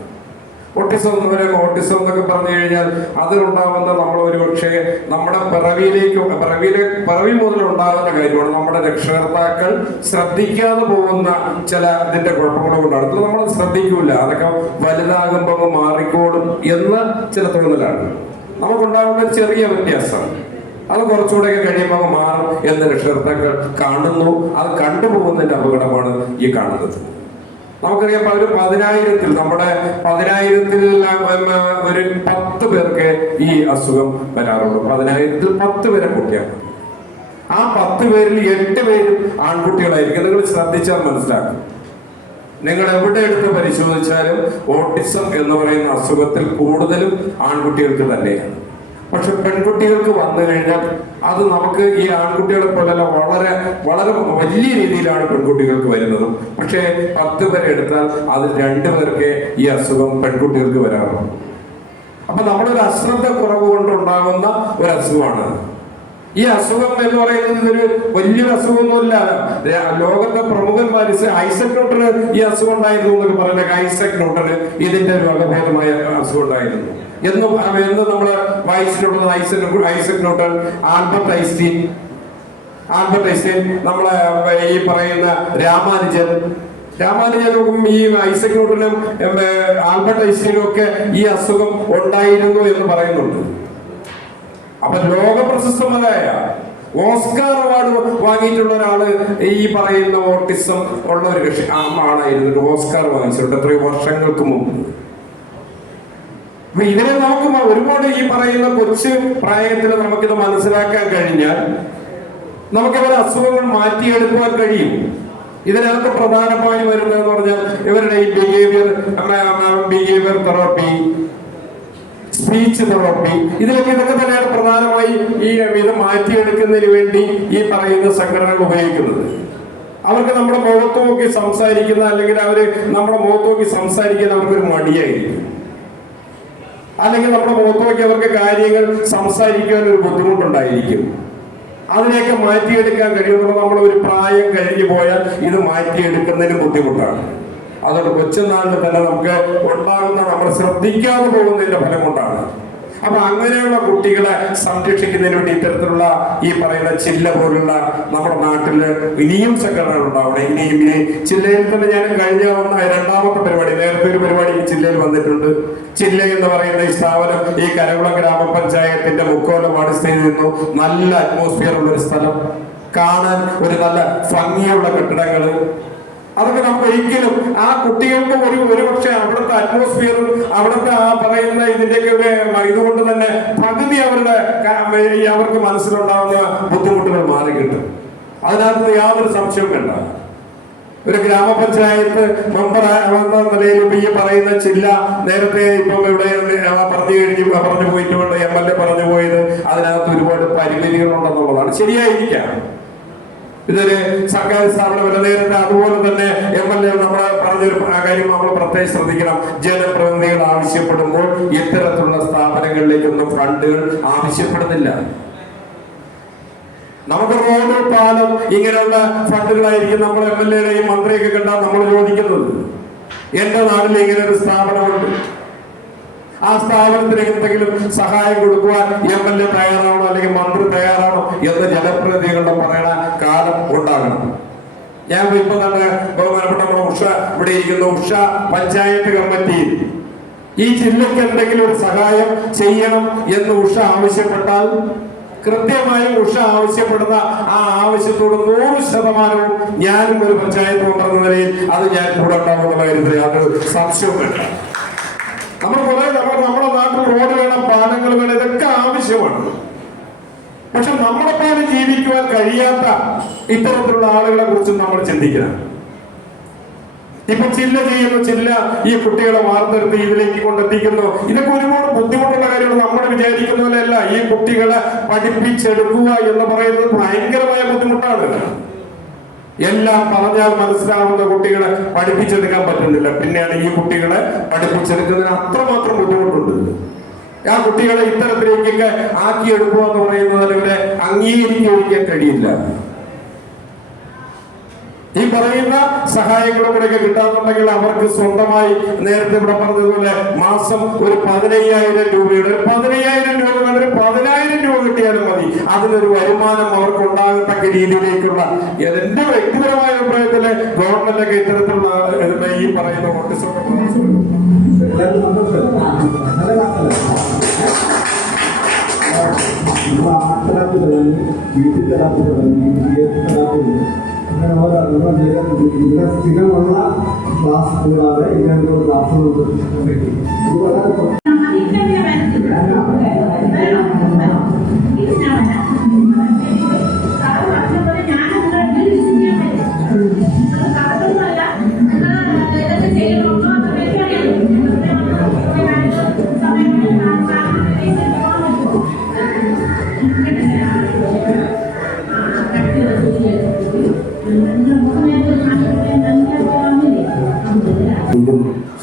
ഓട്ടിസം എന്നൊക്കെ പറഞ്ഞു കഴിഞ്ഞാൽ അതിലുണ്ടാവുന്ന നമ്മൾ ഒരുപക്ഷെ നമ്മുടെ പിറവി മുതൽ ഉണ്ടാകുന്ന കാര്യമാണ്. നമ്മുടെ രക്ഷകർത്താക്കൾ ശ്രദ്ധിക്കാതെ പോകുന്ന ചില ഇതിന്റെ കുഴപ്പങ്ങൾ കൊണ്ടാണ്. അത് നമ്മൾ ശ്രദ്ധിക്കൂല, അതൊക്കെ വലുതാകുമ്പോൾ മാറിക്കോളും എന്ന ചില തോന്നലാണ് നമുക്കുണ്ടാകുന്ന ചെറിയ വ്യത്യാസം. അത് കുറച്ചുകൂടെയൊക്കെ കഴിയുമ്പോൾ മാറും എന്ന് രക്ഷകർത്താക്കൾ കാണുന്നു. അത് കണ്ടുപോകുന്നതിന്റെ അപകടമാണ് ഈ കാണുന്നത്. നമുക്കറിയാം, ഒരു 10,000-ൽ നമ്മുടെ 10,000-ൽ ഒരു 10 പേർക്ക് ഈ അസുഖം വരാറുള്ളൂ. 10,000-ൽ 10 പേരെ കൂട്ടിയാൽ മതി. ആ 10 പേരിൽ 8 പേരും ആൺകുട്ടികളായിരിക്കും. നിങ്ങൾ ശ്രദ്ധിച്ചാൽ മനസ്സിലാക്കും. നിങ്ങൾ എവിടെ എടുത്ത് പരിശോധിച്ചാലും ഓട്ടിസം എന്ന് പറയുന്ന അസുഖത്തിൽ കൂടുതലും ആൺകുട്ടികൾക്ക് തന്നെയാണ്. പക്ഷെ പെൺകുട്ടികൾക്ക് വന്നു കഴിഞ്ഞാൽ അത് നമുക്ക് ഈ ആൺകുട്ടികളെ പോലെയല്ല, വളരെ വളരെ വലിയ രീതിയിലാണ് പെൺകുട്ടികൾക്ക് വരുന്നതും. പക്ഷേ 10 പേരെ എടുത്താൽ അതിൽ 2 പേർക്ക് ഈ അസുഖം പെൺകുട്ടികൾക്ക് വരാറുണ്ട്. അപ്പൊ നമ്മളൊരു അശ്രദ്ധ കുറവ് കൊണ്ടുണ്ടാകുന്ന ഒരു അസുഖമാണ് ഈ അസുഖം എന്ന് പറയുന്നത്. ഒരു വലിയൊരു അസുഖമൊന്നുമില്ല. ലോകത്തെ പ്രമുഖന്മാർ ഐസക് ന്യൂട്ടന് ഈ അസുഖം ഉണ്ടായിരുന്നു എന്നൊക്കെ പറയുന്നത്. ഐസക് ന്യൂട്ടന് ഇതിന്റെ ഒരു വകഭേദമായ അസുഖം ഉണ്ടായിരുന്നു എന്ന് നമ്മൾ വായിച്ചിട്ടുള്ളത്. ഐസക് ന്യൂട്ടൻ, ആൽബർട്ട് ഐൻസ്റ്റീൻ, നമ്മളെ ഈ പറയുന്ന രാമാനുജനും ഈ ഐസക് ന്യൂട്ടനും ആൽബർട്ട് ഐൻസ്റ്റീനും ഒക്കെ ഈ അസുഖം ഉണ്ടായിരുന്നു എന്ന് പറയുന്നുണ്ട്. അപ്പൊ ലോക പ്രശസ്തമായ ഓസ്കാർ അവാർഡ് വാങ്ങിയിട്ടുള്ള ഒരാള് ഈ പറയുന്ന ഓട്ടിസം ഉള്ള ഒരു ആളായിരുന്നു. ഓസ്കാർ വാങ്ങിച്ചിട്ടുണ്ട് എത്രയോ വർഷങ്ങൾക്ക് മുമ്പ്. ഇതിനെ നമുക്ക് ഒരുപാട് ഈ പറയുന്ന കൊച്ചു പ്രായത്തിൽ നമുക്കിത് മനസ്സിലാക്കാൻ കഴിഞ്ഞാൽ നമുക്കിവരുടെ അസുഖങ്ങൾ മാറ്റിയെടുക്കുവാൻ കഴിയും. ഇതിനകത്ത് പ്രധാനമായി വരുന്നതെന്ന് പറഞ്ഞാൽ ഇവരുടെ ഈ ബിഹേവിയർ തെറാപ്പി, സ്പീച്ച് തെറാപ്പി, ഇതൊക്കെ തന്നെയാണ് പ്രധാനമായി ഈ ഇത് മാറ്റിയെടുക്കുന്നതിന് വേണ്ടി ഈ പറയുന്ന സംഘടനകൾ ഉപയോഗിക്കുന്നത്. അവർക്ക് നമ്മുടെ മുഖത്ത് നോക്കി സംസാരിക്കുന്ന, അല്ലെങ്കിൽ അവര് നമ്മുടെ മുഖത്ത് നോക്കി സംസാരിക്കാൻ അവർക്കൊരു മടിയായിരിക്കും. അല്ലെങ്കിൽ നമ്മുടെ മുഖത്ത് നോക്കി അവർക്ക് കാര്യങ്ങൾ സംസാരിക്കാൻ ഒരു ബുദ്ധിമുട്ടുണ്ടായിരിക്കും. അതിനെയൊക്കെ മാറ്റിയെടുക്കാൻ കഴിയുമ്പോൾ നമ്മൾ ഒരു പ്രായം കഴിഞ്ഞു പോയാൽ ഇത് മാറ്റിയെടുക്കുന്നതിന് ബുദ്ധിമുട്ടാണ്. അതുകൊണ്ട് കൊച്ചുനാളിൽ തന്നെ നമുക്ക് ഉണ്ടാകുന്ന നമ്മൾ ശ്രദ്ധിക്കാതെ പോകുന്നതിന്റെ ഫലം കൊണ്ടാണ്. അപ്പൊ അങ്ങനെയുള്ള കുട്ടികളെ സംരക്ഷിക്കുന്നതിന് വേണ്ടി ഇത്തരത്തിലുള്ള ഈ പറയുന്ന ചില്ല പോലുള്ള നമ്മുടെ നാട്ടില് ഇനിയും സംഘടനകൾ ഉണ്ടാവണം. ഇനി ജില്ലയിൽ തന്നെ ഞാൻ കഴിഞ്ഞ രണ്ടാമത്തെ പരിപാടി, നേരത്തെ ഒരു പരിപാടി ഈ ജില്ലയിൽ വന്നിട്ടുണ്ട്. ജില്ല എന്ന് പറയുന്ന ഈ സ്ഥാപനം ഈ കരകുളം ഗ്രാമപഞ്ചായത്തിന്റെ മുക്കോലമാണ് സ്ഥിതി ചെയ്യുന്നു. നല്ല അറ്റ്മോസ്ഫിയർ ഉള്ള ഒരു സ്ഥലം, കാണാൻ ഒരു നല്ല ഭംഗിയുള്ള കെട്ടിടങ്ങള്, അതൊക്കെ നമുക്ക് ഒരിക്കലും ആ കുട്ടികൾക്ക് ഒരു പക്ഷെ അവിടുത്തെ അറ്റ്മോസ്ഫിയറും അവിടുത്തെ ആ പറയുന്ന ഇതിന്റെയൊക്കെ ഇതുകൊണ്ട് തന്നെ പകുതി അവർക്ക് മനസ്സിലുണ്ടാവുന്ന ബുദ്ധിമുട്ടുകൾ മാറി കിട്ടും. അതിനകത്ത് യാതൊരു സംശയവും വേണ്ട. ഒരു ഗ്രാമപഞ്ചായത്ത് മെമ്പർ എന്ന നിലയിൽ ഈ പറയുന്ന ജില്ല നേരത്തെ ഇപ്പം ഇവിടെ പറഞ്ഞു പോയിട്ടുണ്ട്, MLA പറഞ്ഞു പോയത് അതിനകത്ത് ഒരുപാട് പരിമിതികളുണ്ടെന്നുള്ളതാണ്. ശരിയായിരിക്കാം, ഇതൊരു സർക്കാർ സ്ഥാപനമല്ല. നേരത്തെ അതുപോലെ തന്നെ MLA നമ്മളെ പറഞ്ഞൊരു കാര്യം നമ്മൾ പ്രത്യേകം ശ്രദ്ധിക്കണം. ജനപ്രതിനിധികൾ ആവശ്യപ്പെടുമ്പോൾ ഇത്തരത്തിലുള്ള സ്ഥാപനങ്ങളിലേക്കൊന്നും ഫണ്ടുകൾ ആവശ്യപ്പെടുന്നില്ല. നമുക്ക് റോഡ്, പാലം, ഇങ്ങനെയുള്ള ഫണ്ടുകളായിരിക്കും നമ്മൾ MLA-യുടെയും മന്ത്രിയൊക്കെ കണ്ടാൽ നമ്മൾ ചോദിക്കുന്നത്. എന്റെ നാട്ടിൽ ഇങ്ങനെ ഒരു സ്ഥാപനമുണ്ട്, ആ സ്ഥാപനത്തിന് എന്തെങ്കിലും സഹായം കൊടുക്കുവാൻ MLA തയ്യാറാണോ അല്ലെങ്കിൽ മന്ത്രി തയ്യാറാണോ എന്ന് ജനപ്രതിനിധികളുടെ പറയണ കാലം ഉണ്ടാകണം. ഞാൻ ഇപ്പൊ തന്നെ ബഹുമാനപ്പെട്ട നമ്മുടെ ഉഷ ഇവിടെ ഇരിക്കുന്ന ഉഷ പഞ്ചായത്ത് കമ്മിറ്റിയിൽ ഈ ജില്ലയ്ക്ക് എന്തെങ്കിലും ഒരു സഹായം ചെയ്യണം എന്ന് ഉഷ ആവശ്യപ്പെട്ടാൽ കൃത്യമായി ഉഷ ആവശ്യപ്പെടുന്ന ആ ആവശ്യത്തോട് 100% ഞാനും ഒരു പഞ്ചായത്ത് മെമ്പർ എന്ന നിലയിൽ അത് ഞാൻ കൂടെ ഉണ്ടാകുന്ന കാര്യത്തിൽ യാതൊരു സംശയവും വേണ്ട. നമ്മുടെ നാട്ടിൽ റോഡ് വേണം, പാലങ്ങൾ വേണം, ഇതൊക്കെ ആവശ്യമാണ്. പക്ഷെ നമ്മളെപ്പോലെ ജീവിക്കുവാൻ കഴിയാത്ത ഇത്തരത്തിലുള്ള ആളുകളെ കുറിച്ച് നമ്മൾ ചിന്തിക്കണം. ഇപ്പൊ ചില്ല ചെയ്യുന്നു, ചില്ല ഈ കുട്ടികളെ വാർത്തെടുത്ത് ഇതിലേക്ക് കൊണ്ടെത്തിക്കുന്നു. ഇതൊക്കെ ഒരുപാട് ബുദ്ധിമുട്ടുള്ള കാര്യങ്ങൾ. നമ്മൾ വിചാരിക്കുന്ന പോലെയല്ല. ഈ കുട്ടികളെ പഠിപ്പിച്ചെടുക്കുക എന്ന് പറയുന്നത് ഭയങ്കരമായ ബുദ്ധിമുട്ടാണ്. എല്ലാം പറഞ്ഞാൽ മനസ്സിലാവുന്ന കുട്ടികളെ പഠിപ്പിച്ചെടുക്കാൻ പറ്റുന്നില്ല. പിന്നെയാണ് ഈ കുട്ടികളെ പഠിപ്പിച്ചെടുക്കുന്നതിന് അത്രമാത്രം ബുദ്ധിമുട്ടുണ്ട്. ആ കുട്ടികളെ ഇത്തരത്തിലേക്കൊക്കെ ആക്കിയെടുക്കുക എന്ന് പറയുന്നത് ഇവരെ അംഗീകരിക്കാൻ കഴിയില്ല. ഈ പറയുന്ന സഹായങ്ങളും കൂടെയൊക്കെ കിട്ടാന്നുണ്ടെങ്കിൽ അവർക്ക് സ്വന്തമായി നേരത്തെ ഇവിടെ പറഞ്ഞതുപോലെ മാസം ഒരു 15,000 രൂപയുടെ 15,000 രൂപ കണ്ടൊരു 10,000 രൂപ കിട്ടിയാലും മതി. അതിനൊരു വരുമാനം അവർക്ക് ഉണ്ടാകത്തക്ക രീതിയിലേക്കുള്ള എന്റെ വ്യക്തിപരമായ അഭിപ്രായത്തില് ഗവൺമെന്റൊക്കെ ഇത്തരത്തിലുള്ള ഈ പറയുന്ന ഓട്ടിസം അങ്ങനെ ഇവിടെ സ്ഥിരമുള്ള ക്ലാസ് കൂടാതെ ഇങ്ങനത്തെ ക്ലാസ്സുകൾ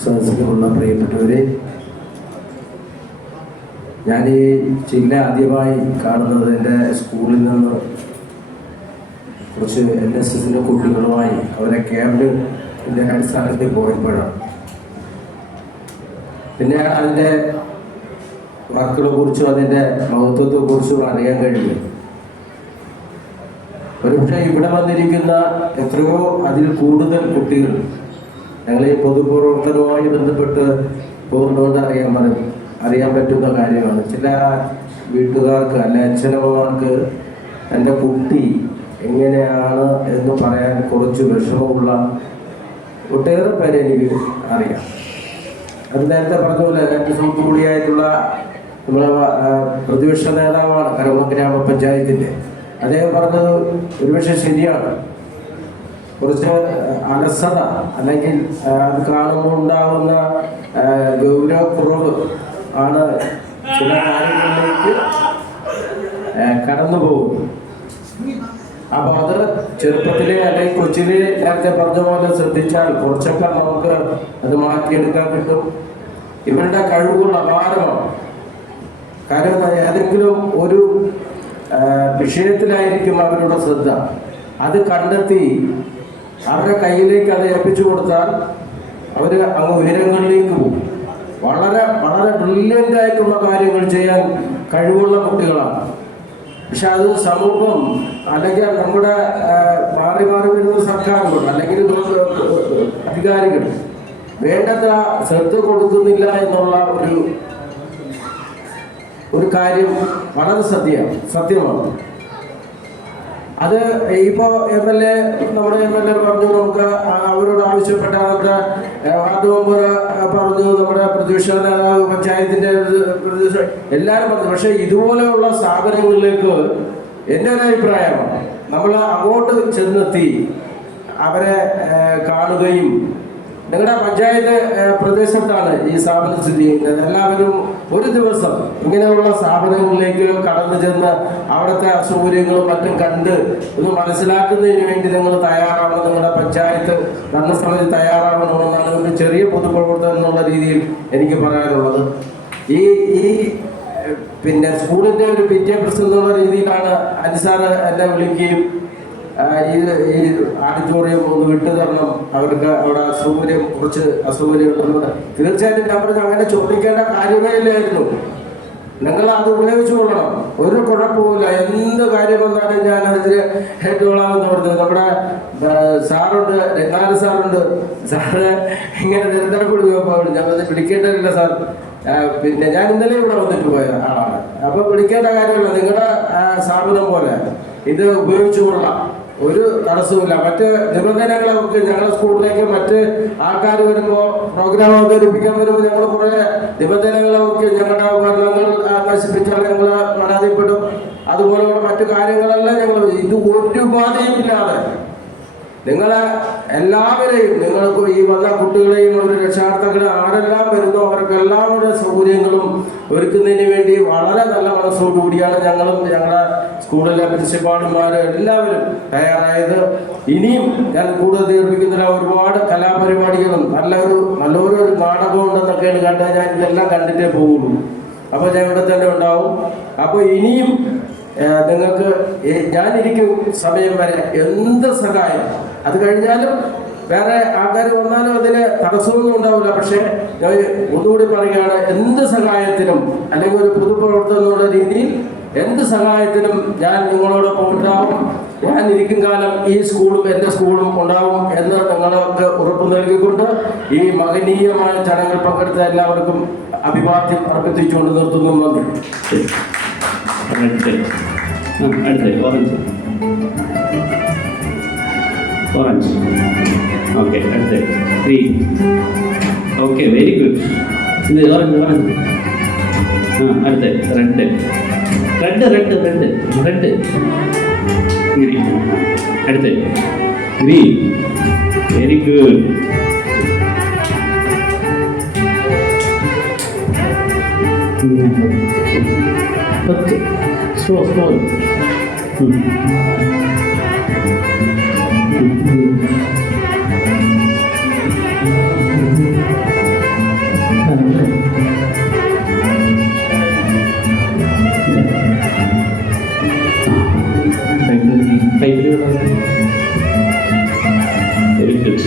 സദസ്സിലുള്ള പ്രിയപ്പെട്ടവരെ, ഞാൻ ഈ ചില്ല ആദ്യമായി കാണുന്നത് എൻ്റെ സ്കൂളിൽ നിന്ന് കുറച്ച് NSSൻ്റെ കുട്ടികളുമായി അവരെ ക്യാമ്പിൻ്റെ അടിസ്ഥാനത്തിൽ പോയപ്പോഴാണ്. പിന്നെ അതിൻ്റെ വർക്കുകളെ കുറിച്ചും അതിൻ്റെ മഹത്വത്തെക്കുറിച്ചും അറിയാൻ കഴിയും. ഒരുപക്ഷെ ഇവിടെ വന്നിരിക്കുന്ന എത്രയോ അതിൽ കൂടുതൽ കുട്ടികൾ ഞങ്ങൾ ഈ പൊതുപ്രവർത്തനവുമായി ബന്ധപ്പെട്ട് പോകുന്നതുകൊണ്ട് അറിയാൻ പറ്റുന്ന കാര്യമാണ്. ചില വീട്ടുകാർക്ക് അല്ലെ അച്ഛനമ്മമാർക്ക് എൻ്റെ കുട്ടി എങ്ങനെയാണ് എന്ന് പറയാൻ കുറച്ച് വിഷമമുള്ള ഒട്ടേറെ പേരെ എനിക്ക് അറിയാം. അത് നേരത്തെ പറഞ്ഞ പോലെ എൻ്റെ സുഹൃത്തു കൂടിയായിട്ടുള്ള നമ്മളെ പ്രതിപക്ഷ നേതാവാണ് കരമ ഗ്രാമപഞ്ചായത്തിൻ്റെ. അദ്ദേഹം പറഞ്ഞത് ഒരുപക്ഷെ ശരിയാണ്. കുറച്ച് അലസത അല്ലെങ്കിൽ അത് കാണുമ്പോൾ ഉണ്ടാകുന്ന ഗൗരവക്കുറവ് ആണ് ചില കാര്യങ്ങളിലേക്ക് കടന്നു പോകുന്നത്. അപ്പോൾ അത് ചെറുപ്പത്തിലെ അല്ലെങ്കിൽ കൊച്ചിലെ നേരത്തെ പറഞ്ഞ പോലെ ശ്രദ്ധിച്ചാൽ കുറച്ചൊക്കെ നമുക്ക് അത് മാറ്റിയെടുക്കാൻ കിട്ടും. ഇവരുടെ കഴിവുകൾ അപാരമാണ്. കാരണം ഏതെങ്കിലും ഒരു വിഷയത്തിലായിരിക്കും അവരുടെ ശ്രദ്ധ. അത് കണ്ടെത്തി അവരുടെ കയ്യിലേക്ക് അത് ഏൽപ്പിച്ചു കൊടുത്താൽ അവർ അങ്ങ് ഉയരങ്ങളിലേക്ക് പോകും. വളരെ വളരെ ബ്രില്യൻ്റ് ആയിട്ടുള്ള കാര്യങ്ങൾ ചെയ്യാൻ കഴിവുള്ള കുട്ടികളാണ്. പക്ഷെ അത് സമൂഹം അല്ലെങ്കിൽ നമ്മുടെ മാറി മാറി വരുന്ന സർക്കാരുകൾ അല്ലെങ്കിൽ അധികാരികൾ വേണ്ടത്ര ശ്രദ്ധ കൊടുക്കുന്നില്ല എന്നുള്ള ഒരു കാര്യം വളരെ സത്യമാണ്. അത് ഇപ്പോൾ നമ്മുടെ MLA പറഞ്ഞു, നമുക്ക് അവരോട് ആവശ്യപ്പെട്ട വാർഡ് മെമ്പർ പറഞ്ഞു, നമ്മുടെ പ്രതിപക്ഷ നേതാവ് പഞ്ചായത്തിൻ്റെ എല്ലാവരും പറഞ്ഞു. പക്ഷേ ഇതുപോലെയുള്ള സ്ഥാപനങ്ങളിലേക്ക് എൻ്റെ ഒരു അഭിപ്രായമാണ് നമ്മൾ അങ്ങോട്ട് ചെന്നെത്തി അവരെ കാണുകയും, നിങ്ങളുടെ പഞ്ചായത്ത് പ്രദേശത്താണ് ഈ സ്ഥാപനം സ്ഥിതി ചെയ്യുന്നത്, എല്ലാവരും ഒരു ദിവസം ഇങ്ങനെയുള്ള സ്ഥാപനങ്ങളിലേക്ക് കടന്നു ചെന്ന് അവിടുത്തെ അസൗകര്യങ്ങളും മറ്റും കണ്ട് ഒന്ന് മനസ്സിലാക്കുന്നതിന് വേണ്ടി നിങ്ങൾ തയ്യാറാവണം. നിങ്ങളുടെ പഞ്ചായത്ത് ഭരണസമിതി തയ്യാറാവണമെന്നാണ് ഒരു ചെറിയ പൊതുപ്രവർത്തനം എന്നുള്ള രീതിയിൽ എനിക്ക് പറയാനുള്ളത്. ഈ പിന്നെ സ്കൂളിൻ്റെ ഒരു PTA പ്രസിഡന്റ് എന്നുള്ള രീതിയിലാണ് അനിസാർ എന്നെ വിളിക്കുകയും ഈ ഓഡിറ്റോറിയം ഒന്ന് വിട്ടു തരണം, അവർക്ക് അവിടെ കുറച്ച് അസൗകര്യം ഉണ്ടെന്ന് തീർച്ചയായിട്ടും ഞാൻ പറഞ്ഞു അങ്ങനെ ചോദിക്കേണ്ട കാര്യമേ ഇല്ലായിരുന്നു. നിങ്ങൾ അത് ഉപയോഗിച്ചു കൊള്ളണം, ഒരു കുഴപ്പമില്ല. എന്ത് കാര്യം വന്നാലും ഞാൻ അതിന് ഹെഡ്കൊള്ളാമെന്ന് പറഞ്ഞു. നമ്മുടെ സാറുണ്ട്, രംഗാന സാറുണ്ട്, സാറ് ഇങ്ങനെ നിരന്തരം കൂടി ഞാൻ പിടിക്കേണ്ടതില്ല സാർ. പിന്നെ ഞാൻ ഇന്നലെ ഇവിടെ വന്നിട്ട് പോയ ആളാണ്. അപ്പൊ പിടിക്കേണ്ട കാര്യമല്ല, നിങ്ങളുടെ സ്ഥാപനം പോലെ ഇത് ഉപയോഗിച്ചു കൊള്ളാം, ഒരു തടസ്സവുമില്ല. മറ്റ് നിബന്ധനകളൊക്കെ ഞങ്ങളുടെ സ്കൂളിലേക്ക് മറ്റ് ആൾക്കാർ വരുമ്പോൾ പ്രോഗ്രാം അവതരിപ്പിക്കാൻ വരുമ്പോൾ ഞങ്ങൾ കുറേ നിബന്ധനകളൊക്കെ ഞങ്ങളുടെ ഉപകരണങ്ങൾ നശിപ്പിച്ചാൽ ഞങ്ങൾ പരാതിപ്പെടും. അതുപോലെയുള്ള മറ്റു കാര്യങ്ങളെല്ലാം ഞങ്ങൾ ഇത് ഒരു ബാധയുമില്ലാതെ നിങ്ങളെ എല്ലാവരെയും, നിങ്ങൾക്ക് ഈ വന്ന കുട്ടികളെയും ഒരു രക്ഷാർത്ഥകളെ ആരെല്ലാം വരുന്നോ അവർക്കെല്ലാവരുടെ സൗകര്യങ്ങളും ഒരുക്കുന്നതിന് വേണ്ടി വളരെ നല്ല മനസ്സോടുകൂടിയാണ് ഞങ്ങളും ഞങ്ങളുടെ സ്കൂളിലെ പ്രിൻസിപ്പാൾമാർ എല്ലാവരും തയ്യാറായത്. ഇനിയും ഞാൻ കൂടുതൽ ദീർഘിക്കുന്നില്ല. ഒരുപാട് കലാപരിപാടികളും നല്ലൊരു നാടകം ഉണ്ടെന്നൊക്കെയാണ് കണ്ടാൽ ഞാൻ ഇതെല്ലാം കണ്ടിട്ടേ പോകുള്ളൂ. അപ്പോൾ ഞാൻ ഇവിടെ തന്നെ ഉണ്ടാവും. അപ്പോൾ ഇനിയും നിങ്ങൾക്ക് ഞാനിരിക്കും സമയം വരെ എന്ത് സഹായം, അത് കഴിഞ്ഞാലും വേറെ ആൾക്കാർ വന്നാലും അതിന് തടസ്സമൊന്നും ഉണ്ടാവില്ല. പക്ഷേ ഞാൻ ഒന്നുകൂടി പറയുകയാണ്, എന്ത് സഹായത്തിനും അല്ലെങ്കിൽ ഒരു പൊതുപ്രവർത്തനം എന്നുള്ള രീതിയിൽ എന്ത് സഹായത്തിനും ഞാൻ നിങ്ങളോടൊപ്പം ഉണ്ടാവും. ഞാൻ ഇരിക്കും കാലം ഈ സ്കൂളും എൻ്റെ സ്കൂളും ഉണ്ടാവും എന്ന് നിങ്ങളൊക്കെ ഉറപ്പ് നൽകിക്കൊണ്ട് ഈ മഹനീയമായ ചടങ്ങിൽ പങ്കെടുത്ത എല്ലാവർക്കും അഭിവാദ്യം അർപ്പിച്ചുകൊണ്ട് നിർത്തുന്നു. നന്ദി. ഓറഞ്ച് ഓക്കെ, അടുത്ത് ഗ്രീൻ. Okay, very good. ഇത് ഓറഞ്ച്. അടുത്ത് റെഡ്. ഗ്രീൻ. അടുത്ത് green. Very good. Slow. Very good.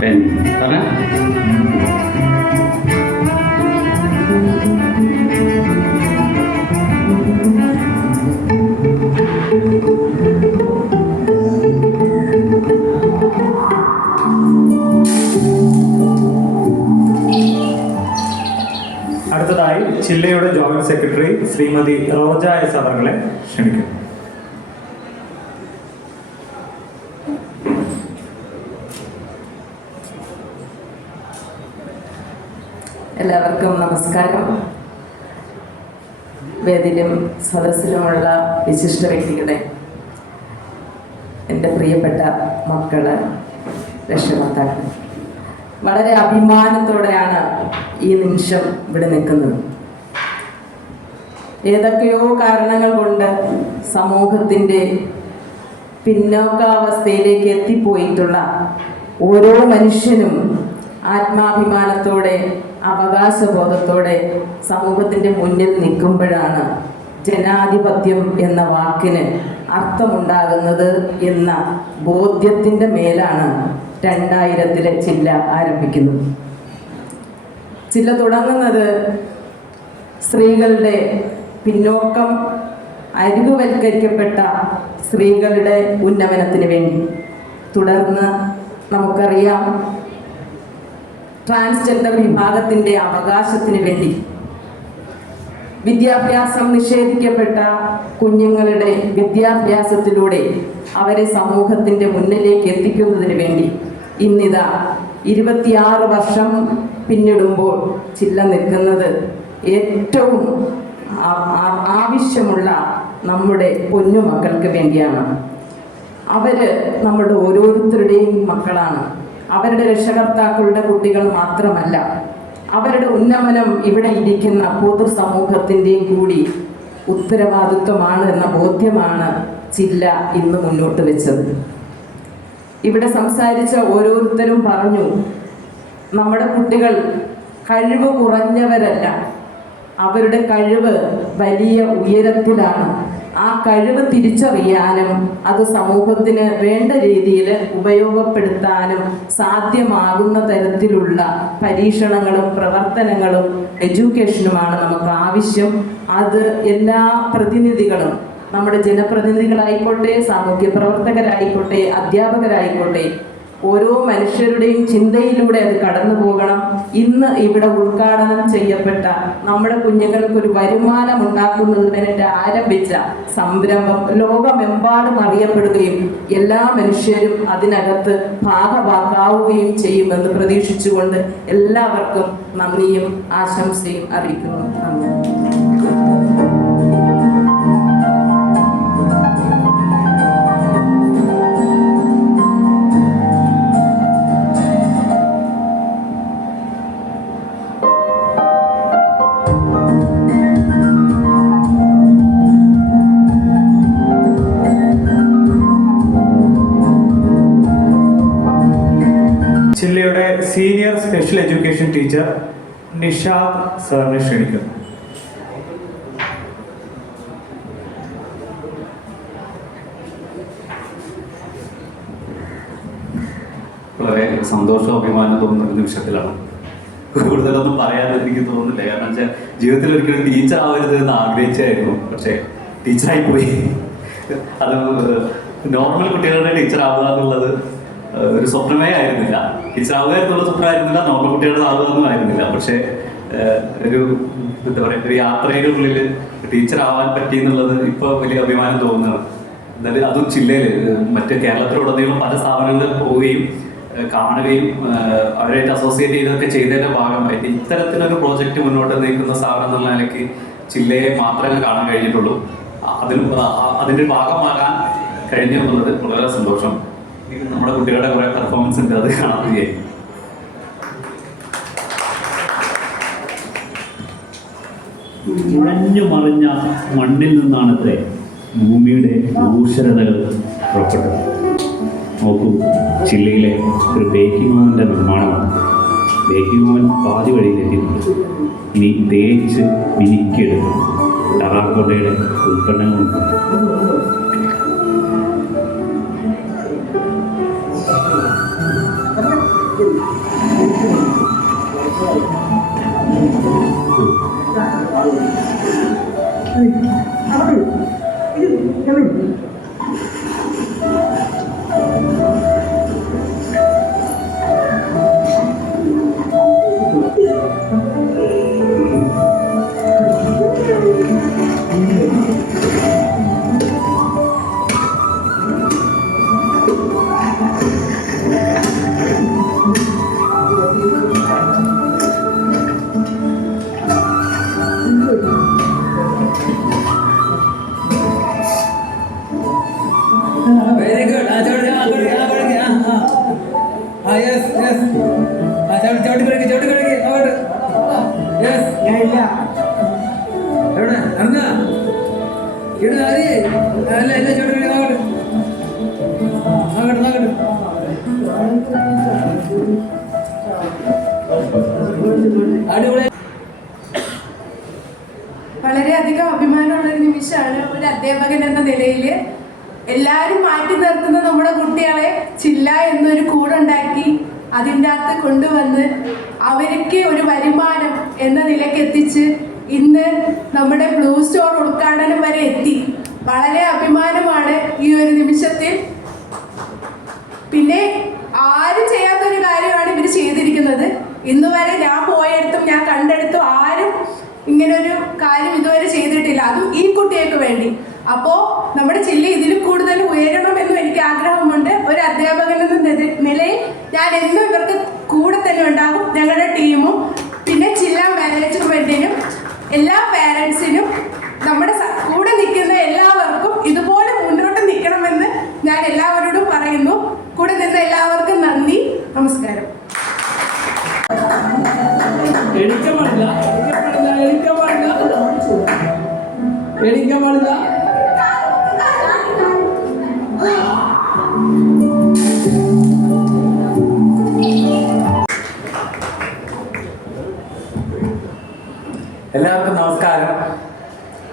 Pen. Sana? അടുത്തതായി ജില്ലയുടെ joint secretary Shrimati Roja S അവരെ ക്ഷണിക്കുന്നു. എല്ലാവർക്കും നമസ്കാരം. വേദിയിലും സദസ്സിലുമുള്ള വിശിഷ്ട വ്യക്തികളെ, എൻ്റെ പ്രിയപ്പെട്ട മക്കള്, രക്ഷകർത്താക്കൾ, വളരെ അഭിമാനത്തോടെയാണ് ഈ നിമിഷം ഇവിടെ നിൽക്കുന്നത്. ഏതൊക്കെയോ കാരണങ്ങൾ കൊണ്ട് സമൂഹത്തിൻ്റെ പിന്നോക്കാവസ്ഥയിലേക്ക് എത്തിപ്പോയിട്ടുള്ള ഓരോ മനുഷ്യനും ആത്മാഭിമാനത്തോടെ അവകാശബോധത്തോടെ സമൂഹത്തിൻ്റെ മുന്നിൽ നിൽക്കുമ്പോഴാണ് ജനാധിപത്യം എന്ന വാക്കിന് അർത്ഥമുണ്ടാകുന്നത് എന്ന ബോധ്യത്തിൻ്റെ മേലാണ് 2000-ലെ ജില്ല ആരംഭിക്കുന്നത്. ജില്ല തുടങ്ങുന്നത് സ്ത്രീകളുടെ പിന്നോക്കം, അരികുവൽക്കരിക്കപ്പെട്ട സ്ത്രീകളുടെ ഉന്നമനത്തിന് വേണ്ടി, തുടർന്ന് നമുക്കറിയാം ട്രാൻസ്ജെൻഡർ വിഭാഗത്തിൻ്റെ അവകാശത്തിന് വേണ്ടി, വിദ്യാഭ്യാസം നിഷേധിക്കപ്പെട്ട കുഞ്ഞുങ്ങളുടെ വിദ്യാഭ്യാസത്തിലൂടെ അവരെ സമൂഹത്തിൻ്റെ മുന്നിലേക്ക് എത്തിക്കുന്നതിന് വേണ്ടി ഇന്നിതാ 26 വർഷം പിന്നിടുമ്പോൾ ജില്ല നിൽക്കുന്നത് ഏറ്റവും ആവശ്യമുള്ള നമ്മുടെ പൊന്നുമക്കൾക്ക് വേണ്ടിയാണ്. അവർ നമ്മുടെ ഓരോരുത്തരുടെയും മക്കളാണ്. അവരുടെ രക്ഷകർത്താക്കളുടെ കുട്ടികൾ മാത്രമല്ല, അവരുടെ ഉന്നമനം ഇവിടെ ഇരിക്കുന്ന പൊതുസമൂഹത്തിൻ്റെയും കൂടി ഉത്തരവാദിത്വമാണ് എന്ന ബോധ്യമാണ് ചില്ല ഇന്ന് മുന്നോട്ട് വെച്ചത്. ഇവിടെ സംസാരിച്ച ഓരോരുത്തരും പറഞ്ഞു, നമ്മുടെ കുട്ടികൾ കഴിവ് കുറഞ്ഞവരല്ല, അവരുടെ കഴിവ് വലിയ ഉയരത്തിലാണ്. ആ കഴിവ് തിരിച്ചറിയാനും അത് സമൂഹത്തിന് വേണ്ട രീതിയിൽ ഉപയോഗപ്പെടുത്താനും സാധ്യമാകുന്ന തരത്തിലുള്ള പരീക്ഷണങ്ങളും പ്രവർത്തനങ്ങളും എഡ്യൂക്കേഷനുമാണ് നമുക്ക് ആവശ്യം. അത് എല്ലാ പ്രതിനിധികളും, നമ്മുടെ ജനപ്രതിനിധികളായിക്കോട്ടെ, സാമൂഹ്യ പ്രവർത്തകരായിക്കോട്ടെ, അധ്യാപകരായിക്കോട്ടെ, ഓരോ മനുഷ്യരുടെയും ചിന്തയിലൂടെ അത് കടന്നു പോകണം. ഇന്ന് ഇവിടെ ഉദ്ഘാടനം ചെയ്യപ്പെട്ട നമ്മുടെ കുഞ്ഞുങ്ങൾക്കൊരു വരുമാനം ഉണ്ടാക്കുന്നതിന് വേണ്ടി ആരംഭിച്ച സംരംഭം ലോകമെമ്പാടും അറിയപ്പെടുകയും എല്ലാ മനുഷ്യരും അതിനകത്ത് ഭാഗഭാക്കാവുകയും ചെയ്യുമെന്ന് പ്രതീക്ഷിച്ചുകൊണ്ട് എല്ലാവർക്കും നന്ദിയും ആശംസയും അറിയിക്കുന്നു. നന്ദി. ജില്ലയുടെ senior special education teacher Nishad സാറിനെ ക്ഷണിക്കുന്നു. വളരെ സന്തോഷവും അഭിമാനം തോന്നുന്ന ഒരു നിമിഷത്തിലാണ്. കൂടുതലൊന്നും പറയാൻ എനിക്ക് തോന്നുന്നില്ല. കാരണം വെച്ചാൽ ജീവിതത്തിൽ ഒരിക്കലും ടീച്ചർ ആവരുത് എന്ന് ആഗ്രഹിച്ചായിരുന്നു, പക്ഷേ ടീച്ചറായി പോയി. അത് നോർമൽ കുട്ടികളുടെ ടീച്ചർ ആവുക എന്നുള്ളത് ഒരു സ്വപ്നമേ ആയിരുന്നില്ല. ടീച്ചർ ആവുക എന്നുള്ള സ്വപ്നമായിരുന്നില്ല, നോർമൽ കുട്ടികളുടെ ആവുക എന്നും ആയിരുന്നില്ല. പക്ഷേ ഒരു എന്താ പറയുക, ഒരു യാത്രയുടെ ഉള്ളിൽ ടീച്ചർ ആവാൻ പറ്റി എന്നുള്ളത് ഇപ്പോൾ വലിയ അഭിമാനം തോന്നുന്നതാണ്. എന്നാലും അതും ജില്ലയിൽ മറ്റ് കേരളത്തിലുടനീളം പല സ്ഥാപനങ്ങളിൽ പോവുകയും കാണുകയും അവരായിട്ട് അസോസിയേറ്റ് ചെയ്തൊക്കെ ചെയ്തതിൻ്റെ ഭാഗമായിട്ട് ഇത്തരത്തിലൊരു പ്രോജക്റ്റ് മുന്നോട്ട് നയിക്കുന്ന സ്ഥാപനം എന്നുള്ള നിലയ്ക്ക് ജില്ലയെ മാത്രമേ കാണാൻ കഴിഞ്ഞിട്ടുള്ളൂ. അതിൻ്റെ ഭാഗമാകാൻ കഴിഞ്ഞു എന്നുള്ളത് വളരെ സന്തോഷം. നമ്മുടെ കുട്ടികളുടെ കുറേ പെർഫോമൻസ് ഉണ്ട്, അത് കാണാൻ കഴിയും. ഉഴഞ്ഞു മറിഞ്ഞ മണ്ണിൽ നിന്നാണത്രേ ഭൂമിയുടെ ഊഷരതകൾ പുറപ്പെട്ടത്. നോക്കൂ, ജില്ലയിലെ ഒരു ബേക്കിംഗ് ഓവൻ്റെ നിർമ്മാണമാണ്. ബേക്കിംഗ് ഓവൻ പാതി വഴിയിലെത്തിയിട്ടുണ്ട്. ഇനി തേച്ച് മിനുക്കിയെടുക്കും ടെറാക്കോട്ടയുടെ ഉൽപ്പന്നങ്ങളുണ്ട്. Very good. Yes, yes. ചവിട്ടി കളിക്ക്. Yes. എവിടെ നടന്നാ ഇവിടെ ആര് അല്ല ചവിട്ടി കളിക്ക്. നോക്കട്ടെ. അടിപൊളി. വളരെയധികം അഭിമാനമുള്ളൊരു നിമിഷമാണ്. ഒരു അധ്യാപകൻ എന്ന നിലയിൽ എല്ലാവരും മാറ്റി നിർത്തുന്ന നമ്മുടെ കുട്ടികളെ ചില്ല എന്നൊരു കൂടുണ്ടാക്കി അതിൻ്റെ അകത്ത് കൊണ്ടുവന്ന് അവർക്ക് ഒരു വരുമാനം എന്ന നിലയ്ക്ക് എത്തിച്ച് ഇന്ന് നമ്മുടെ ബ്ലൂ സ്റ്റോർ ഉദ്ഘാടനം വരെ എത്തി. വളരെ അഭിമാനമാണ് ഈ ഒരു നിമിഷത്തിൽ. പിന്നെ ആരും ചെയ്യാത്തൊരു കാര്യമാണ് ഇവർ ചെയ്തിരിക്കുന്നത്. ഇന്ന് വരെ ഞാൻ പോയെടുത്തും ഞാൻ കണ്ടെടുത്തും ആരും ഇങ്ങനൊരു കാര്യം ഇതുവരെ ചെയ്തിട്ടില്ല, അതും ഈ കുട്ടികൾക്ക് വേണ്ടി. അപ്പോൾ നമ്മുടെ ജില്ല ഇതിൽ കൂടുതൽ ഉയരണമെന്നും എനിക്ക് ആഗ്രഹമുണ്ട്. ഒരു അധ്യാപകൻ എന്ന നിലയിൽ ഞാൻ എന്നും ഇവർക്ക് കൂടെ തന്നെ ഉണ്ടാകും. ഞങ്ങളുടെ ടീമും പിന്നെ ജില്ലാ മാനേജ്മെൻറ്റിനും എല്ലാ പാരൻസിനും നമ്മുടെ കൂടെ നിൽക്കുന്ന എല്ലാവർക്കും ഇതുപോലെ മുന്നോട്ട് നിൽക്കണമെന്ന് ഞാൻ എല്ലാവരോടും പറയുന്നു. കൂടെ നിന്ന് എല്ലാവർക്കും നന്ദി, നമസ്കാരം. എണിക്കാൻ പാടില്ല.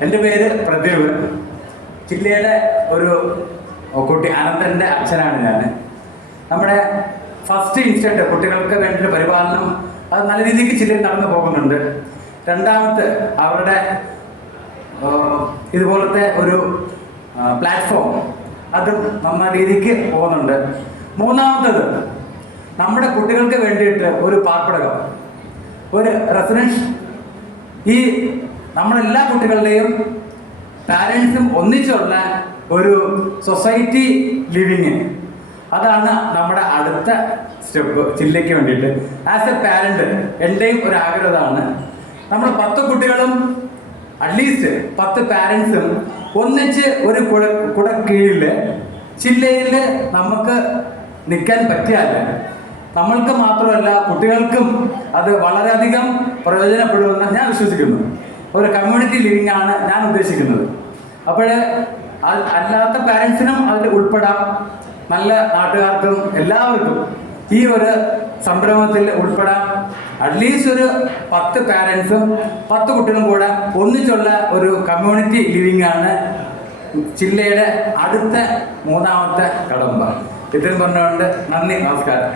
എൻ്റെ പേര് പ്രദീപ്. ജില്ലയുടെ ഒരു കുട്ടി അനന്തൻ്റെ അച്ഛനാണ് ഞാൻ. നമ്മുടെ ഫസ്റ്റ് ഇൻസ്റ്റൻറ്റ് കുട്ടികൾക്ക് വേണ്ടിയിട്ട് പരിപാലനം അത് നല്ല രീതിക്ക് ജില്ലയിൽ നടന്നു പോകുന്നുണ്ട്. രണ്ടാമത്തെ അവരുടെ ഇതുപോലത്തെ ഒരു പ്ലാറ്റ്ഫോം അതും നല്ല രീതിക്ക് പോകുന്നുണ്ട്. മൂന്നാമത്തത് നമ്മുടെ കുട്ടികൾക്ക് വേണ്ടിയിട്ട് ഒരു പാർപ്പിടകം, ഒരു റെസിഡൻസ്, ഈ നമ്മളെല്ലാ കുട്ടികളുടെയും പാരൻസും ഒന്നിച്ചുള്ള ഒരു സൊസൈറ്റി ലിവിങ്, അതാണ് നമ്മുടെ അടുത്ത സ്റ്റെപ്പ് ജില്ലയ്ക്ക് വേണ്ടിയിട്ട്. ആസ് എ പാരന്റ് എൻ്റെയും ഒരു ആഗ്രഹമാണ് നമ്മൾ 10 കുട്ടികളും അറ്റ്ലീസ്റ്റ് 10 പാരൻസും ഒന്നിച്ച് ഒരു കുട കീഴിൽ ജില്ലയിൽ നമുക്ക് നിൽക്കാൻ പറ്റിയാൽ നമ്മൾക്ക് മാത്രമല്ല കുട്ടികൾക്കും അത് വളരെയധികം പ്രയോജനപ്പെടുമെന്ന് ഞാൻ വിശ്വസിക്കുന്നു. ഒരു കമ്മ്യൂണിറ്റി ലിവിങ് ആണ് ഞാൻ ഉദ്ദേശിക്കുന്നത്. അപ്പോൾ അല്ലാത്ത പാരൻസിനും അതിൽ ഉൾപ്പെടാം, നല്ല നാട്ടുകാർക്കും എല്ലാവർക്കും ഈ ഒരു സംരംഭത്തിൽ ഉൾപ്പെടാം. അറ്റ്ലീസ്റ്റ് ഒരു 10 പാരൻസും 10 കുട്ടികളും കൂടെ ഒന്നിച്ചുള്ള ഒരു കമ്മ്യൂണിറ്റി ലിവിങ് ആണ് ജില്ലയുടെ അടുത്ത 3ാമത്തെ കടമ്പ. ഇത്രയും പറഞ്ഞുകൊണ്ട് നന്ദി, നമസ്കാരം.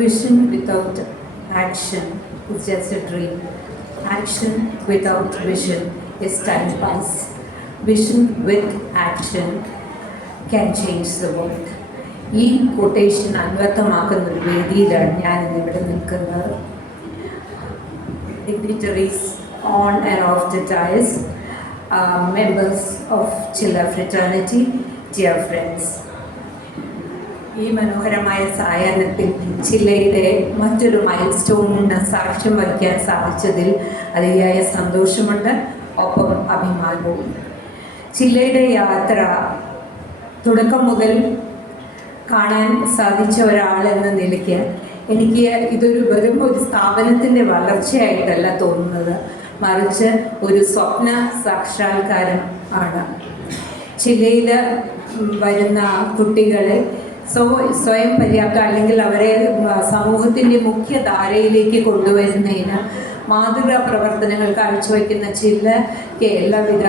Vision without action is just a dream. Action without vision is time pass. Vision with action can change the world. ഈ കൊട്ടേഷൻ അന്വർത്ഥമാക്കുന്ന ഒരു വേദിയിലാണ് ഞാൻ ഇവിടെ നിൽക്കുന്നത്. Dignitaries on and off the dais, members of Chilla fraternity, dear friends. ഈ മനോഹരമായ സായാഹ്നത്തിൽ ജില്ലയുടെ മറ്റൊരു മൈൽ സ്റ്റോണിന് സാക്ഷ്യം വഹിക്കാൻ സാധിച്ചതിൽ അതിയായ സന്തോഷമുണ്ട്, ഒപ്പം അഭിമാനവും. ജില്ലയുടെ യാത്ര തുടക്കം മുതൽ കാണാൻ സാധിച്ച ഒരാളെന്ന നിലയ്ക്ക് എനിക്ക് ഇതൊരു വെറും ഒരു സ്ഥാപനത്തിൻ്റെ വളർച്ചയായിട്ടല്ല തോന്നുന്നത്, മറിച്ച് ഒരു സ്വപ്ന സാക്ഷാത്കാരം ആണ്. ജില്ലയിൽ വരുന്ന കുട്ടികളെ സ്വയം പര്യാപ്തം അല്ലെങ്കിൽ അവരെ സമൂഹത്തിൻ്റെ മുഖ്യധാരയിലേക്ക് കൊണ്ടുവരുന്നതിന് മാതൃകാ പ്രവർത്തനങ്ങൾ കാഴ്ചവെക്കുന്ന ജില്ലയ്ക്ക് എല്ലാവിധ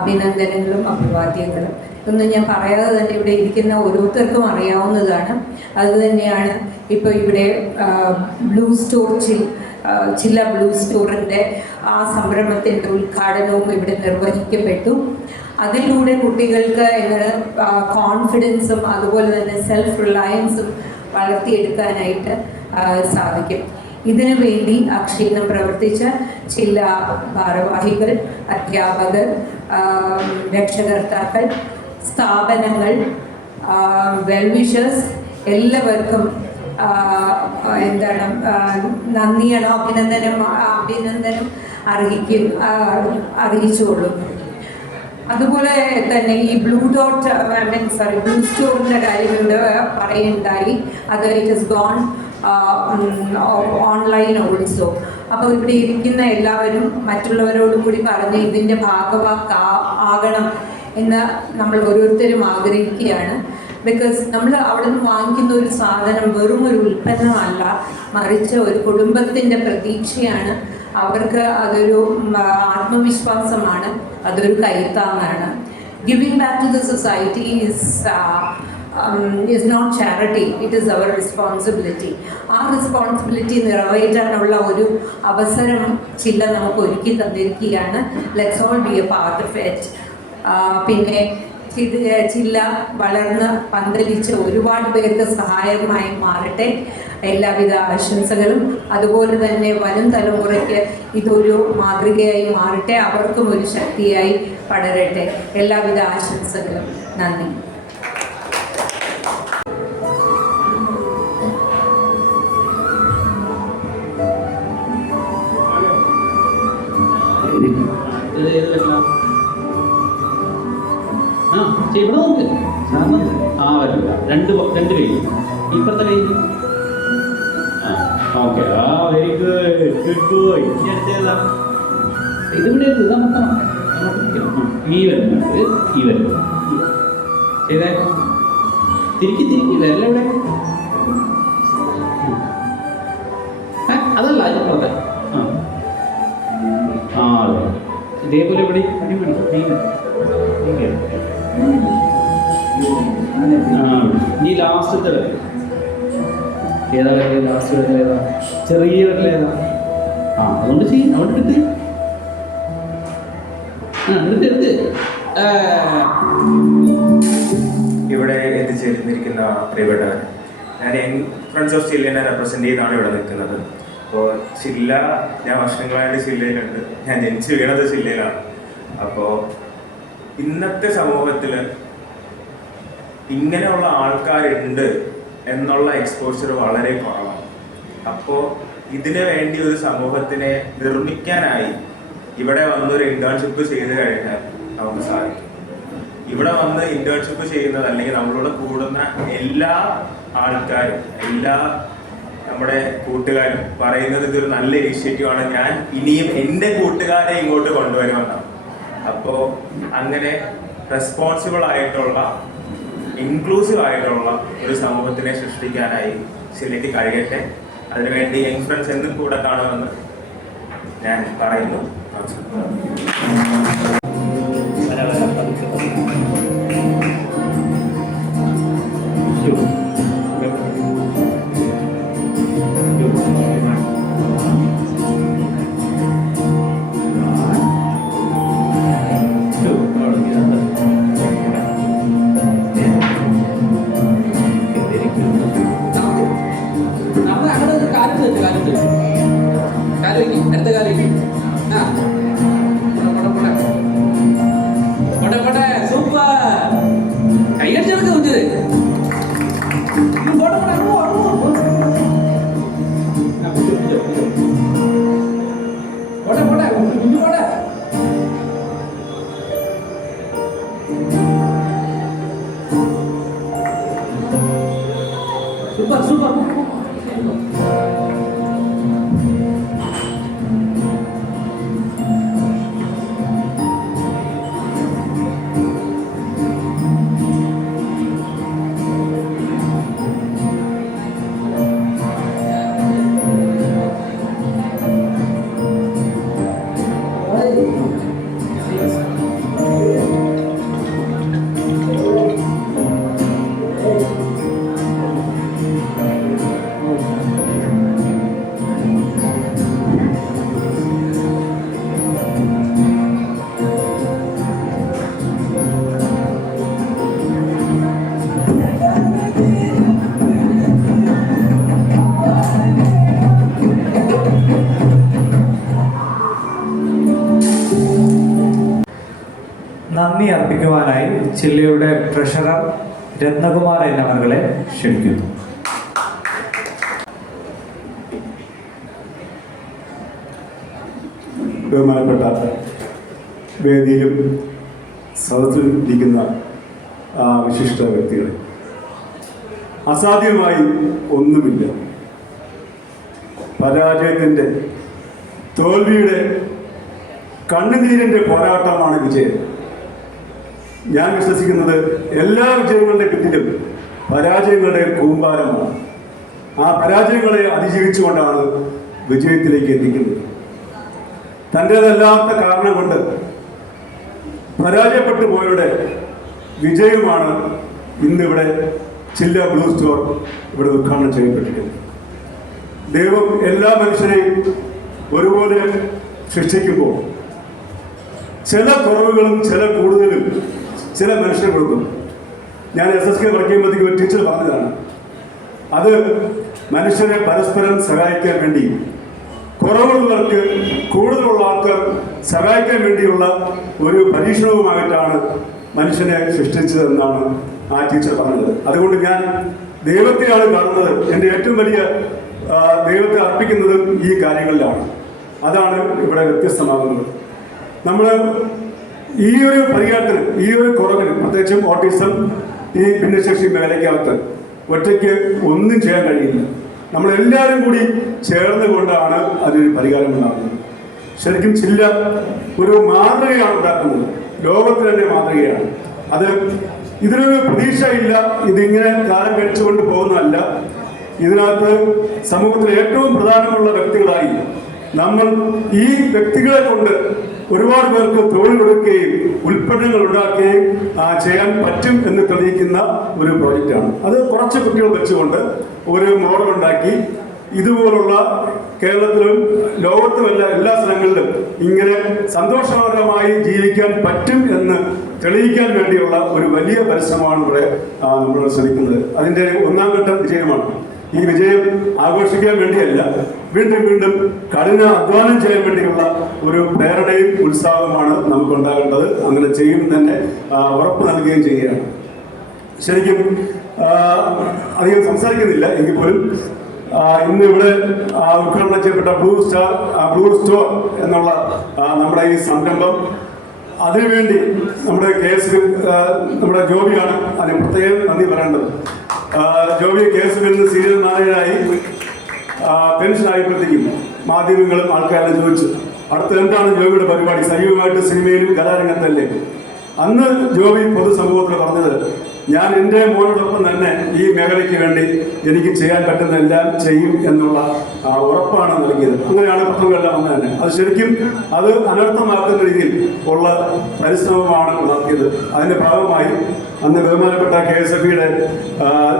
അഭിനന്ദനങ്ങളും അഭിവാദ്യങ്ങളും. ഇതൊന്നും ഞാൻ പറയാതെ തന്നെ ഇവിടെ ഇരിക്കുന്ന ഓരോരുത്തർക്കും അറിയാവുന്നതാണ്. അതുതന്നെയാണ് ഇപ്പോൾ ഇവിടെ ബ്ലൂ സ്റ്റോർ ചില്ല ബ്ലൂ സ്റ്റോറിൻ്റെ ആ സംരംഭത്തിൻ്റെ ഉദ്ഘാടനവും ഇവിടെ നിർവഹിക്കപ്പെട്ടു. അതിലൂടെ കുട്ടികൾക്ക് കോൺഫിഡൻസും അതുപോലെ തന്നെ സെൽഫ് റിലയൻസും വളർത്തിയെടുക്കാനായിട്ട് സാധിക്കും. ഇതിനു വേണ്ടി അക്ഷീണം പ്രവർത്തിച്ച ചില ഭാരവാഹികൾ, അധ്യാപകർ, രക്ഷകർത്താക്കൾ, സ്ഥാപനങ്ങൾ, വെൽവിഷേഴ്സ് എല്ലാവർക്കും നന്ദിയാണോ അഭിനന്ദനം അറിയിച്ചുകൊള്ളും. അതുപോലെ തന്നെ ഈ ബ്ലൂ സ്റ്റോറിൻ്റെ കാര്യം ഇവിടെ പറയുണ്ടായി. അത് it is gone online also. അപ്പോൾ ഇവിടെ ഇരിക്കുന്ന എല്ലാവരും മറ്റുള്ളവരോടും കൂടി പറഞ്ഞ് ഇതിൻ്റെ ഭാഗമാകണം എന്ന് നമ്മൾ ഓരോരുത്തരും ആഗ്രഹിക്കുകയാണ്. ബിക്കോസ് നമ്മൾ അവിടെ നിന്ന് വാങ്ങിക്കുന്ന ഒരു സാധനം വെറും ഒരു ഉൽപ്പന്നമല്ല, മറിച്ച് ഒരു കുടുംബത്തിൻ്റെ പ്രതീക്ഷയാണ്. അവർക്ക് അതൊരു ആത്മവിശ്വാസമാണ്, അതൊരു കൈത്താങ്ങാണ്. Giving back to the society is is not charity, it is our responsibility. ആ റെസ്പോൺസിബിലിറ്റി നിറവേറ്റാനുള്ള ഒരു അവസരം ചില്ല നമുക്ക് ഒരുക്കി തന്നിരിക്കുകയാണ്. Let's all be a part of it. പിന്നെ ചില്ല വളർന്ന് പന്തലിച്ച് ഒരുപാട് പേർക്ക് സഹായമായി മാറട്ടെ. എല്ലാവിധ ആശംസകളും. അതുപോലെ തന്നെ വരും തലമുറയ്ക്ക് ഇതൊരു മാതൃകയായി മാറട്ടെ, അവർക്കും ഒരു ശക്തിയായി പടരട്ടെ. എല്ലാവിധ ആശംസകളും. നന്ദി. ഇവിടെ നോക്ക്. വരില്ല. രണ്ട് പേര് ഇപ്പത്തെ പേര്. Okay. Very good. Good boy. ഇനി അടുത്തേതാ? ഇതിവിടെ ഇതാ മൊത്തം. ഈ വരുന്നുണ്ട്, ഈ വരുന്നു. ചെയ്തേ. തിരിക്കി വരലെവിടെ? അതല്ല അതിപ്പുറത്തെ. അതെ. ഇതേപോലെ ഇവിടെ ഈ ലാസ്റ്റത്തെ വരെ ഏതാ വരെ? ലാസ്റ്റ് വരെ ഏതാ? ചെറിയ വരല ഏതാ? അതുകൊണ്ട് ചെയ്യും. അവിടെ എടുത്ത് എടുത്ത് ഇവിടെ എത്തിച്ചേർന്നിരിക്കുന്ന പ്രിയപ്പെട്ടവർ, ഞാൻ ഫ്രണ്ട്സ് ഓഫ് ചില്ലിനെ റെപ്രസെൻ്റ് ചെയ്താണ് ഇവിടെ നിൽക്കുന്നത്. അപ്പോൾ ചില്ല, ഞാൻ വർഷങ്ങളായിട്ട് ചില്ലയിലുണ്ട്. ഞാൻ ജനിച്ച് വീണത് ചില്ലയിലാണ്. അപ്പോൾ ഇന്നത്തെ സമൂഹത്തിൽ ഇങ്ങനെയുള്ള ആൾക്കാരുണ്ട് എന്നുള്ള എക്സ്പോഷർ വളരെ കുറവാണ്. അപ്പോൾ ഇതിനു വേണ്ടി ഒരു സമൂഹത്തിനെ നിർമ്മിക്കാനായി ഇവിടെ വന്നൊരു ഇന്റേൺഷിപ്പ് ചെയ്ത് കഴിഞ്ഞാൽ നമുക്ക് സാധിക്കും. ഇവിടെ വന്ന് ഇന്റേൺഷിപ്പ് ചെയ്യുന്നത് അല്ലെങ്കിൽ നമ്മളോട് കൂടുന്ന എല്ലാ ആൾക്കാരും, എല്ലാ നമ്മുടെ കൂട്ടുകാരും പറയുന്നത് ഇതൊരു നല്ല ഇനിഷ്യേറ്റീവാണ്, ഞാൻ ഇനിയും എൻ്റെ കൂട്ടുകാരെ ഇങ്ങോട്ട് കൊണ്ടുവരുമെന്നാണ്. അപ്പോൾ അങ്ങനെ റെസ്പോൺസിബിൾ ആയിട്ടുള്ള, ഇൻക്ലൂസീവ് ആയിട്ടുള്ള ഒരു സമൂഹത്തിനെ സൃഷ്ടിക്കാനായി ചില്ലയ്ക്ക് കഴിയട്ടെ. അതിനുവേണ്ടി യങ് ഫ്രണ്ട്സ് എന്നും കൂടെ കാണുമെന്ന് ഞാൻ പറയുന്നു. നന്ദി അർപ്പിക്കുവാനായി ചില്ലയുടെ ട്രഷറർ രത്നകുമാർ എന്നവരെ ക്ഷണിക്കുന്നു. ബഹുമാനപ്പെട്ട വേദിയിലും സദസ്സിലും ഇരിക്കുന്ന വിശിഷ്ട വ്യക്തികളെ, അസാധ്യമായി ഒന്നുമില്ല. പരാജയത്തിൻ്റെ, തോൽവിയുടെ, കണ്ണുനീരിൻ്റെ പോരാട്ടമാണ് വിജയം. ഞാൻ വിശ്വസിക്കുന്നത് എല്ലാ വിജയങ്ങളുടെ പിന്നിലും പരാജയങ്ങളുടെ കൂമ്പാരമാണ്. ആ പരാജയങ്ങളെ അതിജീവിച്ചുകൊണ്ടാണ് വിജയത്തിലേക്ക് എത്തിക്കുന്നത്. തൻ്റേതല്ലാത്ത കാരണം കൊണ്ട് പരാജയപ്പെട്ടു പോയവരുടെ വിജയമാണ് ഇന്നിവിടെ ചില്ല ബ്ലൂ സ്റ്റോർ ഇവിടെ ഉദ്ഘാടനം ചെയ്യപ്പെട്ടിട്ടുണ്ട്. ദൈവം എല്ലാ മനുഷ്യരെയും ഒരുപോലെ സൃഷ്ടിക്കുമ്പോൾ ചില കുറവുകളും ചില കൂടുതലും ചില മനുഷ്യർ കൊടുക്കും. ഞാൻ SSK വർക്ക് ചെയ്യുമ്പോഴത്തേക്ക് ഒരു ടീച്ചർ പറഞ്ഞതാണ്, അത് മനുഷ്യരെ പരസ്പരം സഹായിക്കാൻ വേണ്ടി കുറവുള്ളവർക്ക് കൂടുതലുള്ള ആൾക്കാർ സഹായിക്കാൻ വേണ്ടിയുള്ള ഒരു പരീക്ഷണവുമായിട്ടാണ് മനുഷ്യനെ സൃഷ്ടിച്ചതെന്നാണ് ആ ടീച്ചർ പറഞ്ഞത്. അതുകൊണ്ട് ഞാൻ ദൈവത്തെയാണ് കാണുന്നത്. എൻ്റെ ഏറ്റവും വലിയ ദൈവത്തെ അർപ്പിക്കുന്നതും ഈ കാര്യങ്ങളിലാണ്. അതാണ് ഇവിടെ വ്യത്യസ്തമാകുന്നത്. നമ്മൾ ഈ ഒരു പരിഹാരത്തിന്, ഈ ഒരു കുറവിന്, പ്രത്യേകിച്ചും ഓട്ടിസം, ഈ ഭിന്നശേഷി മേഖലയ്ക്കകത്ത് ഒറ്റയ്ക്ക് ഒന്നും ചെയ്യാൻ കഴിയില്ല. നമ്മളെല്ലാവരും കൂടി ചേർന്നുകൊണ്ടാണ് അതിനൊരു പരിഹാരം ഉണ്ടാകുന്നത്. ശരിക്കും ചില്ല ഒരു മാതൃകയാണ് ഉണ്ടാക്കുന്നത്, ലോകത്തിൽ തന്നെ മാതൃകയാണ്. അത് ഇതിനൊരു പ്രതീക്ഷയില്ല, ഇതിങ്ങനെ കാലം കഴിച്ചുകൊണ്ട് പോകുന്നതല്ല. ഇതിനകത്ത് സമൂഹത്തിലെ ഏറ്റവും പ്രധാനമുള്ള വ്യക്തികളായി നമ്മൾ ഈ വ്യക്തികളെ കൊണ്ട് ഒരുപാട് പേർക്ക് തൊഴിൽ കൊടുക്കുകയും ഉൽപ്പന്നങ്ങൾ ഉണ്ടാക്കുകയും ചെയ്യാൻ പറ്റും എന്ന് തെളിയിക്കുന്ന ഒരു പ്രോജക്റ്റാണ്. അത് കുറച്ച് കുട്ടികൾ വെച്ചുകൊണ്ട് ഒരു മോഡൽ ഉണ്ടാക്കി ഇതുപോലുള്ള കേരളത്തിലും ലോകത്തുമല്ല എല്ലാ സ്ഥലങ്ങളിലും ഇങ്ങനെ സന്തോഷകരമായി ജീവിക്കാൻ പറ്റും എന്ന് തെളിയിക്കാൻ വേണ്ടിയുള്ള ഒരു വലിയ പരിശ്രമമാണ് ഇവിടെ നമ്മൾ ശ്രമിക്കുന്നത്. അതിൻ്റെ ഒന്നാം ഘട്ടം വിജയമാണ്. ഈ വിജയം ആഘോഷിക്കാൻ വേണ്ടിയല്ല, വീണ്ടും വീണ്ടും കഠിന അധ്വാനം ചെയ്യാൻ വേണ്ടിയുള്ള ഒരു പ്രേരണയും ഉത്സാഹവുമാണ് നമുക്കുണ്ടാകേണ്ടത്. അങ്ങനെ ചെയ്യും തന്നെ ഉറപ്പ് നൽകുകയും ചെയ്യുകയാണ്. ശരിക്കും അധികം സംസാരിക്കുന്നില്ല എങ്കിൽ പോലും ഇന്ന് ഇവിടെ ഉദ്ഘാടനം ചെയ്യപ്പെട്ട ബ്ലൂ സ്റ്റോർ എന്നുള്ള നമ്മുടെ ഈ സംരംഭം, അതിനുവേണ്ടി നമ്മുടെ നമ്മുടെ ജോബിയാണ് അതിന് പ്രത്യേകം നന്ദി പറയേണ്ടത്. ജോബി KSB സീനിയർ മാനേജറായി പെൻഷനായപ്പോഴത്തേക്കും മാധ്യമങ്ങളും ആൾക്കാരെല്ലാം ചോദിച്ചു, അടുത്ത എന്താണ് ജോബിയുടെ പരിപാടി? സജീവമായിട്ട് സിനിമയിലും കലാരംഗത്തല്ലേ? അന്ന് ജോബി പൊതുസമൂഹത്തിൽ പറഞ്ഞത്, ഞാൻ എൻ്റെ മോനോടൊപ്പം തന്നെ ഈ മേഖലയ്ക്ക് വേണ്ടി എനിക്ക് ചെയ്യാൻ പറ്റുന്നതെല്ലാം ചെയ്യും എന്നുള്ള ഉറപ്പാണ് നൽകിയത്. അങ്ങനെയാണ് പത്രങ്ങളെല്ലാം വന്നത് തന്നെ. അത് ശരിക്കും അത് അനർത്ഥമാക്കുന്ന രീതിയിൽ ഉള്ള പരിശ്രമമാണ് നടത്തിയത്. അതിൻ്റെ ഭാഗമായി അന്ന് ബഹുമാനപ്പെട്ട KSFയുടെ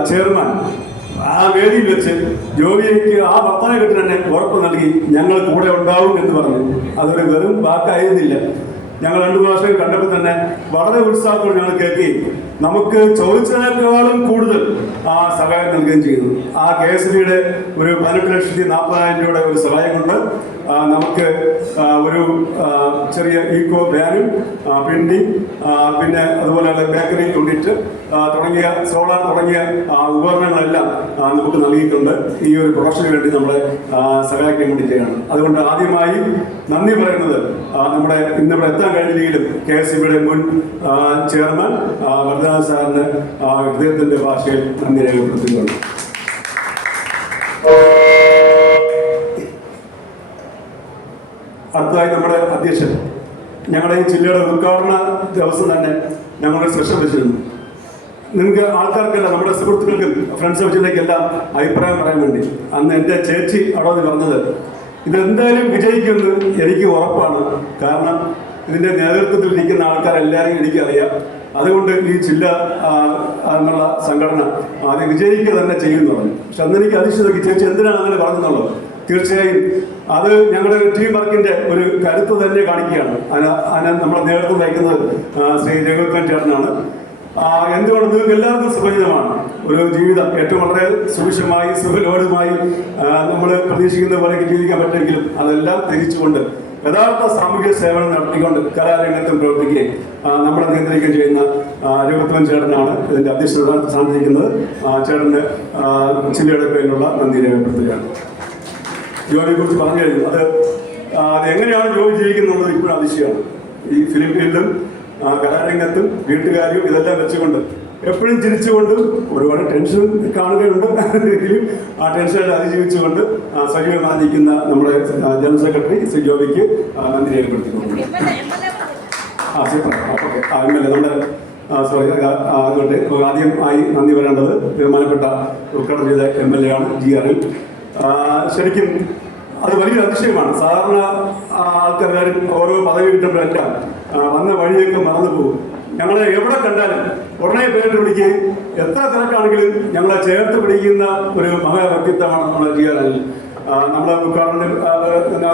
ചെയർമാൻ ആ വേദിയിൽ വെച്ച് ജോബിക്ക് ആ വർത്തമാനഘട്ടം തന്നെ ഉറപ്പ് നൽകി, ഞങ്ങൾ കൂടെ ഉണ്ടാവും എന്ന് പറഞ്ഞു. അതൊരു വെറും വാക്കായിരുന്നില്ല. ഞങ്ങൾ 2 പ്രാവശ്യം കണ്ടപ്പോൾ തന്നെ വളരെ ഉത്സാഹത്തോടെ ഞങ്ങൾ കേൾക്കുകയും നമുക്ക് ചോദിച്ചതിനേക്കാളും കൂടുതൽ സഹായം നൽകുകയും ചെയ്തു. ആ KSBയുടെ ഒരു 18,40,000 രൂപയുടെ ഒരു സഹായം കൊണ്ട് നമുക്ക് ഒരു ചെറിയ ഈക്കോ വാനും പ്രിന്റിംഗ്, പിന്നെ അതുപോലെ ബേക്കറി യൂണിറ്റ് തുടങ്ങിയ സോളാർ തുടങ്ങിയ ഉപകരണങ്ങളെല്ലാം നമുക്ക് നൽകിയിട്ടുണ്ട്. ഈ ഒരു പ്രൊഡക്ഷന് വേണ്ടി നമ്മളെ സഹായിക്കാൻ വേണ്ടിയിട്ടാണ്. അതുകൊണ്ട് ആദ്യമായി നന്ദി പറയുന്നത് നമ്മുടെ ഇന്നിവിടെ എത്താൻ കഴിഞ്ഞില്ലെങ്കിലും KSBയുടെ മുൻ ചെയർമാൻ വരദരാജൻ സാറിന് ഹൃദയത്തിന്റെ ഭാഷയിൽ നന്ദി രേഖപ്പെടുത്തിയിട്ടുണ്ട്. അടുത്തതായി നമ്മുടെ അധ്യക്ഷൻ, ഞങ്ങളുടെ ഈ ജില്ലയുടെ ഉദ്ഘാടന ദിവസം തന്നെ ഞങ്ങളൊരു സെഷൻ വെച്ചിരുന്നു. നിങ്ങൾക്ക് ആൾക്കാർക്കല്ല, നമ്മുടെ സുഹൃത്തുക്കൾക്കും ഫ്രണ്ട്സ് വെച്ചിലേക്കെല്ലാം അഭിപ്രായം പറയാൻ വേണ്ടി. അന്ന് എൻ്റെ ചേച്ചി അവിടെ പറഞ്ഞത്, ഇതെന്തായാലും വിജയിക്കുമെന്ന് എനിക്ക് ഉറപ്പാണ്. കാരണം ഇതിൻ്റെ നേതൃത്വത്തിൽ ഇരിക്കുന്ന ആൾക്കാരെല്ലാവരെയും എനിക്കറിയാം. അതുകൊണ്ട് ഈ ജില്ല എന്നുള്ള സംഘടന അത് വിജയിക്കുക തന്നെ ചെയ്യുമെന്ന് പറഞ്ഞു. പക്ഷെ അന്ന് എനിക്ക് അതിശയം, ചേച്ചി എന്തിനാണ് അങ്ങനെ പറഞ്ഞെന്നുള്ളത്. തീർച്ചയായും അത് ഞങ്ങളുടെ ടീം വർക്കിന്റെ ഒരു കരുത്ത് തന്നെ കാണിക്കുകയാണ്. അതിന് നമ്മളെ നേതൃത്വം വഹിക്കുന്നത് ശ്രീ രഘുവൻ ചേട്ടനാണ്. എന്തുകൊണ്ട് നിങ്ങൾക്ക് എല്ലാവർക്കും സുപരിചിതമാണ് ഒരു ജീവിതം ഏറ്റവും വളരെ സുഭിക്ഷമായി സുഖലോടുമായി നമ്മൾ പ്രതീക്ഷിക്കുന്ന പോലെയൊക്കെ ജീവിക്കാൻ പറ്റുമെങ്കിലും അതെല്ലാം തിരിച്ചുകൊണ്ട് യഥാർത്ഥ സാമൂഹിക സേവനം നടത്തിക്കൊണ്ട് കലാരംഗത്തും പ്രവർത്തിക്കുകയും നമ്മളെ നിയന്ത്രിക്കുകയും ചെയ്യുന്ന രഘുവൻ ചേട്ടനാണ് ഇതിന്റെ അധ്യക്ഷത സ്ഥാനത്തിരിക്കുന്നത്. ചേട്ടന് ജില്ലയുടെ പേരിലുള്ള നന്ദി രേഖപ്പെടുത്തുകയാണ്. ജോബിയെ കുറിച്ച് പറഞ്ഞു കഴിഞ്ഞു. അത് എങ്ങനെയാണ് ജോബി ജീവിക്കുന്നുള്ളത് ഇപ്പോഴും അതിശയമാണ്. ഈ ഫിലിം ഫീൽഡും കലാരംഗത്തും വീട്ടുകാരും ഇതെല്ലാം വെച്ചുകൊണ്ട് എപ്പോഴും ചിരിച്ചുകൊണ്ട് ഒരുപാട് ടെൻഷൻ കാണുകയുണ്ട്. എങ്കിലും ആ ടെൻഷനെ അതിജീവിച്ചുകൊണ്ട് സജീവമായി നിൽക്കുന്ന നമ്മുടെ ജനറൽ സെക്രട്ടറി ശ്രീ ജോബിക്ക് നന്ദി രേഖപ്പെടുത്തിയിട്ടുണ്ട്. MLA നമ്മുടെ അതുകൊണ്ട് ആദ്യമായി നന്ദി പറയേണ്ടത് ബഹുമാനപ്പെട്ട ഉദ്ഘാടനം ചെയ്ത MLA ആണ് GRL. ശരിക്കും അത് വലിയൊരു അതിശയമാണ്. സാധാരണ ആൾക്കാരും ഓരോ പദവി കിട്ടുമ്പോഴെല്ലാം വന്ന വഴിയൊക്കെ മറന്നു പോകും. ഞങ്ങളെ എവിടെ കണ്ടാലും ഉടനെ പേരിട്ട് വിളിക്കുകയും എത്ര തിരക്കാണെങ്കിലും ഞങ്ങളെ ചേർത്ത് പിടിക്കുന്ന ഒരു മഹാവ്യക്തിത്വമാണ് നമ്മുടെ ജി ആർ അനിൽ. നമ്മളെ ഉദ്ഘാടനം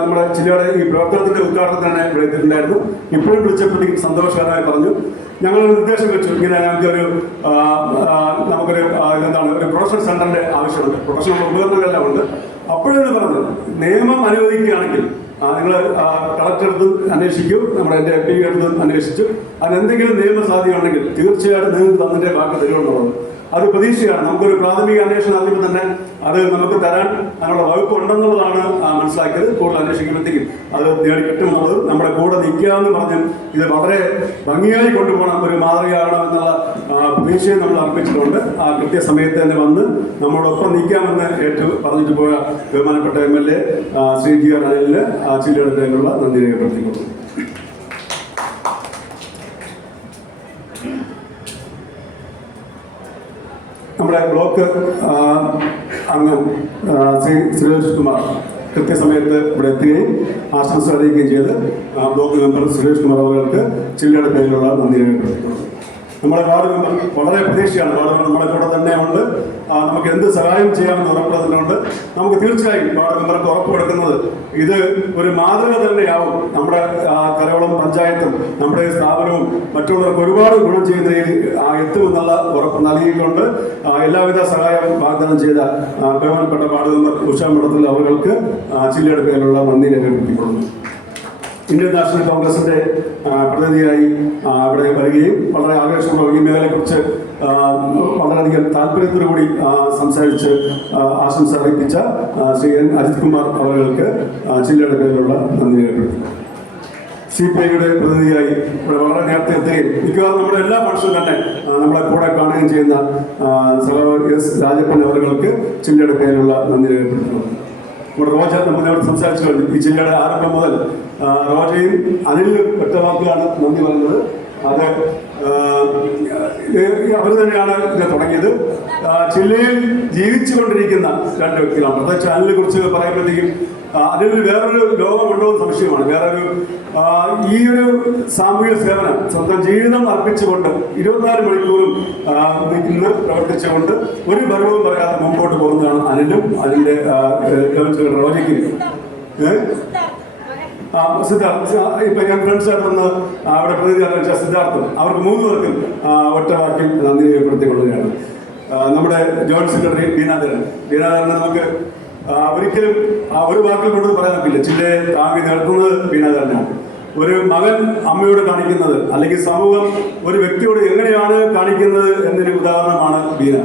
നമ്മുടെ ജില്ലയുടെ ഈ പ്രവർത്തനത്തിന്റെ ഉദ്ഘാടനം തന്നെ ഇവിടെ എത്തിയിട്ടുണ്ടായിരുന്നു. ഇപ്പോഴും വിളിച്ചപ്പോഴേക്കും സന്തോഷകരമായി പറഞ്ഞു. ഞങ്ങളൊരു നിർദ്ദേശം വെച്ചു, ഇങ്ങനെ നമുക്കൊരു എന്താണ് ഒരു പ്രൊഫഷണൽ സെന്ററിന്റെ ആവശ്യമുണ്ട്, പ്രൊഫഷണൽ ഉപകരണങ്ങളെല്ലാം ഉണ്ട്. അപ്പോഴാണ് പറഞ്ഞത്, നിയമം അനുവദിക്കുകയാണെങ്കിൽ നിങ്ങൾ കളക്ടർ അടുത്ത് അന്വേഷിക്കൂ, നമ്മുടെ എൻ്റെ MP അടുത്ത് അന്വേഷിച്ചു, അതിനെന്തെങ്കിലും നിയമസാധ്യതയുണ്ടെങ്കിൽ തീർച്ചയായിട്ടും നിങ്ങൾക്ക് തന്നിട്ടേ ബാക്കി തരുമെന്നുള്ളത്. അത് പ്രതീക്ഷയാണ്. നമുക്കൊരു പ്രാഥമിക അന്വേഷണം അറിയുമ്പോൾ തന്നെ അത് നമുക്ക് തരാൻ അതിനുള്ള വകുപ്പ് ഉണ്ടെന്നുള്ളതാണ് മനസ്സിലാക്കിയത്. കൂടുതൽ അന്വേഷിക്കുമ്പോഴത്തേക്കും അത് നേടി കിട്ടുമെന്നുള്ളത് നമ്മുടെ കൂടെ നിൽക്കാമെന്ന് പറഞ്ഞ് ഇത് വളരെ ഭംഗിയായി കൊണ്ടുപോകണം, ഒരു മാതൃകയാകണമെന്നുള്ള പ്രതീക്ഷയെ നമ്മൾ അർപ്പിച്ചിട്ടുണ്ട്. ആ കൃത്യസമയത്ത് തന്നെ വന്ന് നമ്മളോടൊപ്പം നിൽക്കാമെന്ന് പറഞ്ഞിട്ട് പോയ ബഹുമാനപ്പെട്ട MLA ശ്രീ ജി ആർ അനിലിന് ജില്ലയുടെ പേരിലുള്ള നന്ദി രേഖപ്പെടുത്തിക്കൊള്ളു. നമ്മുടെ ബ്ലോക്ക് അംഗം ശ്രീ സുരേഷ് കുമാർ കൃത്യസമയത്ത് ഇവിടെ എത്തുകയും ആശംസ അറിയിക്കുകയും ചെയ്ത് ബ്ലോക്ക് മെമ്പർ സുരേഷ് കുമാർ അവർക്ക് ജില്ലയുടെ പേരിലുള്ള നന്ദി രേഖപ്പെടുത്തിക്കൊള്ളു. നമ്മുടെ വാർഡ് മെമ്പർ വളരെ പ്രതീക്ഷയാണ്. വാർഡ് മെമ്പർ നമ്മളെ കൂടെ തന്നെ ഉണ്ട്. നമുക്ക് എന്ത് സഹായം ചെയ്യാമെന്ന് ഉറപ്പ് തന്നിട്ടുണ്ട്. നമുക്ക് തീർച്ചയായും വാർഡ് മെമ്പർക്ക് ഉറപ്പ് കൊടുക്കുന്നത് ഇത് ഒരു മാതൃക തന്നെയാവും. നമ്മുടെ കരവളം പഞ്ചായത്തും നമ്മുടെ സ്ഥാപനവും മറ്റുള്ളവർക്ക് ഒരുപാട് ഗുണം ചെയ്യുന്നതിൽ എത്തുമെന്നുള്ള ഉറപ്പ് നൽകിക്കൊണ്ട് എല്ലാവിധ സഹായവും വാഗ്ദാനം ചെയ്ത ബഹുമാനപ്പെട്ട വാർഡ് മെമ്പർ ഉഷാ മഠത്തിൽ അവർക്ക് ജില്ലയുടെ പേരിലുള്ള നന്ദി രേഖപ്പെടുത്തിക്കൊള്ളുന്നു. ഇന്ത്യൻ നാഷണൽ കോൺഗ്രസിന്റെ പ്രതിനിധിയായി അവിടെ വരികയും വളരെ ആവേശപൂർവ്വം ഈ മേഖലയെക്കുറിച്ച് വളരെയധികം താല്പര്യത്തോടുകൂടി സംസാരിച്ച് ആശംസ അറിയിപ്പിച്ച ശ്രീ N. അജിത് കുമാർ അവർക്ക് ജില്ലയുടെ പേരിലുള്ള നന്ദി രേഖപ്പെടുത്തുന്നു. CPIയുടെ പ്രതിനിധിയായി ഇവിടെ വളരെ നേരത്തെ എത്തുകയും മിക്കവാറും നമ്മുടെ എല്ലാ ഫംഗ്ഷനും തന്നെ നമ്മളെ കൂടെ കാണുകയും ചെയ്യുന്ന S. രാജപ്പൻ അവർക്ക് ജില്ലയുടെ പേരിലുള്ള നന്ദി രേഖപ്പെടുത്തുന്നു. നമ്മുടെ റോജ നമ്മൾ സംസാരിച്ചു കഴിഞ്ഞു. ഈ ജില്ലയുടെ ആരംഭം മുതൽ റോജയും അനിലും ഒറ്റ വാക്കുകളാണ് നന്ദി പറയുന്നത്. അത് അവർ തന്നെയാണ് ഇത് തുടങ്ങിയത്. ജില്ലയിൽ ജീവിച്ചുകൊണ്ടിരിക്കുന്ന രണ്ട് വ്യക്തികളാണ്. പ്രത്യേകിച്ച് അനിലിനെ കുറിച്ച് പറയുമ്പോഴത്തേക്കും അതിൽ വേറൊരു ലോകമുണ്ടോ എന്ന് സംശയമാണ്. വേറൊരു ഈ ഒരു സാമൂഹിക സേവനം സ്വന്തം ജീവിതം അർപ്പിച്ചുകൊണ്ട് 24 മണിക്കൂറും നിന്ന് പ്രവർത്തിച്ചുകൊണ്ട് ഒരു ഭരണവും പറയാതെ മുമ്പോട്ട് പോകുന്നതാണ് അനിലും അതിൻ്റെ റോജയ്ക്ക്. സിദ്ധാർത്ഥ് ഇപ്പൊ ഞാൻ ഫ്രണ്ട്സായിട്ട് വന്ന് അവിടെ പ്രതിനിധി സിദ്ധാർത്ഥം അവർക്ക് 3 പേർക്കും ഒറ്റ വാക്കിൽ നന്ദി രേഖപ്പെടുത്തിക്കൊള്ളുകയാണ്. നമ്മുടെ ജോയിന്റ് സെക്രട്ടറി ബീനാധരനെ നമുക്ക് ഒരിക്കലും ഒരു വാക്കിൽ കൊണ്ട് പറയാൻ പറ്റില്ല. ജില്ലയെ താങ്ങി നിർത്തുന്നത് ബീനാധരനാണ്. ഒരു മകൻ അമ്മയോട് കാണിക്കുന്നത് അല്ലെങ്കിൽ സമൂഹം ഒരു വ്യക്തിയോട് എങ്ങനെയാണ് കാണിക്കുന്നത് എന്നൊരു ഉദാഹരണമാണ് ബീന.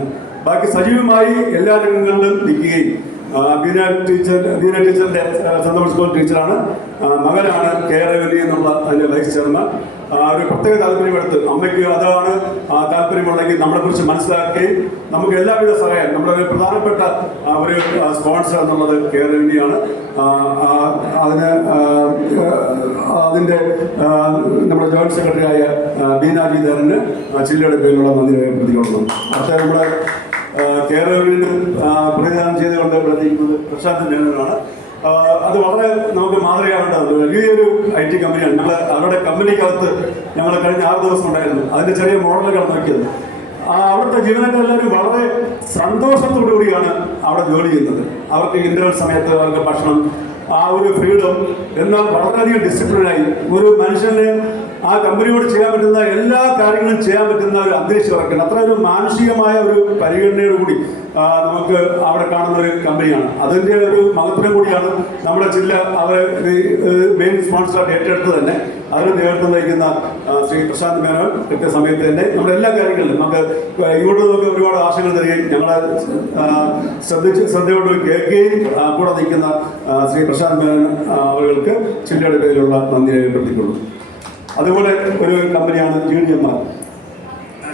ബാക്കി സജീവമായി എല്ലാ രംഗങ്ങളിലും നിൽക്കുകയും ബീന ടീച്ചറിന്റെ സ്വന്തം സ്കൂൾ ടീച്ചറാണ്. മകനാണ് KRV എന്നുള്ള അതിന്റെ വൈസ് ചെയർമാൻ. ഒരു പ്രത്യേക താല്പര്യമെടുത്ത് അമ്മയ്ക്ക് അതാണ് താല്പര്യമുണ്ടെങ്കിൽ നമ്മളെക്കുറിച്ച് മനസ്സിലാക്കുകയും നമുക്ക് എല്ലാവിധ സഹായം നമ്മുടെ ഒരു പ്രധാനപ്പെട്ട ഒരു സ്പോൺസർ എന്നുള്ളത് KRV-യാണ്. അതിൻ്റെ നമ്മുടെ ജോയിന്റ് സെക്രട്ടറി ആയ ബീനാജിധരന് ജില്ലയുടെ പേരിലുള്ള നന്ദി രേഖപ്പെടുത്തിക്കൊള്ളുന്നു. അടുത്ത നമ്മുടെ KRV-ന് പ്രതിദാനം ചെയ്തുകൊണ്ട് പ്രവർത്തിക്കുന്നത് പ്രശാന്ത് മേനോനാണ്. അത് വളരെ നമുക്ക് മാതൃകയാവേണ്ടത് വലിയൊരു IT കമ്പനിയാണ്. ഞങ്ങൾ അവരുടെ കമ്പനിക്കകത്ത് ഞങ്ങൾ കഴിഞ്ഞ 6 ദിവസം ഉണ്ടായിരുന്നു. അതിൻ്റെ ചെറിയ മോഡലുകൾ നോക്കിയത്. അവിടുത്തെ ജീവനക്കാരെല്ലാവരും വളരെ സന്തോഷത്തോടു കൂടിയാണ് അവിടെ ജോലി ചെയ്യുന്നത്. അവർക്ക് ഇന്റർവെൽ സമയത്ത് അവർക്ക് ഭക്ഷണം, ഒരു ഫ്രീഡം, എന്നാൽ വളരെയധികം ഡിസിപ്ലിനായി ഒരു മനുഷ്യന് ആ കമ്പനിയോട് ചെയ്യാൻ പറ്റുന്ന എല്ലാ കാര്യങ്ങളും ചെയ്യാൻ പറ്റുന്ന ഒരു അന്തരീക്ഷം ഇറക്കണം. അത്ര ഒരു മാനുഷികമായ ഒരു പരിഗണനയോടുകൂടി നമുക്ക് അവിടെ കാണുന്ന ഒരു കമ്പനിയാണ്. അതിൻ്റെ ഒരു മഹത്വം കൂടിയാണ് നമ്മുടെ ജില്ല അവരെ മെയിൻ സ്പോൺസറായിട്ട് ഏറ്റെടുത്ത് തന്നെ അതിന് നേതൃത്വം വഹിക്കുന്ന ശ്രീ പ്രശാന്ത് മേനോൻ കൃത്യസമയത്ത് തന്നെ നമ്മുടെ എല്ലാ കാര്യങ്ങളിലും നമുക്ക് ഇങ്ങോട്ട് നമുക്ക് ഒരുപാട് ആശയങ്ങൾ തരികയും ഞങ്ങളെ ശ്രദ്ധയോട് കേൾക്കുകയും കൂടെ നിൽക്കുന്ന ശ്രീ പ്രശാന്ത് മേനോൻ അവർക്ക് ജില്ലയുടെ പേരിലുള്ള നന്ദി രേഖപ്പെടുത്തിക്കൊള്ളു. അതുപോലെ ഒരു കമ്പനിയാണ് GDMR.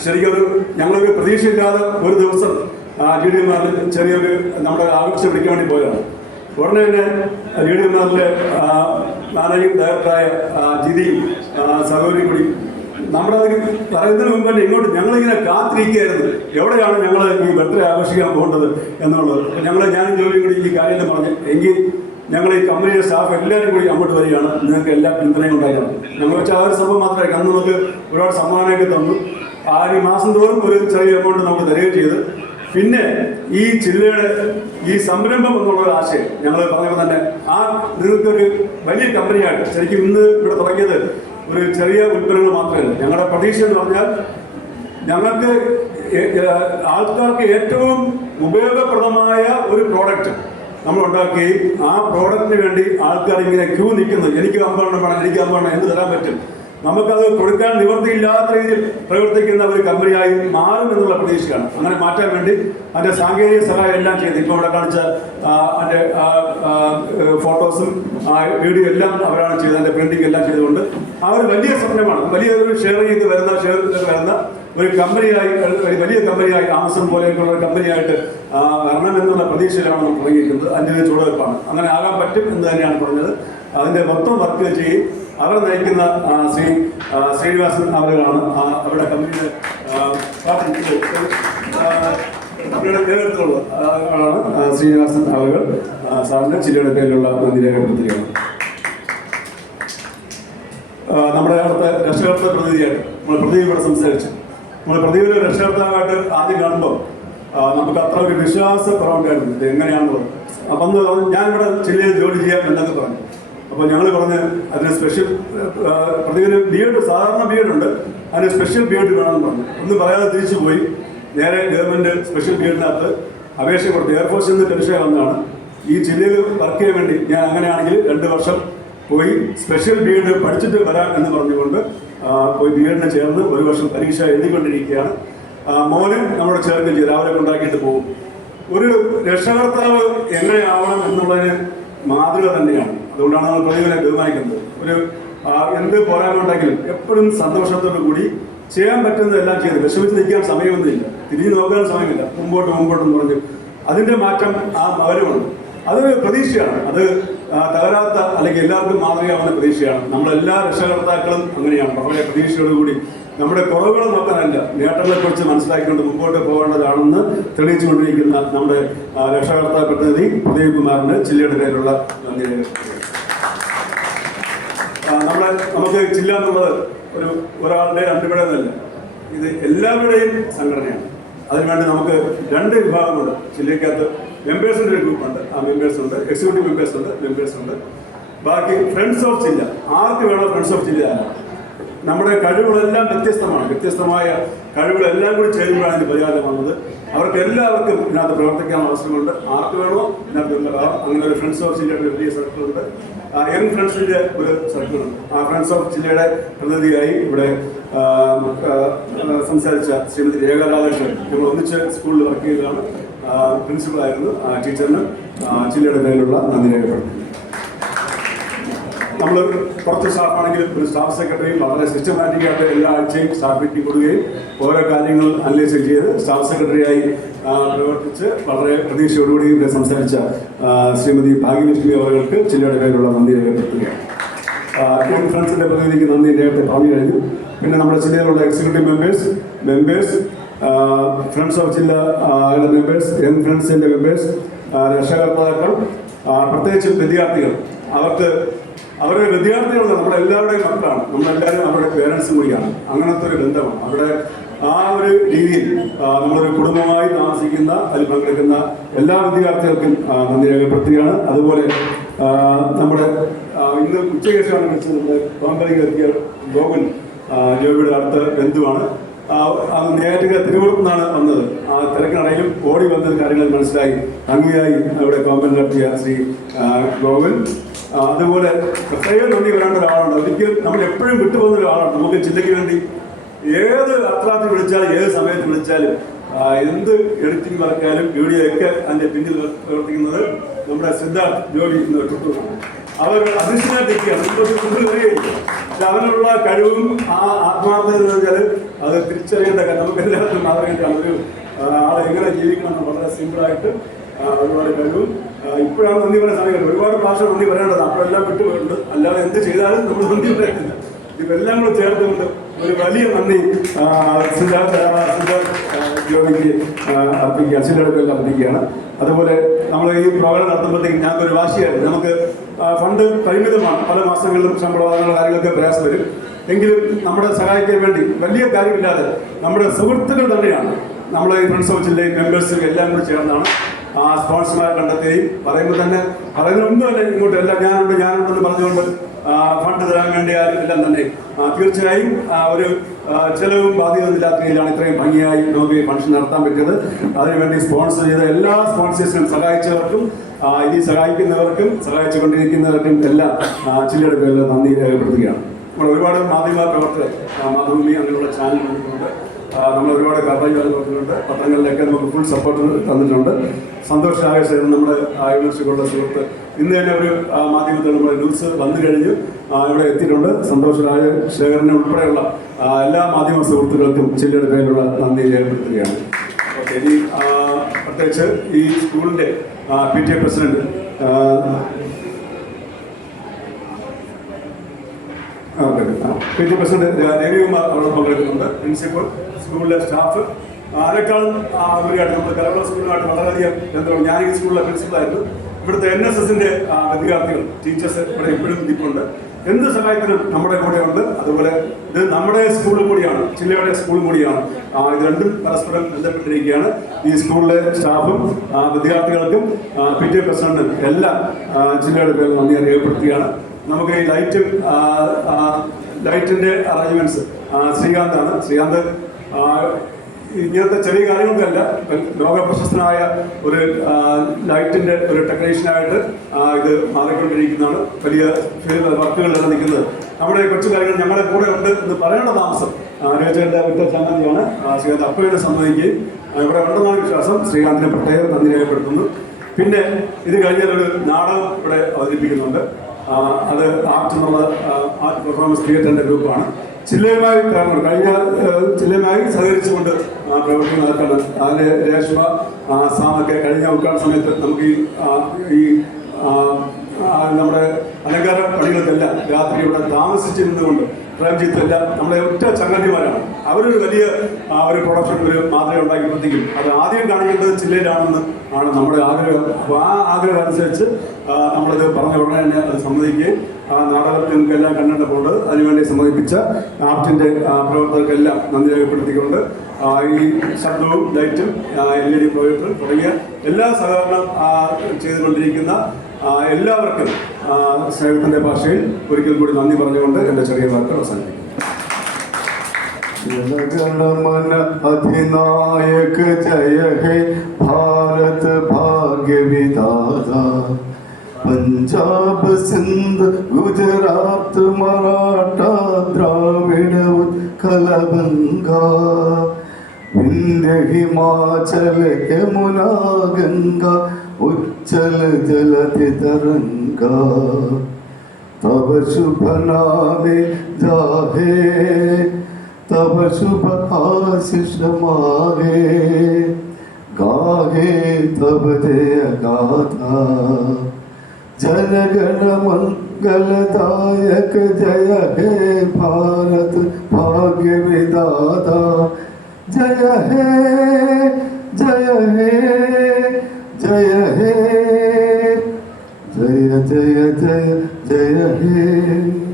ശരിക്കും ഞങ്ങളൊരു പ്രതീക്ഷയില്ലാതെ ഒരു ദിവസം GDMR ചെറിയൊരു നമ്മുടെ ആവശ്യം പിടിക്കാൻ വേണ്ടി പോയതാണ്. ഉടനെ തന്നെ GDMR-ലെ മാനേജിംഗ് ഡയറക്ടറായ ജിതിയും സഹോദരിയും കൂടി നമ്മളത് പറയുന്നതിന് മുമ്പ് തന്നെ ഇങ്ങോട്ട് ഞങ്ങളിങ്ങനെ കാത്തിരിക്കുകയായിരുന്നു, എവിടെയാണ് ഞങ്ങൾ ഈ ബർത്ത്ഡേ ആഘോഷിക്കാൻ പോകേണ്ടത് എന്നുള്ളത്. ഞാനും ജോലിയും കൂടി ഈ കാര്യം പറഞ്ഞു. എങ്കിൽ ഞങ്ങൾ ഈ കമ്പനിയുടെ സ്റ്റാഫ് എല്ലാവരും കൂടി അങ്ങോട്ട് വരികയാണ്, നിങ്ങൾക്ക് എല്ലാ പിന്തുണയും ഉണ്ടായിരുന്നു. ഞങ്ങൾ വെച്ചാൽ ആ ഒരു സംഭവം മാത്രമേ അന്ന് നമുക്ക് ഒരുപാട് സമ്മാനമൊക്കെ തന്നു. ആ ഈ മാസം തോറും ഒരു ചെറിയ എമൗണ്ട് നമുക്ക് തരികയും ചെയ്ത്, പിന്നെ ഈ ജില്ലയുടെ ഈ സംരംഭം എന്നുള്ള ആശയം ഞങ്ങൾ പറഞ്ഞപ്പോൾ തന്നെ നിങ്ങൾക്കൊരു വലിയ കമ്പനിയായിട്ട് ശരിക്കും ഇന്ന് ഇവിടെ തുടങ്ങിയത് ഒരു ചെറിയ ഉൽപ്പന്നങ്ങൾ മാത്രമല്ല. ഞങ്ങളുടെ പ്രതീക്ഷ എന്ന് പറഞ്ഞാൽ ഞങ്ങൾക്ക് ആൾക്കാർക്ക് ഏറ്റവും ഉപയോഗപ്രദമായ ഒരു പ്രോഡക്റ്റ് നമ്മൾ ഉണ്ടാക്കുകയും ആ പ്രോഡക്റ്റിന് വേണ്ടി ആൾക്കാർ ഇങ്ങനെ ക്യൂ നിൽക്കുന്നത്, എനിക്ക് അമ്പെണ്ണം വേണം, എനിക്ക് അമ്പെണ്ണം എന്ന് തരാൻ പറ്റും, നമുക്കത് കൊടുക്കാൻ നിവൃത്തിയില്ലാത്ത രീതിയിൽ പ്രവർത്തിക്കുന്ന ഒരു കമ്പനിയായി മാറും എന്നുള്ള പ്രതീക്ഷയാണ്. അങ്ങനെ മാറ്റാൻ വേണ്ടി അതിൻ്റെ സാങ്കേതിക സഹായം എല്ലാം ചെയ്ത് ഇപ്പോൾ ഇവിടെ കാണിച്ച അതിൻ്റെ ഫോട്ടോസും വീഡിയോ എല്ലാം അവരാണ് ചെയ്തത്, അതിൻ്റെ പ്രിന്റിംഗ് എല്ലാം ചെയ്തുകൊണ്ട് ആ ഒരു വലിയ സ്വപ്നമാണ്, വലിയൊരു ഷെയറിംഗ് വരുന്ന ഒരു കമ്പനിയായി, ഒരു വലിയ കമ്പനിയായി ആമസോൺ പോലെയൊക്കെയുള്ള ഒരു കമ്പനിയായിട്ട് വരണം എന്നുള്ള പ്രതീക്ഷയിലാണ് നമ്മൾ തുടങ്ങിയിരിക്കുന്നത്. അതിൻ്റെ ഒരു ചുവടുവെപ്പാണ്. അങ്ങനെ ആകാൻ പറ്റും എന്ന് തന്നെയാണ് പറഞ്ഞത്. അതിൻ്റെ മൊത്തം വർക്ക് ചെയ്യും അവർ നയിക്കുന്ന ശ്രീനിവാസൻ അവരാണ് അവരുടെ കമ്പനിയുടെ നേതൃത്വമുള്ള ആളാണ് ശ്രീനിവാസൻ അവർ. സാറിന് ജില്ലയുടെ പേരിലുള്ള നന്ദി രേഖപ്പെടുത്തുകയാണ്. നമ്മുടെ അവിടുത്തെ രക്ഷകർത്ത പ്രതിനിധിയായിട്ട് നമ്മൾ പ്രദീപ് ഇവിടെ സംസാരിച്ചു. നമ്മൾ പ്രദീപിനെ രക്ഷകർത്താവായിട്ട് ആദ്യം കാണുമ്പോൾ നമുക്ക് അത്ര ഒരു വിശ്വാസക്കുറവുണ്ടായിരുന്നു, ഇത് എങ്ങനെയാണെന്നുള്ളത്. അപ്പം അന്ന് ഞാനിവിടെ ജില്ലയിൽ ജോലി ചെയ്യാം എന്നൊക്കെ പറഞ്ഞു. അപ്പോൾ ഞങ്ങൾ പറഞ്ഞ് അതിന് സ്പെഷ്യൽ പ്രദീപിന് BEd സാധാരണ BEd ഉണ്ട്, അതിന് സ്പെഷ്യൽ BEd വേണമെന്ന് പറഞ്ഞു. ഒന്നും പറയാതെ തിരിച്ചു പോയി നേരെ ഗവൺമെൻറ് സ്പെഷ്യൽ BEdനകത്ത് അപേക്ഷ കൊടുത്തു. എയർഫോഴ്സിൽ നിന്ന് ടെൻഷൻ വന്നതാണ് ഈ ജില്ലയിൽ വർക്ക് ചെയ്യാൻ വേണ്ടി. ഞാൻ അങ്ങനെയാണെങ്കിൽ 2 വർഷം പോയി സ്പെഷ്യൽ BEd പഠിച്ചിട്ട് വരാം എന്ന് പറഞ്ഞുകൊണ്ട് പോയി BEdന് ചേർന്ന് 1 വർഷം പരീക്ഷ എഴുതിക്കൊണ്ടിരിക്കുകയാണ്. മോന് നമ്മുടെ ചേർന്ന് ചെയ്ത് അവരെ കൊണ്ടാക്കിയിട്ട് പോകും. ഒരു രക്ഷകർത്താവ് എങ്ങനെയാവണം എന്നുള്ളതിന് മാതൃക തന്നെയാണ്. അതുകൊണ്ടാണ് നമ്മൾ പ്രതികളെ ബഹുമാനിക്കുന്നത്. ഒരു എന്ത് പോരായ്മയുണ്ടെങ്കിലും എപ്പോഴും സന്തോഷത്തോടു കൂടി ചെയ്യാൻ പറ്റുന്നതെല്ലാം ചെയ്ത് വിഷമിച്ച് നിൽക്കാൻ സമയമൊന്നുമില്ല, തിരിഞ്ഞു നോക്കാൻ സമയമില്ല, മുമ്പോട്ടെന്ന് പറഞ്ഞു അതിൻ്റെ മാറ്റം ആ മകനുമുണ്ട്. അതൊരു പ്രതീക്ഷയാണ്, അത് തകരാത്ത അല്ലെങ്കിൽ എല്ലാവർക്കും മാതൃകയാവുന്ന പ്രതീക്ഷയാണ്. നമ്മളെല്ലാ രക്ഷകർത്താക്കളും അങ്ങനെയാണ്, വളരെ പ്രതീക്ഷയോടുകൂടി നമ്മുടെ കുറവുകൾ നോക്കാനല്ല നേട്ടങ്ങളെക്കുറിച്ച് മനസ്സിലാക്കിക്കൊണ്ട് മുമ്പോട്ട് പോകേണ്ടതാണെന്ന് തെളിയിച്ചുകൊണ്ടിരിക്കുന്ന നമ്മുടെ രക്ഷകർത്താ പ്രതിനിധി പ്രദീപ് കുമാറിന് ജില്ലയുടെ പേരിലുള്ള നന്ദി. നമുക്ക് ജില്ല എന്നുള്ളത് ഒരാളുടെ 2 പേരുടെയൊന്നുമല്ല, ഇത് എല്ലാവരുടെയും സംഘടനയാണ്. അതിനുവേണ്ടി നമുക്ക് 2 വിഭാഗമുണ്ട്. ജില്ലയ്ക്കകത്ത് മെമ്പേഴ്സിൻ്റെ ഒരു ഗ്രൂപ്പുണ്ട്, ആ മെമ്പേഴ്സുണ്ട്, എക്സിക്യൂട്ടീവ് മെമ്പേഴ്സുണ്ട്, ബാക്കി ഫ്രണ്ട്സ് ഓഫ് ജില്ല. ആർക്ക് വേണോ ഫ്രണ്ട്സ് ഓഫ് ജില്ല നമ്മുടെ കഴിവുകളെല്ലാം വ്യത്യസ്തമായ കഴിവുകളെല്ലാം കൂടി ചേരുമ്പോഴാണ് ഇത് പരിഹാരം വന്നത്. അവർക്ക് എല്ലാവർക്കും ഇതിനകത്ത് പ്രവർത്തിക്കാൻ അവസരമുണ്ട്. ആർക്ക് വേണോ ഇതിനകത്ത് അങ്ങനെ ഒരു ഫ്രണ്ട്സ് ഓഫ് ജില്ലയുടെ ഒരു വലിയ സർക്കിളുണ്ട്, യങ് ഫ്രണ്ട്സിൻ്റെ ഒരു സർക്കിളുണ്ട്. ആ ഫ്രണ്ട്സ് ഓഫ് ജില്ലയുടെ പ്രതിനിധിയായി ഇവിടെ സംസാരിച്ച ശ്രീമതി രേഖ രാധാകൃഷ്ണൻ ഞങ്ങൾ ഒന്നിച്ച് സ്കൂളിൽ വർക്ക് ചെയ്തതാണ്, പ്രിൻസിപ്പളായിരുന്നു. ടീച്ചറിന് ജില്ലയുടെ പേരിലുള്ള നന്ദി രേഖപ്പെടുത്തി. നമ്മൾ കുറച്ച് സ്റ്റാഫാണെങ്കിലും ഒരു സ്റ്റാഫ് സെക്രട്ടറി വളരെ സിസ്റ്റമാറ്റിക്കായിട്ട് എല്ലാ ആഴ്ചയും സ്റ്റാഫ് മീറ്റിംഗ് കൊടുക്കുകയും ഓരോ കാര്യങ്ങൾ അനലൈസ് ചെയ്ത് സ്റ്റാഫ് സെക്രട്ടറിയായി പ്രവർത്തിച്ച് വളരെ പ്രതീക്ഷയോടുകൂടി ഇവിടെ സംസാരിച്ച ശ്രീമതി ഭാഗ്യലക്ഷ്മി അവർക്ക് ജില്ലയുടെ പേരിലുള്ള നന്ദി രേഖപ്പെടുത്തുകയാണ്. യങ് ഫ്രണ്ട്സിൻ്റെ പ്രതിനിധിക്ക് നന്ദി നേരത്തെ പറഞ്ഞു കഴിഞ്ഞു. പിന്നെ നമ്മുടെ ജില്ലയിലുള്ള എക്സിക്യൂട്ടീവ് മെമ്പേഴ്സ് ഫ്രണ്ട്സ് ഓഫ് ജില്ലയുടെ മെമ്പേഴ്സ്, യങ് ഫ്രണ്ട്സിൻ്റെ മെമ്പേഴ്സ്, രക്ഷകർത്താക്കൾ, പ്രത്യേകിച്ച് വിദ്യാർത്ഥികൾ, അവരുടെ വിദ്യാർത്ഥികൾ നമ്മളെല്ലാവരുടെയും മക്കളാണ്, നമ്മളെല്ലാവരും അവരുടെ പേരൻസും കൂടിയാണ്. അങ്ങനത്തെ ഒരു ബന്ധമാണ് അവിടെ. ആ ഒരു രീതിയിൽ നമ്മളൊരു കുടുംബമായി താമസിക്കുന്ന അതിൽ പങ്കെടുക്കുന്ന എല്ലാ വിദ്യാർത്ഥികൾക്കും നന്ദി രേഖപ്പെടുത്തുകയാണ്. അതുപോലെ നമ്മുടെ ഇന്ന് ഉച്ചയ്ക്ക് വിളിച്ച് നമ്മുടെ കോമ്പലിക്ക് എത്തിയ ഗോകുൽ ജോബിയുടെ അടുത്ത ബന്ധുവാണ്. നേരിട്ട് തിരുവനന്തപുരത്ത് നിന്നാണ് വന്നത്. ആ തിരക്കിനിടയിലും ഓടി വന്നത് കാര്യങ്ങൾ മനസ്സിലായി ഭംഗിയായി അവിടെ കോമ്പലിൽ നടത്തിയ ശ്രീ ഗോകുൽ. അതുപോലെ പ്രത്യേകം നന്ദി വരേണ്ട ഒരാളാണ്. ഒരിക്കലും നമ്മൾ എപ്പോഴും വിട്ടുപോകുന്ന ഒരാളാണ്. നമുക്ക് ജില്ലയ്ക്ക് വേണ്ടി ഏത് അത്രാത്തിൽ വിളിച്ചാലും ഏത് സമയത്ത് വിളിച്ചാലും എന്ത് എഡിറ്റിംഗ് വർക്കാലും വീഡിയോ ഒക്കെ അതിൻ്റെ പിന്നിൽ പ്രവർത്തിക്കുന്നത് നമ്മുടെ സിദ്ധാർത്ഥ് ജോലി തൊട്ടുമാണ്. അവർ അദൃശ്യനായിട്ടിരിക്കുകയാണ്, പക്ഷെ അവനുള്ള കഴിവും ആ ആത്മാർത്ഥത എന്ന് വെച്ചാൽ അത് തിരിച്ചറിയേണ്ട കാര്യം നമുക്ക് എല്ലാവർക്കും മാതൃകയാണ്. ഒരു ആളെ എങ്ങനെ ജീവിക്കണമെന്ന് വളരെ സിമ്പിളായിട്ട് ഒരുപാട് കഴിവും. ഇപ്പോഴാണ് നന്ദി പറയാൻ സമയം, ഒരുപാട് ഭാഷ നന്ദി പറയേണ്ടത്, അപ്പോഴെല്ലാം വിട്ടുപോയിട്ടുണ്ട്. അല്ലാതെ എന്ത് ചെയ്താലും നമ്മൾ നന്ദി പറയുന്നില്ല. ഇതെല്ലാം കൂടെ ചേർത്തുകൊണ്ട് ഒരു വലിയ നന്ദി ജോലിക്ക് അർപ്പിക്കുക, ചിലയിടങ്ങളിൽ അർപ്പിക്കുകയാണ്. അതുപോലെ നമ്മൾ ഈ പ്രോഗ്രാം നടത്തുമ്പോഴത്തേക്കും ഞങ്ങൾക്കൊരു വാശിയായിരുന്നു. നമുക്ക് ഫണ്ട് പരിമിതമാണ്, പല മാസങ്ങളിലും ശമ്പളം അങ്ങനെയുള്ള കാര്യങ്ങളൊക്കെ പ്രയാസം വരും. എങ്കിലും നമ്മളെ സഹായിക്കാൻ വേണ്ടി വലിയ കാര്യമില്ലാതെ നമ്മുടെ സുഹൃത്തുക്കൾ തന്നെയാണ്, നമ്മളെ ഈ ഫ്രണ്ട്സ് ഓഫ് ജില്ലയും മെമ്പേഴ്സും എല്ലാം കൂടി ചേർന്നാണ് സ്പോൺസർമാരെ കണ്ടെത്തുകയും പറയുമ്പോൾ തന്നെ പറയുന്നൊന്നും തന്നെ ഇങ്ങോട്ട് എല്ലാം ഞാനുണ്ടെന്ന് പറഞ്ഞുകൊണ്ട് ഫണ്ട് തരാൻ വേണ്ടി ആരും എല്ലാം തന്നെ തീർച്ചയായും ഒരു ചെലവും ബാധ്യതയില്ലാത്ത രീതിയിലാണ് ഇത്രയും ഭംഗിയായി നമുക്ക് ഈ ഫംഗ്ഷൻ നടത്താൻ പറ്റിയത്. അതിനുവേണ്ടി സ്പോൺസർ ചെയ്ത എല്ലാ സ്പോൺസേഴ്സിനും സഹായിച്ചവർക്കും ഇനി സഹായിക്കുന്നവർക്കും സഹായിച്ചുകൊണ്ടിരിക്കുന്നവർക്കും എല്ലാം ജില്ലയുടെ പേരിൽ നന്ദി രേഖപ്പെടുത്തുകയാണ്. നമ്മൾ ഒരുപാട് മാധ്യമ പ്രവർത്തകർ, മാതൃഭൂമി അങ്ങനെയുള്ള ചാനലുകളുണ്ട്, നമ്മൾ ഒരുപാട് കർമ്മജീവികൾ കൊടുത്തിട്ടുണ്ട്, പത്രങ്ങളിലൊക്കെ നമുക്ക് ഫുൾ സപ്പോർട്ട് തന്നിട്ടുണ്ട്. സന്തോഷ് രാജേഷ് നമ്മുടെ യൂണിവേഴ്സിറ്റികളുടെ സുഹൃത്ത് ഇന്ന് തന്നെ ഒരു മാധ്യമത്തിൽ നമ്മുടെ ന്യൂസ് വന്നു കഴിഞ്ഞു ഇവിടെ എത്തിയിട്ടുണ്ട്. സന്തോഷ് രാജശേഖരനെ ഉൾപ്പെടെയുള്ള എല്ലാ മാധ്യമ സുഹൃത്തുക്കൾക്കും ജില്ലയുടെ പേരിലുള്ള നന്ദി രേഖപ്പെടുത്തുകയാണ്. ഓക്കെ, ഇനി പ്രത്യേകിച്ച് ഈ സ്കൂളിൻ്റെ PTA president PTA president Ravikumar അവിടെ പങ്കെടുക്കുന്നുണ്ട്. പ്രിൻസിപ്പൽ, സ്കൂളിലെ സ്റ്റാഫ്, അതിനേക്കാളും ഉപരിയായിട്ട് നമ്മുടെ കലവറ സ്കൂളുമായിട്ട് വളരെയധികം ബന്ധമാണ്. ഞാൻ ഈ സ്കൂളിലെ പ്രിൻസിപ്പളായിരുന്നു. ഇവിടുത്തെ NSSന്റെ വിദ്യാർത്ഥികൾ, ടീച്ചേഴ്സ് ഇവിടെ എപ്പോഴും നിൽപ്പുണ്ട്. എന്ത് സഹായത്തിനും നമ്മുടെ കൂടെ ഉണ്ട്. അതുപോലെ ഇത് നമ്മുടെ സ്കൂളും കൂടിയാണ്, ജില്ലയുടെ സ്കൂളും കൂടിയാണ്. ഇത് രണ്ടും പരസ്പരം ബന്ധപ്പെട്ടിരിക്കുകയാണ്. ഈ സ്കൂളിലെ സ്റ്റാഫും വിദ്യാർത്ഥികൾക്കും PTA പ്രസിഡന്റും എല്ലാം ജില്ലയുടെ പേരിൽ നന്ദി രേഖപ്പെടുത്തുകയാണ്. നമുക്ക് ഈ ലൈറ്റിൻ്റെ അറേഞ്ച്മെന്റ്സ് ശ്രീകാന്താണ്. ശ്രീകാന്ത് ഇങ്ങനത്തെ ചെറിയ കാര്യങ്ങൾക്കല്ല, ലോകപ്രശസ്തനായ ഒരു ലൈറ്റിൻ്റെ ഒരു ടെക്നീഷ്യനായിട്ട് ഇത് മാറിക്കൊണ്ടിരിക്കുന്നതാണ്. വലിയ വർക്കുകളിലാണ് നിൽക്കുന്നത്. നമ്മുടെ കൊച്ചു കാര്യങ്ങൾ ഞങ്ങളുടെ കൂടെ ഉണ്ട് എന്ന് പറയേണ്ട താമസം രചനയുടെ വിട്ട ചങ്ങാതിയാണ് ശ്രീകാന്ത് അപ്പോഴേ സമ്മതിക്കുകയും ഇവിടെ ഉണ്ടെന്നാണ് വിശ്വാസം. ശ്രീകാന്തിനെ പ്രത്യേകം നന്ദി രേഖപ്പെടുത്തുന്നു. പിന്നെ ഇത് കഴിഞ്ഞാൽ ഒരു നാടകം ഇവിടെ അവതരിപ്പിക്കുന്നുണ്ട്. അത് ആർട്ട് എന്നുള്ള ആർട്ട് പെർഫോമൻസ് തിയേറ്ററിൻ്റെ ഗ്രൂപ്പാണ്. ജില്ലയുമായി ജില്ലയുമായി സഹകരിച്ചുകൊണ്ട് പ്രവർത്തനം നടത്താണ്. അതിന് രേഷ്മ സാമൊക്കെ കഴിഞ്ഞ ഉദ്ഘാടന സമയത്ത് നമുക്ക് ഈ നമ്മുടെ അലങ്കാര പണികൾക്കെല്ലാം രാത്രി ഇവിടെ താമസിച്ചിരുന്നുകൊണ്ട് പ്രേംജിത്തെല്ലാം നമ്മളെ ഒറ്റ ചങ്ങാതിമാരാണ്. അവരൊരു വലിയ ഒരു പ്രൊഡക്ഷൻ ഒരു മാതൃക ഉണ്ടാക്കിയപ്പോഴത്തേക്കും അത് ആദ്യം കാണിക്കേണ്ടത് ജില്ലയിലാണെന്ന് ആണ് നമ്മുടെ ആഗ്രഹം. അപ്പോൾ ആ ആഗ്രഹം അനുസരിച്ച് നമ്മളിത് പറഞ്ഞ ഉടനെ തന്നെ അത് സമ്മതിക്കുകയും നാടകത്തിൽ നിങ്ങൾക്കെല്ലാം കണ്ടിട്ടുണ്ട്. അതിനുവേണ്ടി സമ്മതിപ്പിച്ച ആർട്ടിൻ്റെ പ്രവർത്തകർക്കെല്ലാം നന്ദി രേഖപ്പെടുത്തിക്കൊണ്ട് ഈ ശബ്ദവും ലൈറ്റും LED പ്രൊജക്ടറും തുടങ്ങിയ എല്ലാ സഹകരണം ചെയ്തുകൊണ്ടിരിക്കുന്ന എല്ലാവർക്കും സ്നേഹത്തിൻ്റെ ഭാഷയിൽ ഒരിക്കൽ കൂടി നന്ദി പറഞ്ഞുകൊണ്ട് എൻ്റെ ചെറിയ വാക്കുകൾ അവസാനിപ്പിക്കും. जनगणमन अधिनायक जय हे भारत भाग्य विधाता पंजाब सिंध गुजरात मराठा द्राविड उत्कल गंगा विंध्य हिमाचल यमुना गंगा उच्चल जलधि तरंगा तब शुभ नामे जाहे तब शुभ आशीष माहे गाहे तब जय गाथा जनगण मंगलदायक जय हे भारत भाग्य विधाता जय हे जय हे जय हे जय जय जय जय हे।